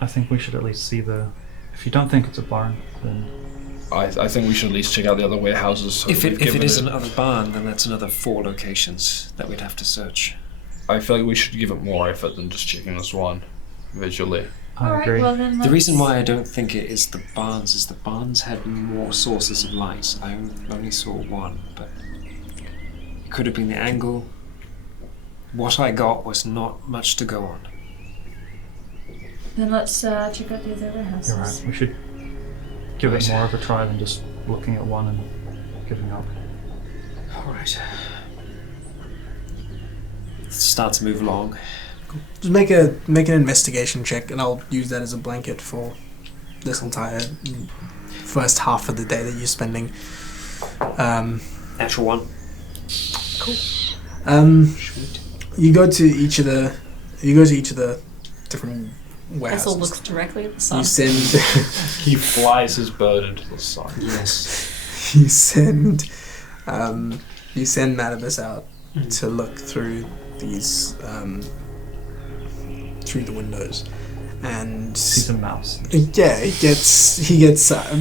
I think we should at least see the... If you don't think it's a barn, then... I think we should at least check out the other warehouses. So If we've it given is another barn, then that's another 4 locations that we'd have to search. I feel like we should give it more effort than just checking this one visually. I agree. well then The reason why I don't think it is the barns is the barns had more sources of light. I only saw one, but it could have been the angle. What I got was not much to go on. Then let's check out the other warehouses. You're right. We should give it more of a try than just looking at one and giving up. Alright. Start to move along. Just make an investigation check, and I'll use that as a blanket for this entire first half of the day that you're spending. Natural 1. Sweet. You go to each of the different warehouses. Essel looks directly at the sun. You send He flies his bird into the sun. Yes. you send Manibus out to look through these through the windows, and He's a mouse. yeah,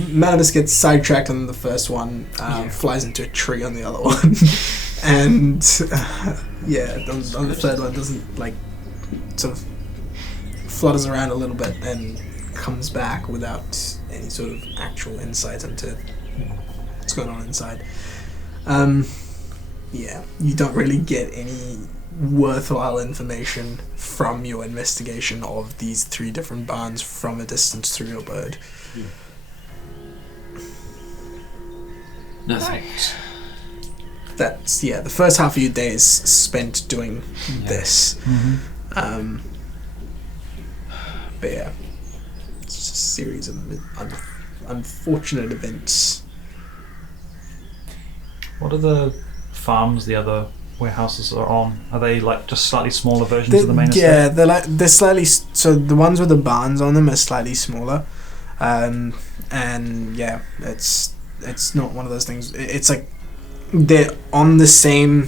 Manibus gets sidetracked on the first one, flies into a tree on the other one, and on the third one doesn't sort of flutters around a little bit and comes back without any sort of actual insight into what's going on inside. You don't really get any worthwhile information from your investigation of these 3 different barns from a distance through your bird. Nothing. That's the first half of your day is spent doing this. Mm-hmm. But yeah, it's just a series of unfortunate events. What are the farms the other warehouses are on? Are they just slightly smaller versions of the main estate? Yeah, they're slightly. So the ones with the barns on them are slightly smaller. And yeah, it's not one of those things. It's like they're on the same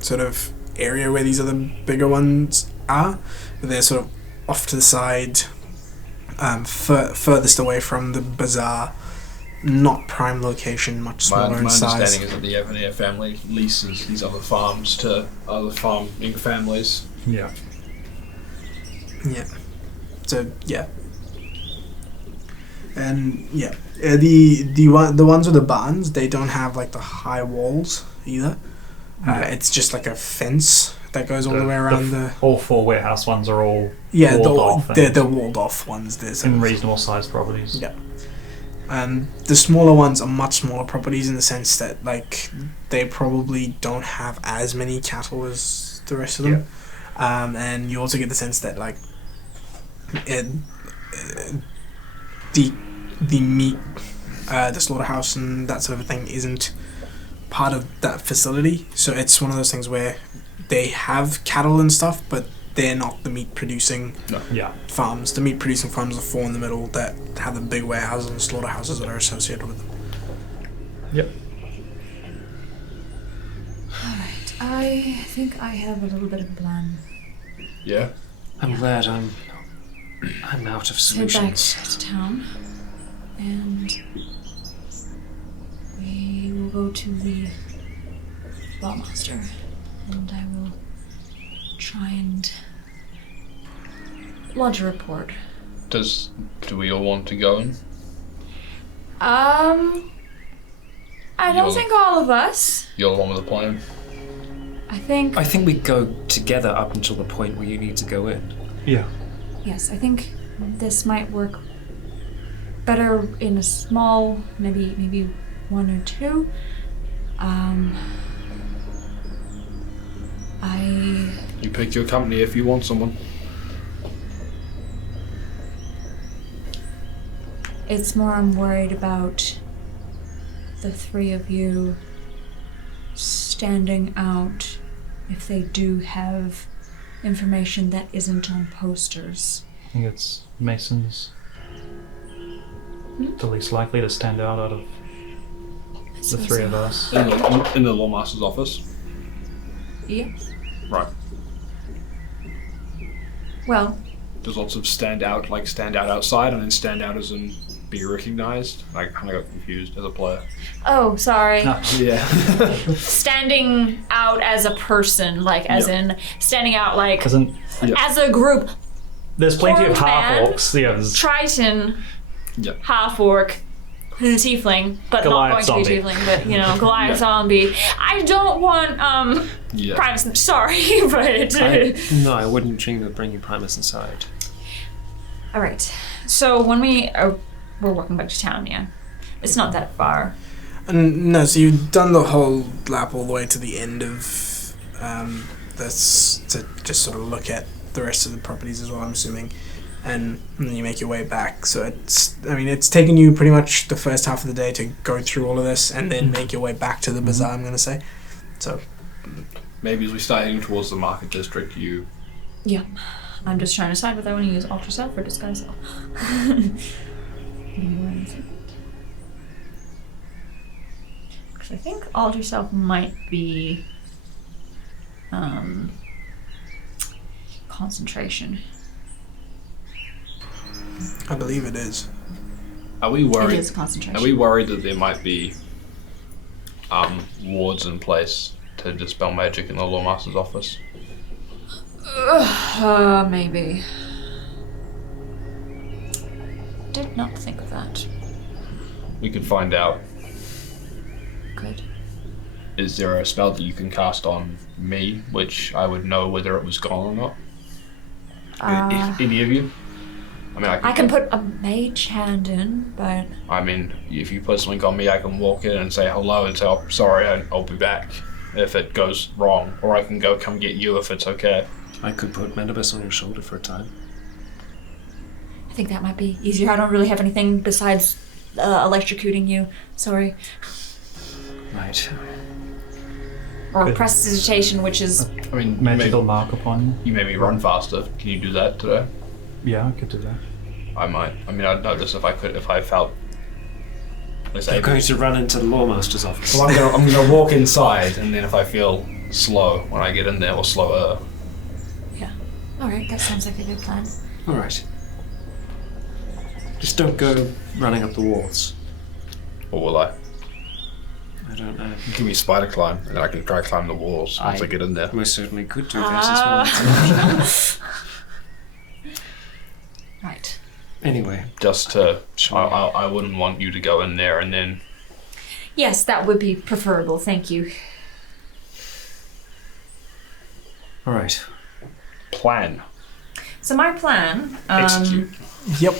sort of area where these other bigger ones are, but they're sort of off to the side, furthest away from the bazaar. Not prime location, much smaller in size. My understanding is that the Evanier family leases these other farms to other farming families. Yeah. Yeah. So yeah. And yeah, the ones with the barns, they don't have like the high walls either. It's just like a fence that goes all the way around all 4 warehouse ones are all walled off. They're walled off ones. There's in reasonable sized properties. Yeah. The smaller ones are much smaller properties in the sense that like they probably don't have as many cattle as the rest of them. Yeah. And you also get the sense that like the meat, the slaughterhouse and that sort of thing isn't part of that facility. So it's one of those things where they have cattle and stuff, but they're not the meat producing farms. The meat producing farms are 4 in the middle that have the big warehouses and slaughterhouses that are associated with them. Yep. Alright, I think I have a little bit of a plan. Yeah. I'm glad I'm out of solutions. Head back to town, and we will go to the Lawmaster, and I will try and lodge a report. Do we all want to go in? I don't think all of us. You're the one with the plan? I think we go together up until the point where you need to go in. Yeah. Yes, I think this might work better in a small, maybe 1 or 2. You pick your company if you want someone. It's more I'm worried about the 3 of you standing out if they do have information that isn't on posters. I think it's Mason's the least likely to stand out of the 3 of us. In the Lawmaster's office? Yes. Right. Well, There's lots of stand out outside, and then stand out as in be recognized. I kind of got confused as a player. oh, sorry. Yeah. Standing out as a person, like as in standing out like As in, as a group. there's plenty of Horned man, half orcs. Yeah, there's Triton, Yep. half orc, tiefling, but Goliath not going zombie. to be tiefling, but Goliath zombie. I don't want Yeah. Primus. Sorry, but No, I wouldn't dream of bringing Primus inside. all right. So when we're walking back to town, yeah, it's not that far. No, so you've done the whole lap all the way to the end of this to just sort of look at the rest of the properties as well, I'm assuming. And then you make your way back. So it's taken you pretty much the first half of the day to go through all of this and then make your way back to the bazaar, I'm going to say. So Maybe as we start heading towards the market district, you... Yeah, I'm just trying to decide whether I want to use Ultra Self or Disguise Self. Because I think Ultra Self might be concentration. I believe it is. Are we worried? It is concentration. Are we worried that there might be wards in place to dispel magic in the Lawmaster's office? Maybe. Did not think of that. We could find out. Good. Is there a spell that you can cast on me, which I would know whether it was gone or not? If any of you? I mean, I can put a mage hand in, but I mean, if you put something on me, I can walk in and say hello and say, oh, sorry, I'll be back if it goes wrong. Or I can go come get you if it's okay. I could put Manibus on your shoulder for a time. I think that might be easier. I don't really have anything besides electrocuting you. Sorry. Right. Or Good. prestidigitation, which is... I mean, magical mark upon you. you made me run faster. Can you do that today? Yeah, I could do that. I might. I mean, I'd notice if I felt. You're going to run into the Lawmaster's office. Well, I'm gonna walk inside, and then if I feel slow when I get in there, or slower. Yeah. Alright, that sounds like a good plan. Alright. Just don't go running up the walls. Or will I? I don't know. Give me spider climb, and then I can try climb the walls once I get in there. Most certainly could do that as well. Right. Anyway. Just to... Sure. I wouldn't want you to go in there and then... Yes, that would be preferable, thank you. Alright. Plan. So my plan... Execute. Yep.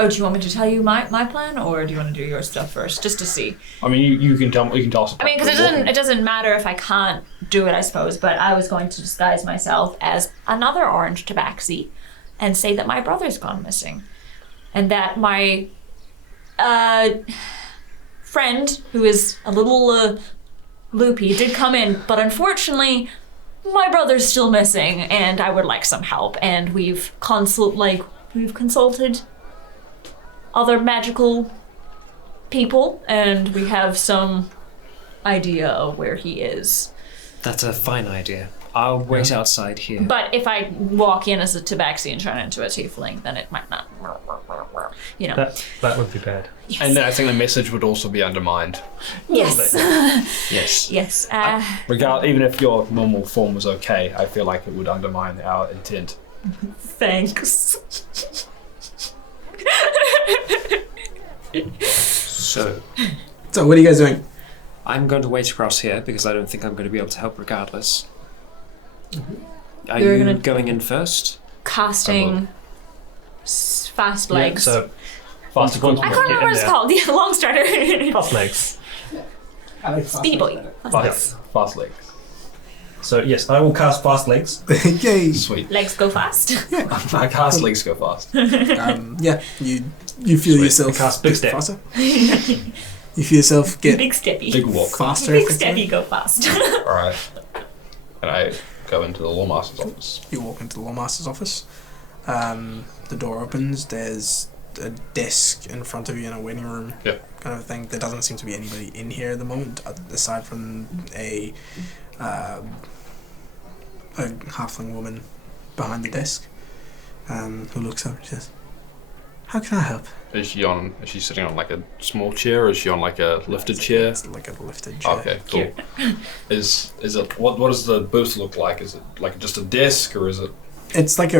Oh, do you want me to tell you my plan, or do you want to do your stuff first, just to see? I mean, you can tell us. I mean, because it doesn't matter if I can't do it, I suppose. But I was going to disguise myself as another orange tabaxi, and say that my brother's gone missing, and that my friend, who is a little loopy, did come in, but unfortunately, my brother's still missing, and I would like some help. And we've consulted other magical people, and we have some idea of where he is. That's a fine idea. I'll wait outside here. But if I walk in as a tabaxi and turn into a tiefling, then it might not, you know. That would be bad. Yes. And then I think the message would also be undermined. Yes. Yes. Yes. Even if your normal form was okay, I feel like it would undermine our intent. Thanks. So, what are you guys doing? I'm going to wait across here because I don't think I'm going to be able to help regardless. Are You're you gonna- going in first? Casting fast legs. So, fast I can't remember what it's called. Yeah, long strider. Fast legs. Speedy boy. Fast legs. So yes, I will cast fast legs. Yay! Sweet. Legs go fast. I cast legs go fast. Yeah, you feel yourself Cast big get step. faster. You feel yourself get Big steppy. Big walk. faster. Big effectively. steppy go fast. Alright. And I go into the Lawmaster's office. You walk into the Lawmaster's office. The door opens. There's a desk in front of you in a waiting room. Yeah. Kind of thing. There doesn't seem to be anybody in here at the moment, aside from a halfling woman behind the desk, who looks up and says, "How can I help?" Is she sitting on like a small chair, or is she on like a lifted chair? It's like a lifted chair. Okay, cool. Is it what does the booth look like? Is it like just a desk, or is it? It's like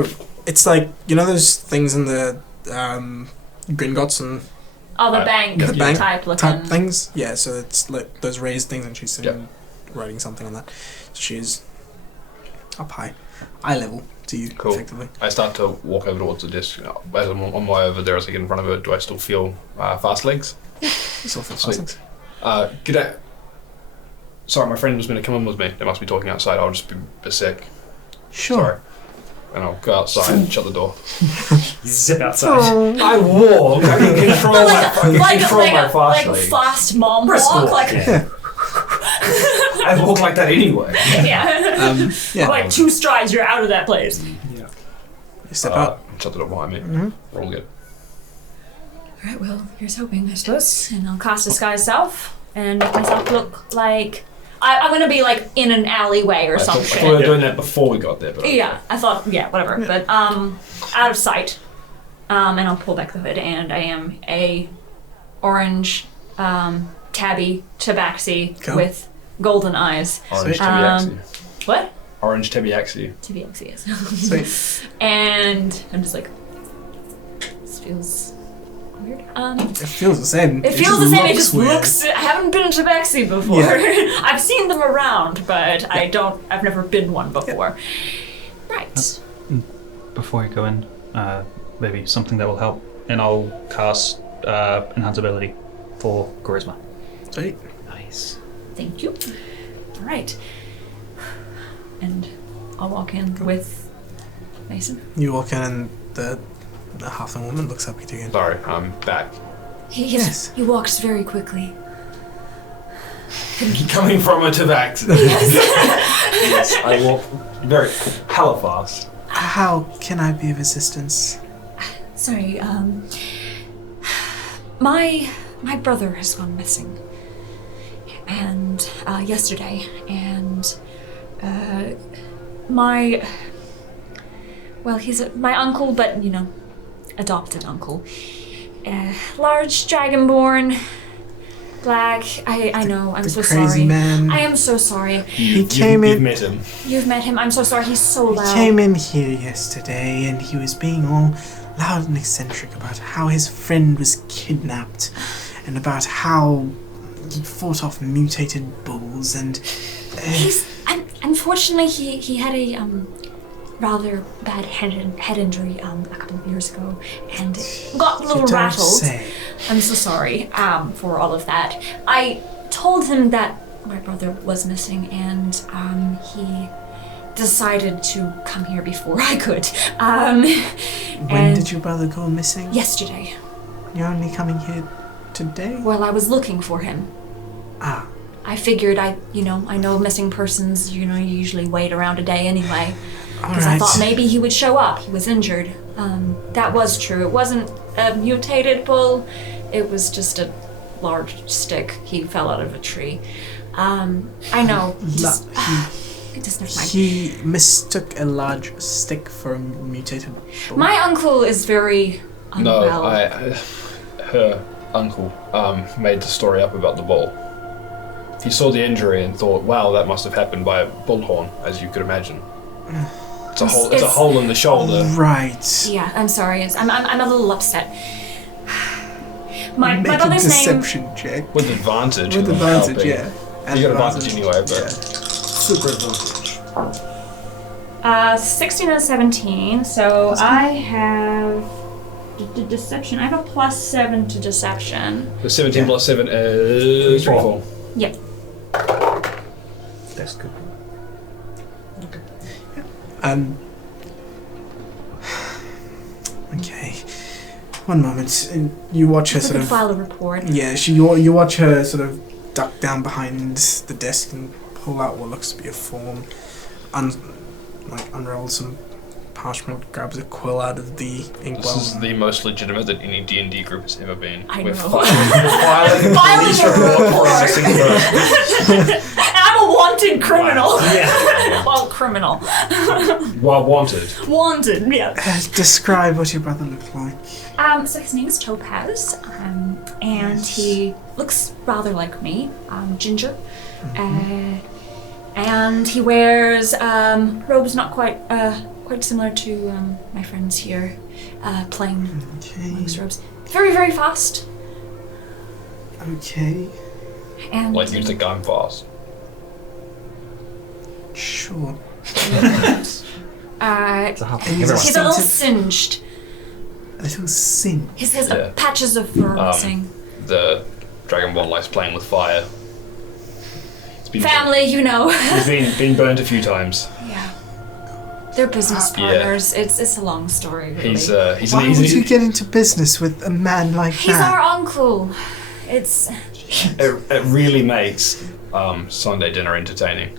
you know those things in the Gringotts and Oh, the bank the bank type looking. things. Yeah, so it's like those raised things, and she's sitting writing something on that. So she's up high, eye level to you, Cool. effectively. I start to walk over towards the desk. As I'm on my way over there, as I get in front of her, do I still feel fast legs? It's all for Sweet. things. G'day. Sorry, my friend was going to come in with me. They must be talking outside. I'll just be a sec. Sure. Sorry. And I'll go outside and shut the door. Zip outside. I walk. I can control my fast legs. fast mom Brisk walk. walk, Like, yeah. I walk like that anyway. yeah. Yeah. Like 2 strides, you're out of that place. You step out. Shut the door behind me. Mm-hmm. We're all good. Alright, well, here's hoping, I suppose. And I'll cast Disguise Self and make myself look like... I'm gonna be like in an alleyway or some I thought shit. we were doing that before we got there, but Yeah, I thought, whatever. But out of sight. And I'll pull back the hood, and I am a orange tabby tabaxi Cool. with golden eyes. orange Sweet. Tabiaxi. What? Orange Tabiaxi. Tabaxi, yes. Sweet. And I'm just like, this feels weird. It feels the same. It feels the same. It looks just weird. looks. I haven't been a tabaxi before. Yeah. I've seen them around, but I've never been one before. Right. Before you go in, maybe something that will help, and I'll cast Enhance Ability for Charisma. Sweet. Nice. Thank you. All right. And I'll walk in with Mason. You walk in, and the halfling woman looks up at you again. Sorry, I'm back. Yes. He walks very quickly. Coming from a Tabaxi. Yes, I walk very hella fast. How can I be of assistance? Sorry, my brother has gone missing. And, yesterday, and, he's my uncle, but, adopted uncle. Large dragonborn, black. I know, I'm so crazy sorry. Man. I am so sorry. He came in. You've met him. You've met him, I'm so sorry, he's so loud. He came in here yesterday and he was being all loud and eccentric about how his friend was kidnapped and about how he fought off mutated bulls and... Unfortunately, he had a rather bad head injury a couple of years ago and got a little rattled. Say. I'm so sorry for all of that. I told him that my brother was missing and he decided to come here before I could. When did your brother go missing? Yesterday. You're only coming here today? Well, I was looking for him. Ah. I figured I know missing persons, you usually wait around a day anyway. Because I thought maybe he would show up. He was injured. That was true. It wasn't a mutated bull. It was just a large stick. He fell out of a tree. I know. He mistook a large stick for a mutated bull. My uncle is very unwell. No, her uncle made the story up about the bull. He saw the injury and thought, wow, that must have happened by a bullhorn, as you could imagine. It's a hole in the shoulder. Right. Yeah, I'm sorry. I'm a little upset. My Make brother's a deception name... check. With advantage. With advantage, yeah. You got advantage anyway, but... Yeah. Super advantage. 16 and 17, so I have... Deception. I have a +7 to deception. The 17 plus 7 is 24. Yep. That's good. Okay. One moment. You watch her We sort could of... file a report. Yeah, you watch her sort of duck down behind the desk and pull out what looks to be a form. Unroll some parchment, grabs a quill out of the inkwell. This is the most legitimate that any D&D group has ever been. I We're know. filing a report for a missing person. I'm a wanted criminal. Yeah. Well, criminal. Well, wanted. Wanted, yeah. Describe what your brother looked like. So his name is Topaz, and he looks rather like me, ginger. And he wears robes not quite similar to my friends here, plain monks robes. Very, very fast. Okay. And Like you think I'm fast. Sure. he's a little singed. A little singed. He has patches of fur missing. The Dragonborn likes playing with fire. Family, He's been burnt a few times. Yeah. They're business partners. It's a long story, really. Why would you get into business with a man like He's that? our uncle. It's... It really makes Sunday dinner entertaining.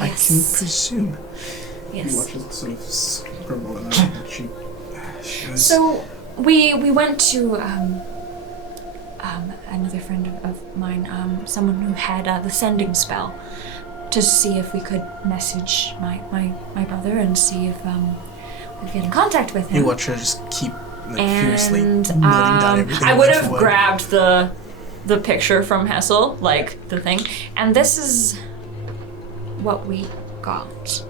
I can presume. Yes. You watch it sort of scribble and she goes... So, we went to another friend of mine, someone who had the sending spell, to see if we could message my brother and see if we could get in contact with him. You watch her just keep furiously noting down everything. I would have grabbed the picture from Hessel, like the thing, and this is what we got.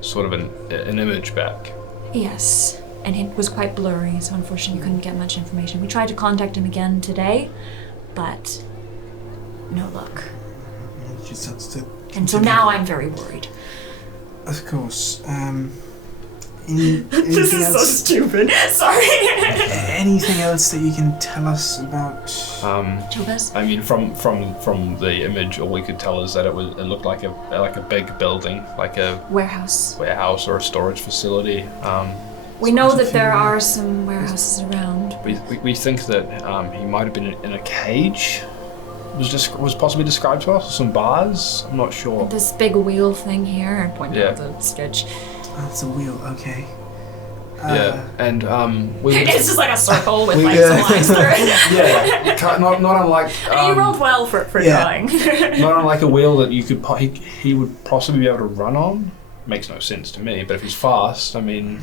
Sort of an image back. Yes, and it was quite blurry, so unfortunately we couldn't get much information. We tried to contact him again today, but no luck. She starts to And so now I'm very worried. Of course. This is so stupid. Sorry. Anything else that you can tell us about? Topaz? I mean, from the image, all we could tell is that it looked like a big building, like a warehouse or a storage facility. We know that there are some warehouses around. We think that he might have been in a cage. Was possibly described to us. Some bars. I'm not sure. This big wheel thing here. I pointed out the sketch. Oh, it's a wheel. Okay. and we would, It's just like a circle with We- like some lines through it. yeah, not unlike You rolled well for drawing. not unlike a wheel that you could he would possibly be able to run on. Makes no sense to me, but if he's fast, I mean,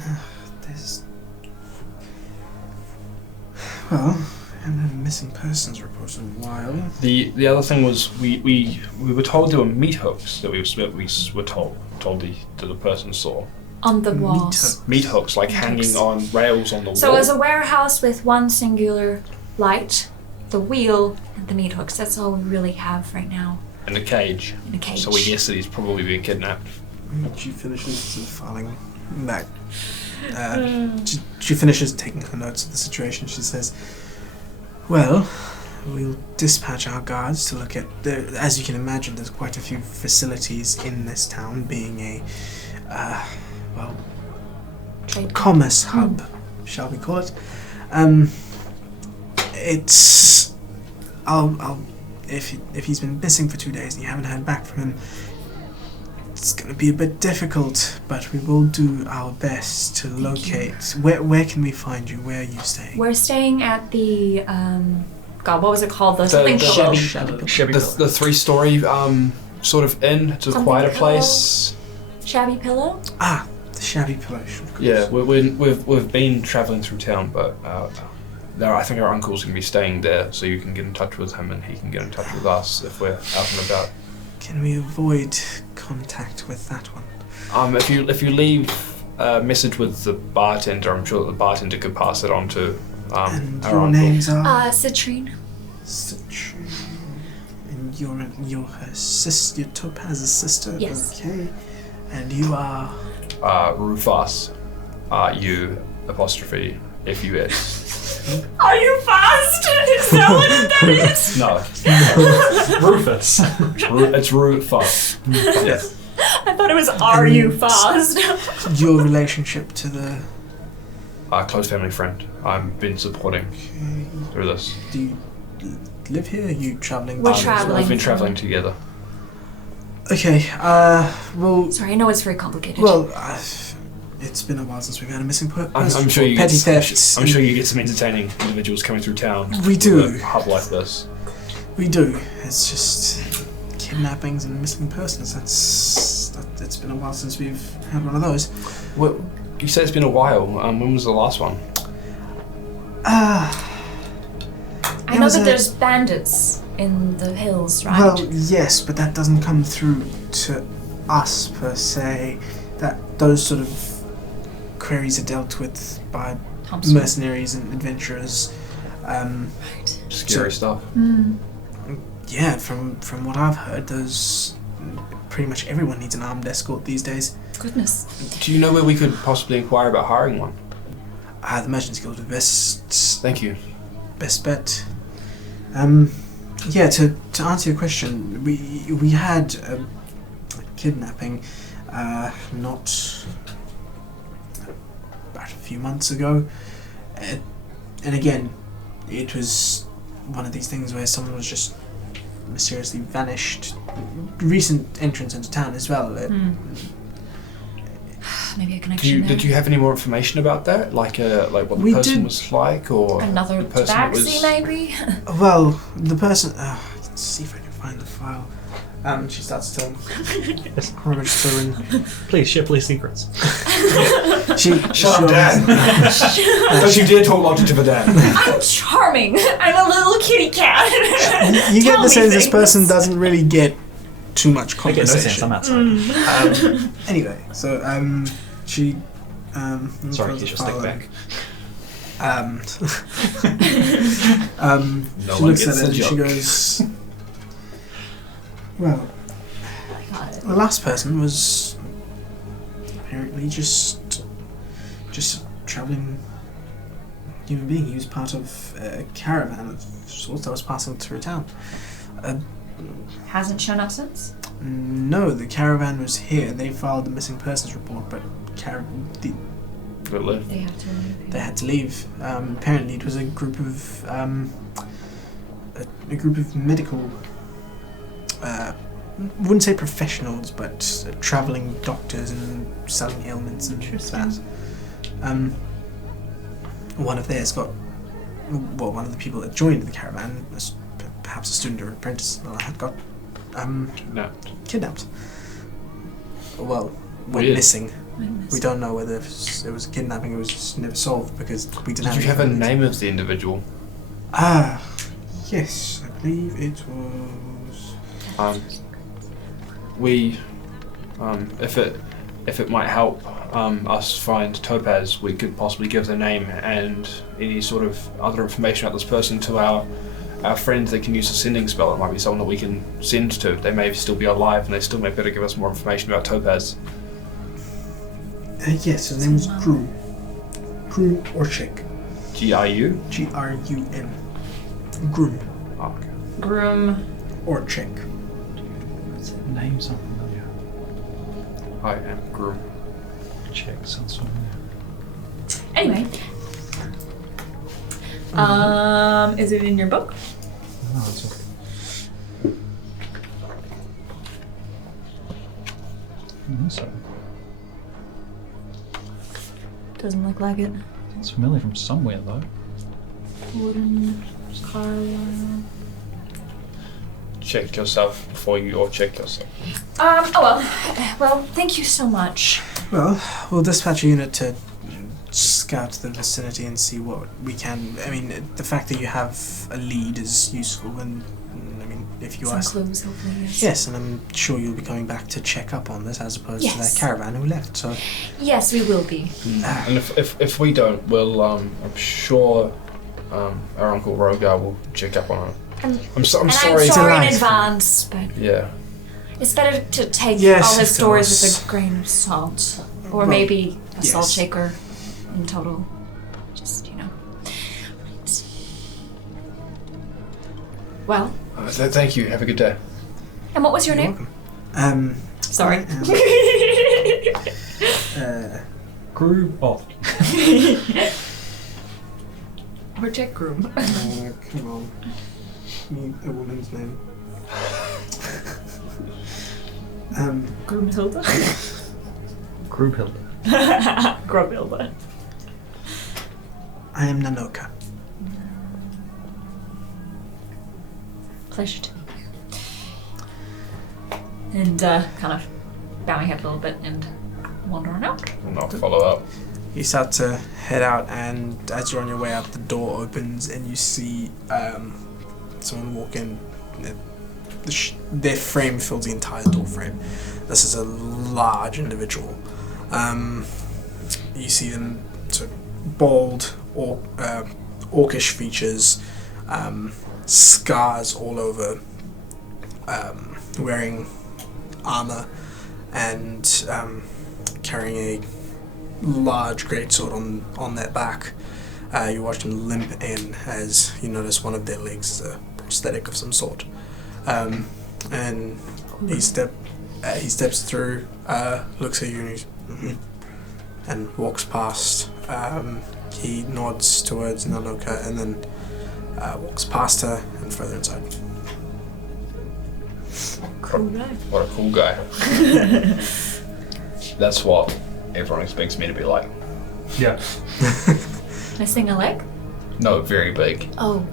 Well, I haven't had a missing persons report in a while. the other thing was we were told there were meat hooks that we were told the person saw. On the walls. Meat hooks, like hanging on rails on the wall. So it was a warehouse with one singular light, the wheel, and the meat hooks. That's all we really have right now. In a cage. In a cage. So we guess that he's probably been kidnapped. She finishes sort of filing that. She finishes taking her notes of the situation. She says, well, we'll dispatch our guards to look at as you can imagine, there's quite a few facilities in this town, being a Trade. commerce hub, shall we call it. It's if he's been missing for 2 days and you haven't heard back from him, it's going to be a bit difficult, but we will do our best to locate. Where can we find you? Where are you staying? We're staying at the God, what was it called? The something Shabby. The 3-story sort of inn. It's a Something quieter pillow? place. Shabby Pillow. Ah, the Shabby Pillow. Of course. Yeah, we've been travelling through town, but I think our uncle's going to be staying there, so you can get in touch with him and he can get in touch with us if we're out and about. Can we avoid contact with that one? If you leave a message with the bartender, I'm sure that the bartender could pass it on to And our your uncle. names are? Citrine. Citrine. And you're her sister. Your Topaz's sister. Yes. Okay. And you are. Rufus. U apostrophe F-U-S. Are you fast? Is that what that is? No. Rufus. It's Rufus. Yes. I thought it was Are you fast? Your relationship to the. Close family friend. I've been supporting through this. Do you live here? Are you traveling? We're by traveling. We've been travelling together. Okay. Well. Sorry, I know it's very complicated. Well. It's been a while since we've had a missing person. I'm sure you petty get thefts. I'm sure you get some entertaining individuals coming through town. We do. With a hub like this. We do. It's just kidnappings and missing persons. It's been a while since we've had one of those. What? You said it's been a while. When was the last one? I know was that a- there's bandits in the hills, right? Well, yes, but that doesn't come through to us per se. Those sort of queries are dealt with by Thompson. mercenaries and adventurers. Right. Scary stuff. Yeah, from what I've heard, pretty much everyone needs an armed escort these days. Goodness. Do you know where we could possibly inquire about hiring one? The Merchants Guild would be Thank you. best bet. Yeah, to answer your question, we had a kidnapping not about a few months ago, and again, it was one of these things where someone was just mysteriously vanished. Recent entrance into town as well. Maybe a connection there. Did you have any more information about that? Like what the We person did- was like, or Another the person that tabaxi, was maybe? Well, the person. Let's see if I can find the file. She starts to rummage through and Please share police secrets. Shut up, Dan! Don't you dare talk logic to the Dan. I'm charming. I'm a little kitty cat. You get Tell the me sense this things. person doesn't really get too much I get no sense. conversation. I'm outside. Anyway, so she. Sorry, throws keep the your stick file back. No she one looks gets at it the and she joke. goes, well, Got it. the last person was apparently just a travelling human being. He was part of a caravan of sorts that was passing through town. Hasn't shown up since? No, the caravan was here. They filed the missing persons report, but Good live. They have to leave. they had to leave. Apparently, it was a group of medical. Wouldn't say professionals, but traveling doctors and selling ailments and that. one of theirs got, well, one of the people that joined the caravan, perhaps a student or apprentice, had got kidnapped. Well, went missing. We don't know whether it was a kidnapping. It was just never solved because we didn't. Did you have a name of the individual? Yes, I believe it was. If it might help us find Topaz, we could possibly give their name and any sort of other information about this person to our friends that can use a sending spell. It might be someone that we can send to. They may still be alive and they still may be able to give us more information about Topaz. Yes, his name is Grum. Grum Orchik. G-R-U? G-R-U-M. Grum. Oh, okay. Grum Orchik. Name sounds familiar. I am Grum. Check sounds familiar. Anyway. Is it in your book? No, it's okay. So. Doesn't look like it. It's familiar from somewhere though. Wooden Carlisle. Check yourself before you check yourself. Well, thank you so much. Well, we'll dispatch a unit to scout the vicinity and see what we can. I mean, the fact that you have a lead is useful, and I mean, if you Some ask. clues, hopefully, yes. Yes, and I'm sure you'll be coming back to check up on this as opposed to that caravan who left. So. Yes, we will be. And if we don't, we'll I'm sure our Uncle Rogar will check up on her. I'm sorry. I'm sorry in advance, but yeah, it's better to take Yes, all his of stories course. with a grain of salt, or Well, maybe a salt yes. shaker in total. Just Right. Well, thank you. Have a good day. and what was your You're name? welcome. Sorry. Groove off. Or check room. Come on. Need a woman's name. Groomhilda. Groovehilda. Grubhilda. I am Nanoka. Pleasure to meet you. And kind of bowing head a little bit and wandering out. And I'll follow up. You start to head out, and as you're on your way out, the door opens, and you see someone walk in. Their frame fills the entire door frame. This is a large individual. You see them sort of bald, orcish features, scars all over, wearing armor, and carrying a large greatsword on their back. You watch them limp in as you notice one of their legs is a prosthetic of some sort. And he steps through, looks at you, and walks past. He nods towards Nanoka and then walks past her and further inside. Cool guy. What a cool guy. That's what everyone expects me to be like. Yeah. Missing a leg? No, very big. Oh.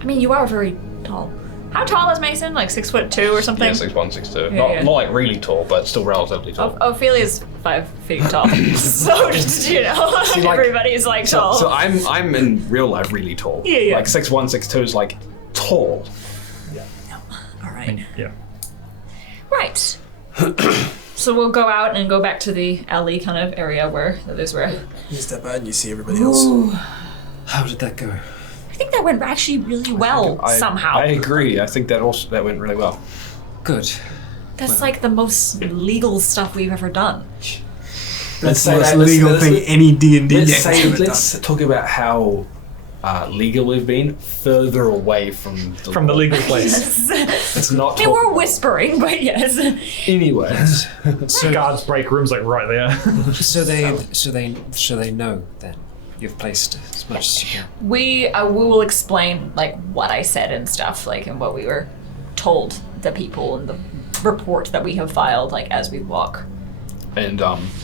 I mean, you are very tall. How tall is Mason? Like 6'2" or something? Yeah, 6'1", 6'2". Yeah. Not like really tall, but still relatively tall. Ophelia's 5 feet tall. So just, See, like, everybody's like tall. So I'm in real life really tall. Yeah. Like 6'1", 6'2" is like tall. All right. Yeah. Right. So we'll go out and go back to the alley kind of area where You step out and you see everybody else. How did that go? I think that went actually really well somehow. I agree. I think that went really well. Good. That's like the most legal stuff we've ever done. That's the most legal thing any D&D game has ever done. Let's talk about how legal we've been further away from the legal place. It's not. They were whispering, but yes. Anyways, Guards break rooms like right there. So they know then. You've placed as much as you can. We will explain like what I said and stuff, like, and what we were told the people and the report that we have filed, like, as we walk. And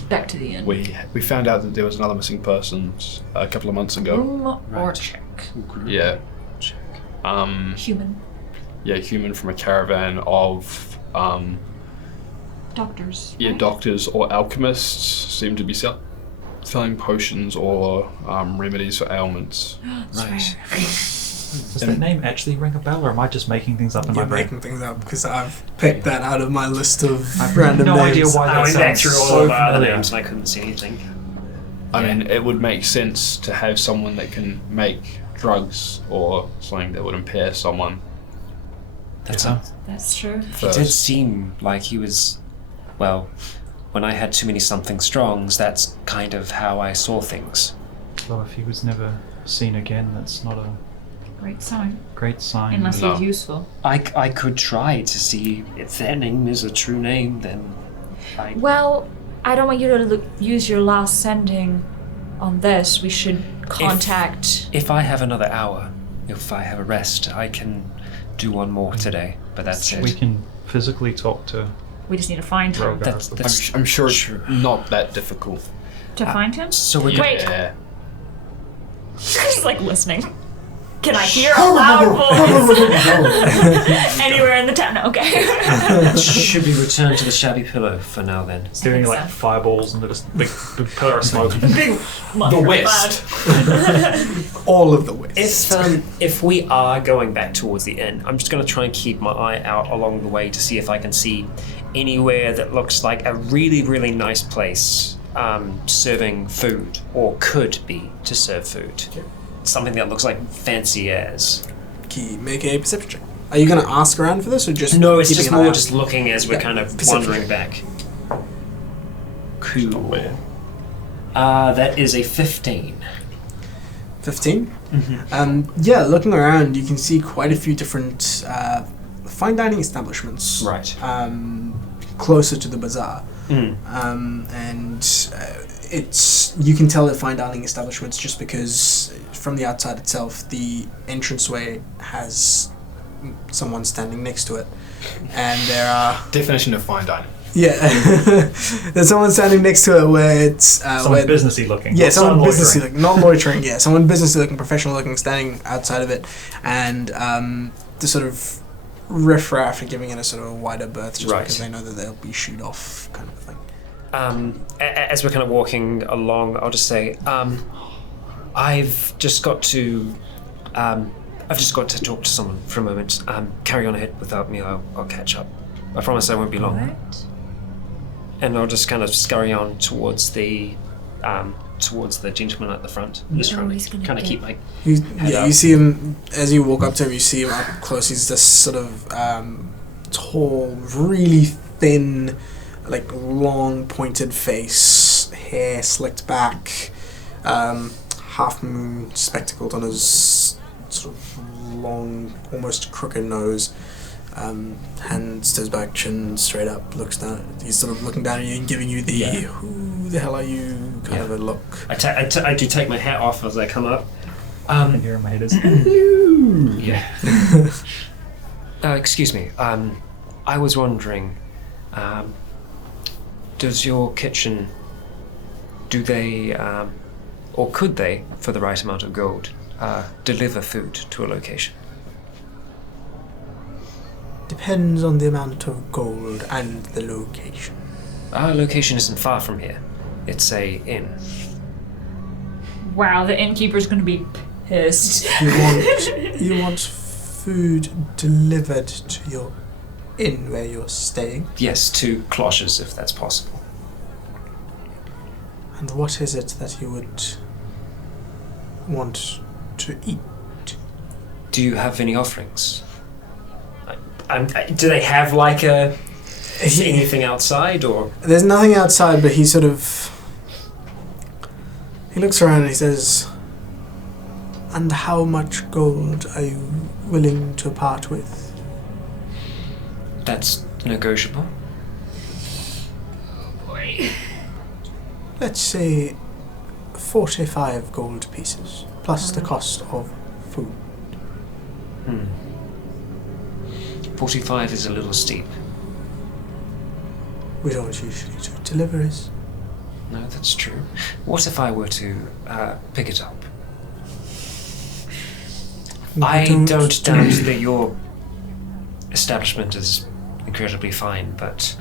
Back to the inn. we found out that there was another missing person a couple of months ago. Room or Right. check. Yeah. Human. Yeah, human from a caravan of Doctors. yeah, right? doctors or alchemists seem to be selling potions or remedies for ailments. Right. Does that name actually ring a bell, or am I just making things up in You're my brain? making things up because I've picked that out of my list of I've random no names. idea why I that went back sounds through all so of our other familiar. names and I couldn't see anything. I mean, it would make sense to have someone that can make drugs or something that would impair someone. That's That's true. He did seem like he was, well, when I had too many something strongs, that's kind of how I saw things. Well, if he was never seen again, that's not a Great sign. great sign. Unless No. he's useful. I could try to see if their name is a true name, then I... Well, I don't want you to use your last sending on this. We should contact. If I have another hour, if I have a rest, I can do one more today, but that's it. We can physically talk to We just need to find him. Rogar. I'm sure it's not that difficult. To find him? So we're Wait. Yeah. He's like listening. Can I hear a loud voice? Anywhere in the town? Okay. Should we return to the shabby pillow for now then? It's doing think like so. fireballs and just big pillar of smoke. Big The West. All of the West. If we are going back towards the inn, I'm just going to try and keep my eye out along the way to see if I can see anywhere that looks like a really, really nice place serving food, or could be to serve food. Something that looks like fancy as. Key, make a perception check. Are you going to ask around for this, or just No, it's keeping just an eye more out? just looking as we're Yeah, kind of perception. wandering back. Cool. That is a 15. 15? Yeah, looking around, you can see quite a few different fine dining establishments. Right. Closer to the bazaar. And it's, you can tell they're fine dining establishments just because from the outside itself, the entranceway has someone standing next to it. And there are... Definition of fine dining. Yeah. There's someone standing next to it where it's... Someone businessy looking. Yeah, not someone loitering. businessy looking, not loitering. Yeah, someone businessy looking, professional looking, standing outside of it, and the sort of riffraff are giving it a sort of wider berth just Right. because they know that they'll be shoot off, kind of a thing. As we're kind of walking along, I'll just say, I've just got to talk to someone for a moment. Carry on ahead without me. I'll catch up. I promise I won't be long. What? And I'll just kind of scurry on towards the gentleman at the front. Just trying he's to gonna kind of get- keep my You up. see him as you walk up to him. You see him up close. He's this sort of tall, really thin, like long pointed face, hair slicked back, half moon spectacled on his sort of long, almost crooked nose. Hands to his back, chin straight up, looks down. He's sort of looking down at you and giving you the "Who the hell are you?" kind of a look. I do take my hat off as I come up. I can hear in my head is Yeah. Excuse me. I was wondering, does your kitchen, do they, or could they, for the right amount of gold, deliver food to a location? Depends on the amount of gold and the location. Our location isn't far from here. It's a inn. Wow, the innkeeper's gonna be pissed. You want food delivered to your inn where you're staying? Yes, 2 cloches if that's possible. And what is it that you would want to eat? Do you have any offerings? Do they have like anything outside or? There's nothing outside, but he looks around and he says, "And how much gold are you willing to part with?" That's negotiable. Let's say 45 gold pieces, plus the cost of food. 45 is a little steep. We don't usually do deliveries. No, that's true. What if I were to pick it up? I don't doubt that your establishment is incredibly fine, but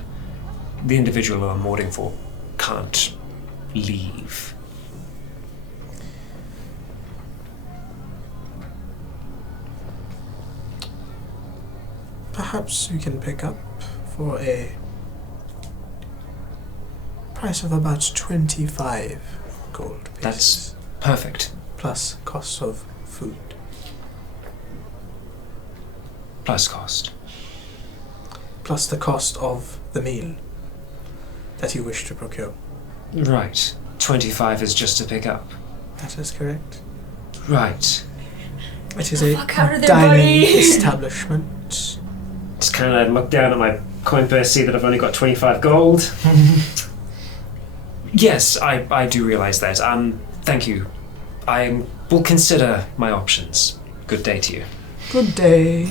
the individual who I'm ordering for can't leave. Perhaps you can pick up for a price of about 25 gold pieces. That's perfect. Plus cost of food. Plus cost. Plus the cost of the meal that you wish to procure. Right. 25 is just to pick up. That is correct. Right. It is a Fuck out of there, dining buddy. establishment. Just kind of look down at my coin purse, see that I've only got 25 gold. Yes, I do realise that. Thank you. I will consider my options. Good day to you. Good day.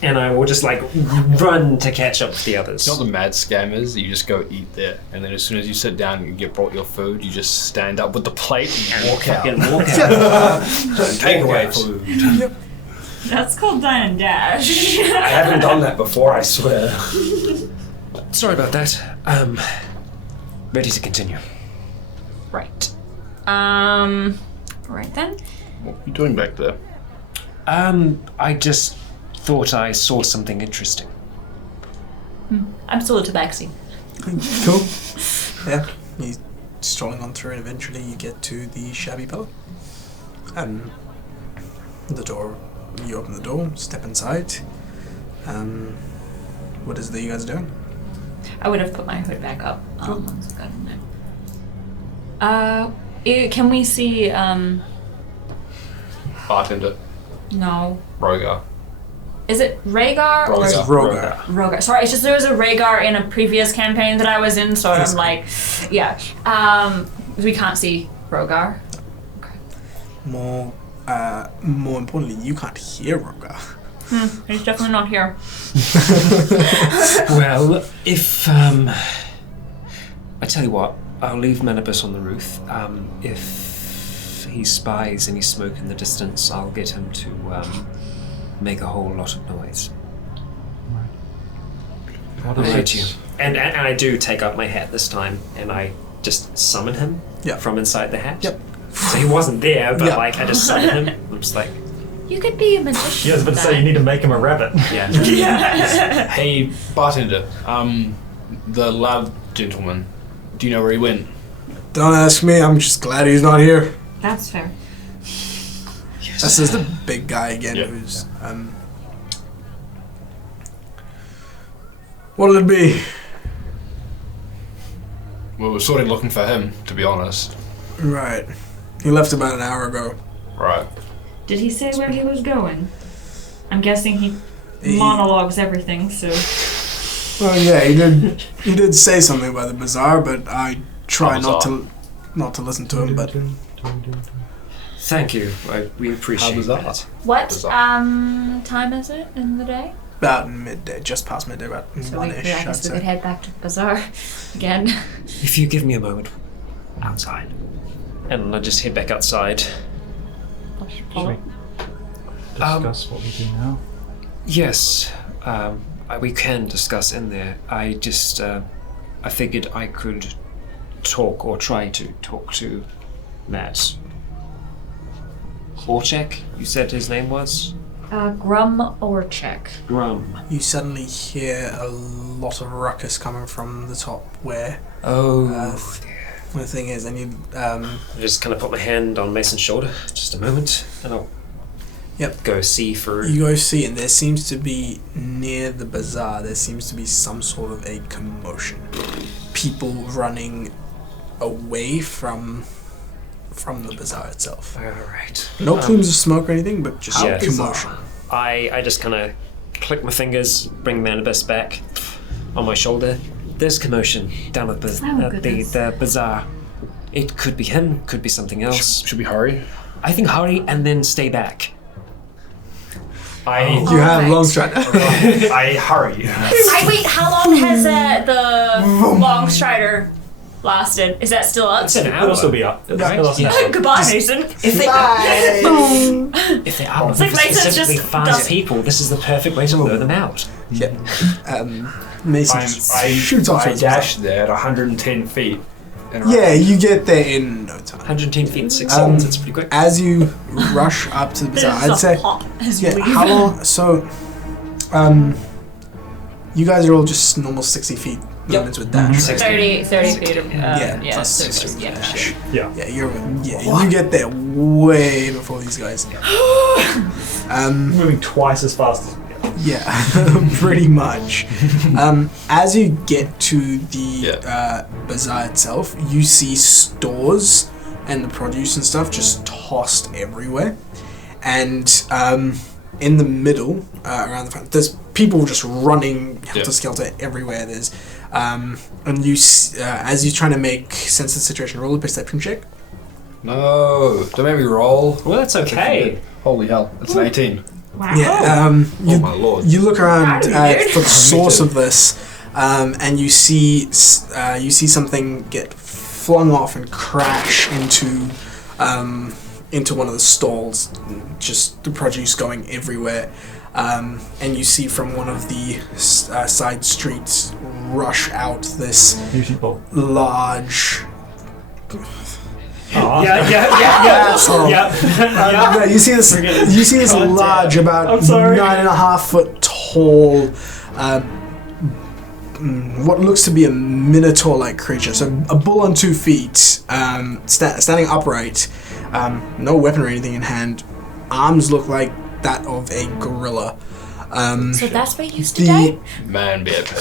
And I will just run to catch up with the others. You know what the mad scam is? You just go eat there, and then as soon as you sit down and you get brought your food, you just stand up with the plate and walk out. Fucking walk out. Take away food. Yep. That's called dine and dash. I haven't done that before, I swear. Sorry about that. Ready to continue. Right. Right then. What are you doing back there? I just thought I saw something interesting. I'm still a tabaxi. Cool. Yeah. You're strolling on through and eventually you get to the shabby pillar. The door, you open the door, step inside. What is it that you guys are doing? I would have put my hood back up once I got in there. Can we see, Bartender. no. Rogar. Is it Rhaegar or? It's Rogar. Rogar. Sorry, it's just there was a Rhaegar in a previous campaign that I was in, so I'm like, yeah. We can't see Rogar. More importantly, you can't hear Rogar. He's definitely not here. Well, if I tell you what, I'll leave Manibus on the roof. If he spies any smoke in the distance, I'll get him to make a whole lot of noise. What I'll is hit you. it? And I do take out my hat this time, and I just summon him from inside the hat. Yep. So he wasn't there, but Yep. I just summon him. I'm just like, You could be a magician. Yeah, I was about to say, you need to make him a rabbit. yeah. Hey, bartender. The loud gentleman. Do you know where he went? Don't ask me, I'm just glad he's not here. That's fair. This is the big guy again Yeah. who's what'll it be? Well, we're sort of looking for him, to be honest. Right. He left about an hour ago. Right. Did he say where he was going? I'm guessing he He- monologues everything, so. Well, yeah, he did say something about the bazaar, but I try not to listen to him, but Thank you. We appreciate How bizarre. that. What Bizarre. time is it in the day? about midday, just past midday, about So one-ish, I I'd guess we say. could head back to the bazaar again. If you give me a moment, outside. And I just head back outside. Should we discuss what we do now? Yes, we can discuss in there. I just, I figured I could talk or try to talk to Matt. Horchek, you said his name was? Grum or check? Grum. You suddenly hear a lot of ruckus coming from the top where Oh, the thing is, and you I just kind of put my hand on Mason's shoulder, just a moment, and I'll go see for... you go see, and there seems to be near the bazaar, there seems to be some sort of a commotion. People running away from the bazaar itself. Alright. No plumes of smoke or anything, but just Yeah. commotion. I just kind of click my fingers, bring Manibus back on my shoulder. There's commotion down at the bazaar. It could be him, could be something else. Should we hurry? I think hurry and then stay back. You have long stride. I hurry. Wait, how long has the long strider lasted? Is that still up? It's an hour. It'll still be up. Goodbye, Mason. If they are It's like Mason's specifically just fast doesn't- people, this is the perfect way to lure them out. Yeah. Mason shoots off. I dash there at 110 feet. Yeah, you get there in no time. 110 feet in 6 seconds, it's pretty quick. As you rush up to the bazaar, I'd say. Yeah, how long? So, you guys are all just normal 60 feet movements with dash, right? 30 feet of, plus 30 60 feet, dash. Yeah. Yeah, you get there way before these guys. Moving twice as fast as Yeah, pretty much. As you get to the bazaar itself, you see stores and the produce and stuff just tossed everywhere. And in the middle, around the front, there's people just running helter-skelter everywhere. There's, and you, as you're trying to make sense of the situation, roll a perception check. No, don't make me roll. Well, that's okay. Holy hell, it's an 18. Wow. Yeah, Oh my lord. you look around Proud of you, for the source of this, and you see something get flung off and crash into one of the stalls, just the produce going everywhere. And you see from one of the side streets rush out this large. Yeah. No, you see this. You see this large, about 9.5 foot tall, what looks to be a minotaur-like creature. So a bull on 2 feet, standing upright, no weapon or anything in hand. Arms look like that of a gorilla. So that's where you used to die? Man, be a pit.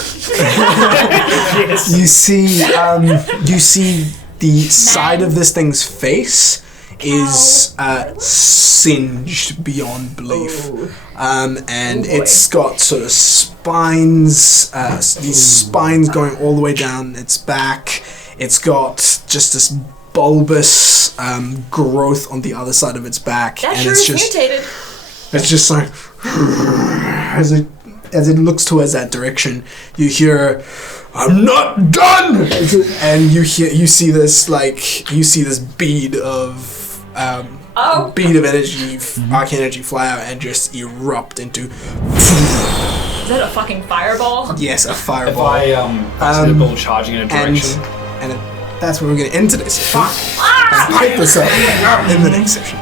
You see the side of this thing's face is singed beyond belief, and it's got sort of spines, these spines going all the way down its back. It's got just this bulbous growth on the other side of its back, That and sure it's is just mutated. it's just like as it looks towards that direction, you hear, "I'm not done," and you see this bead of energy, arc energy fly out and just erupt into. Is that a fucking fireball? Yes, a If fireball. I see the bull charging in a direction. And that's where we're going to end today's session. And pick this up in the next session.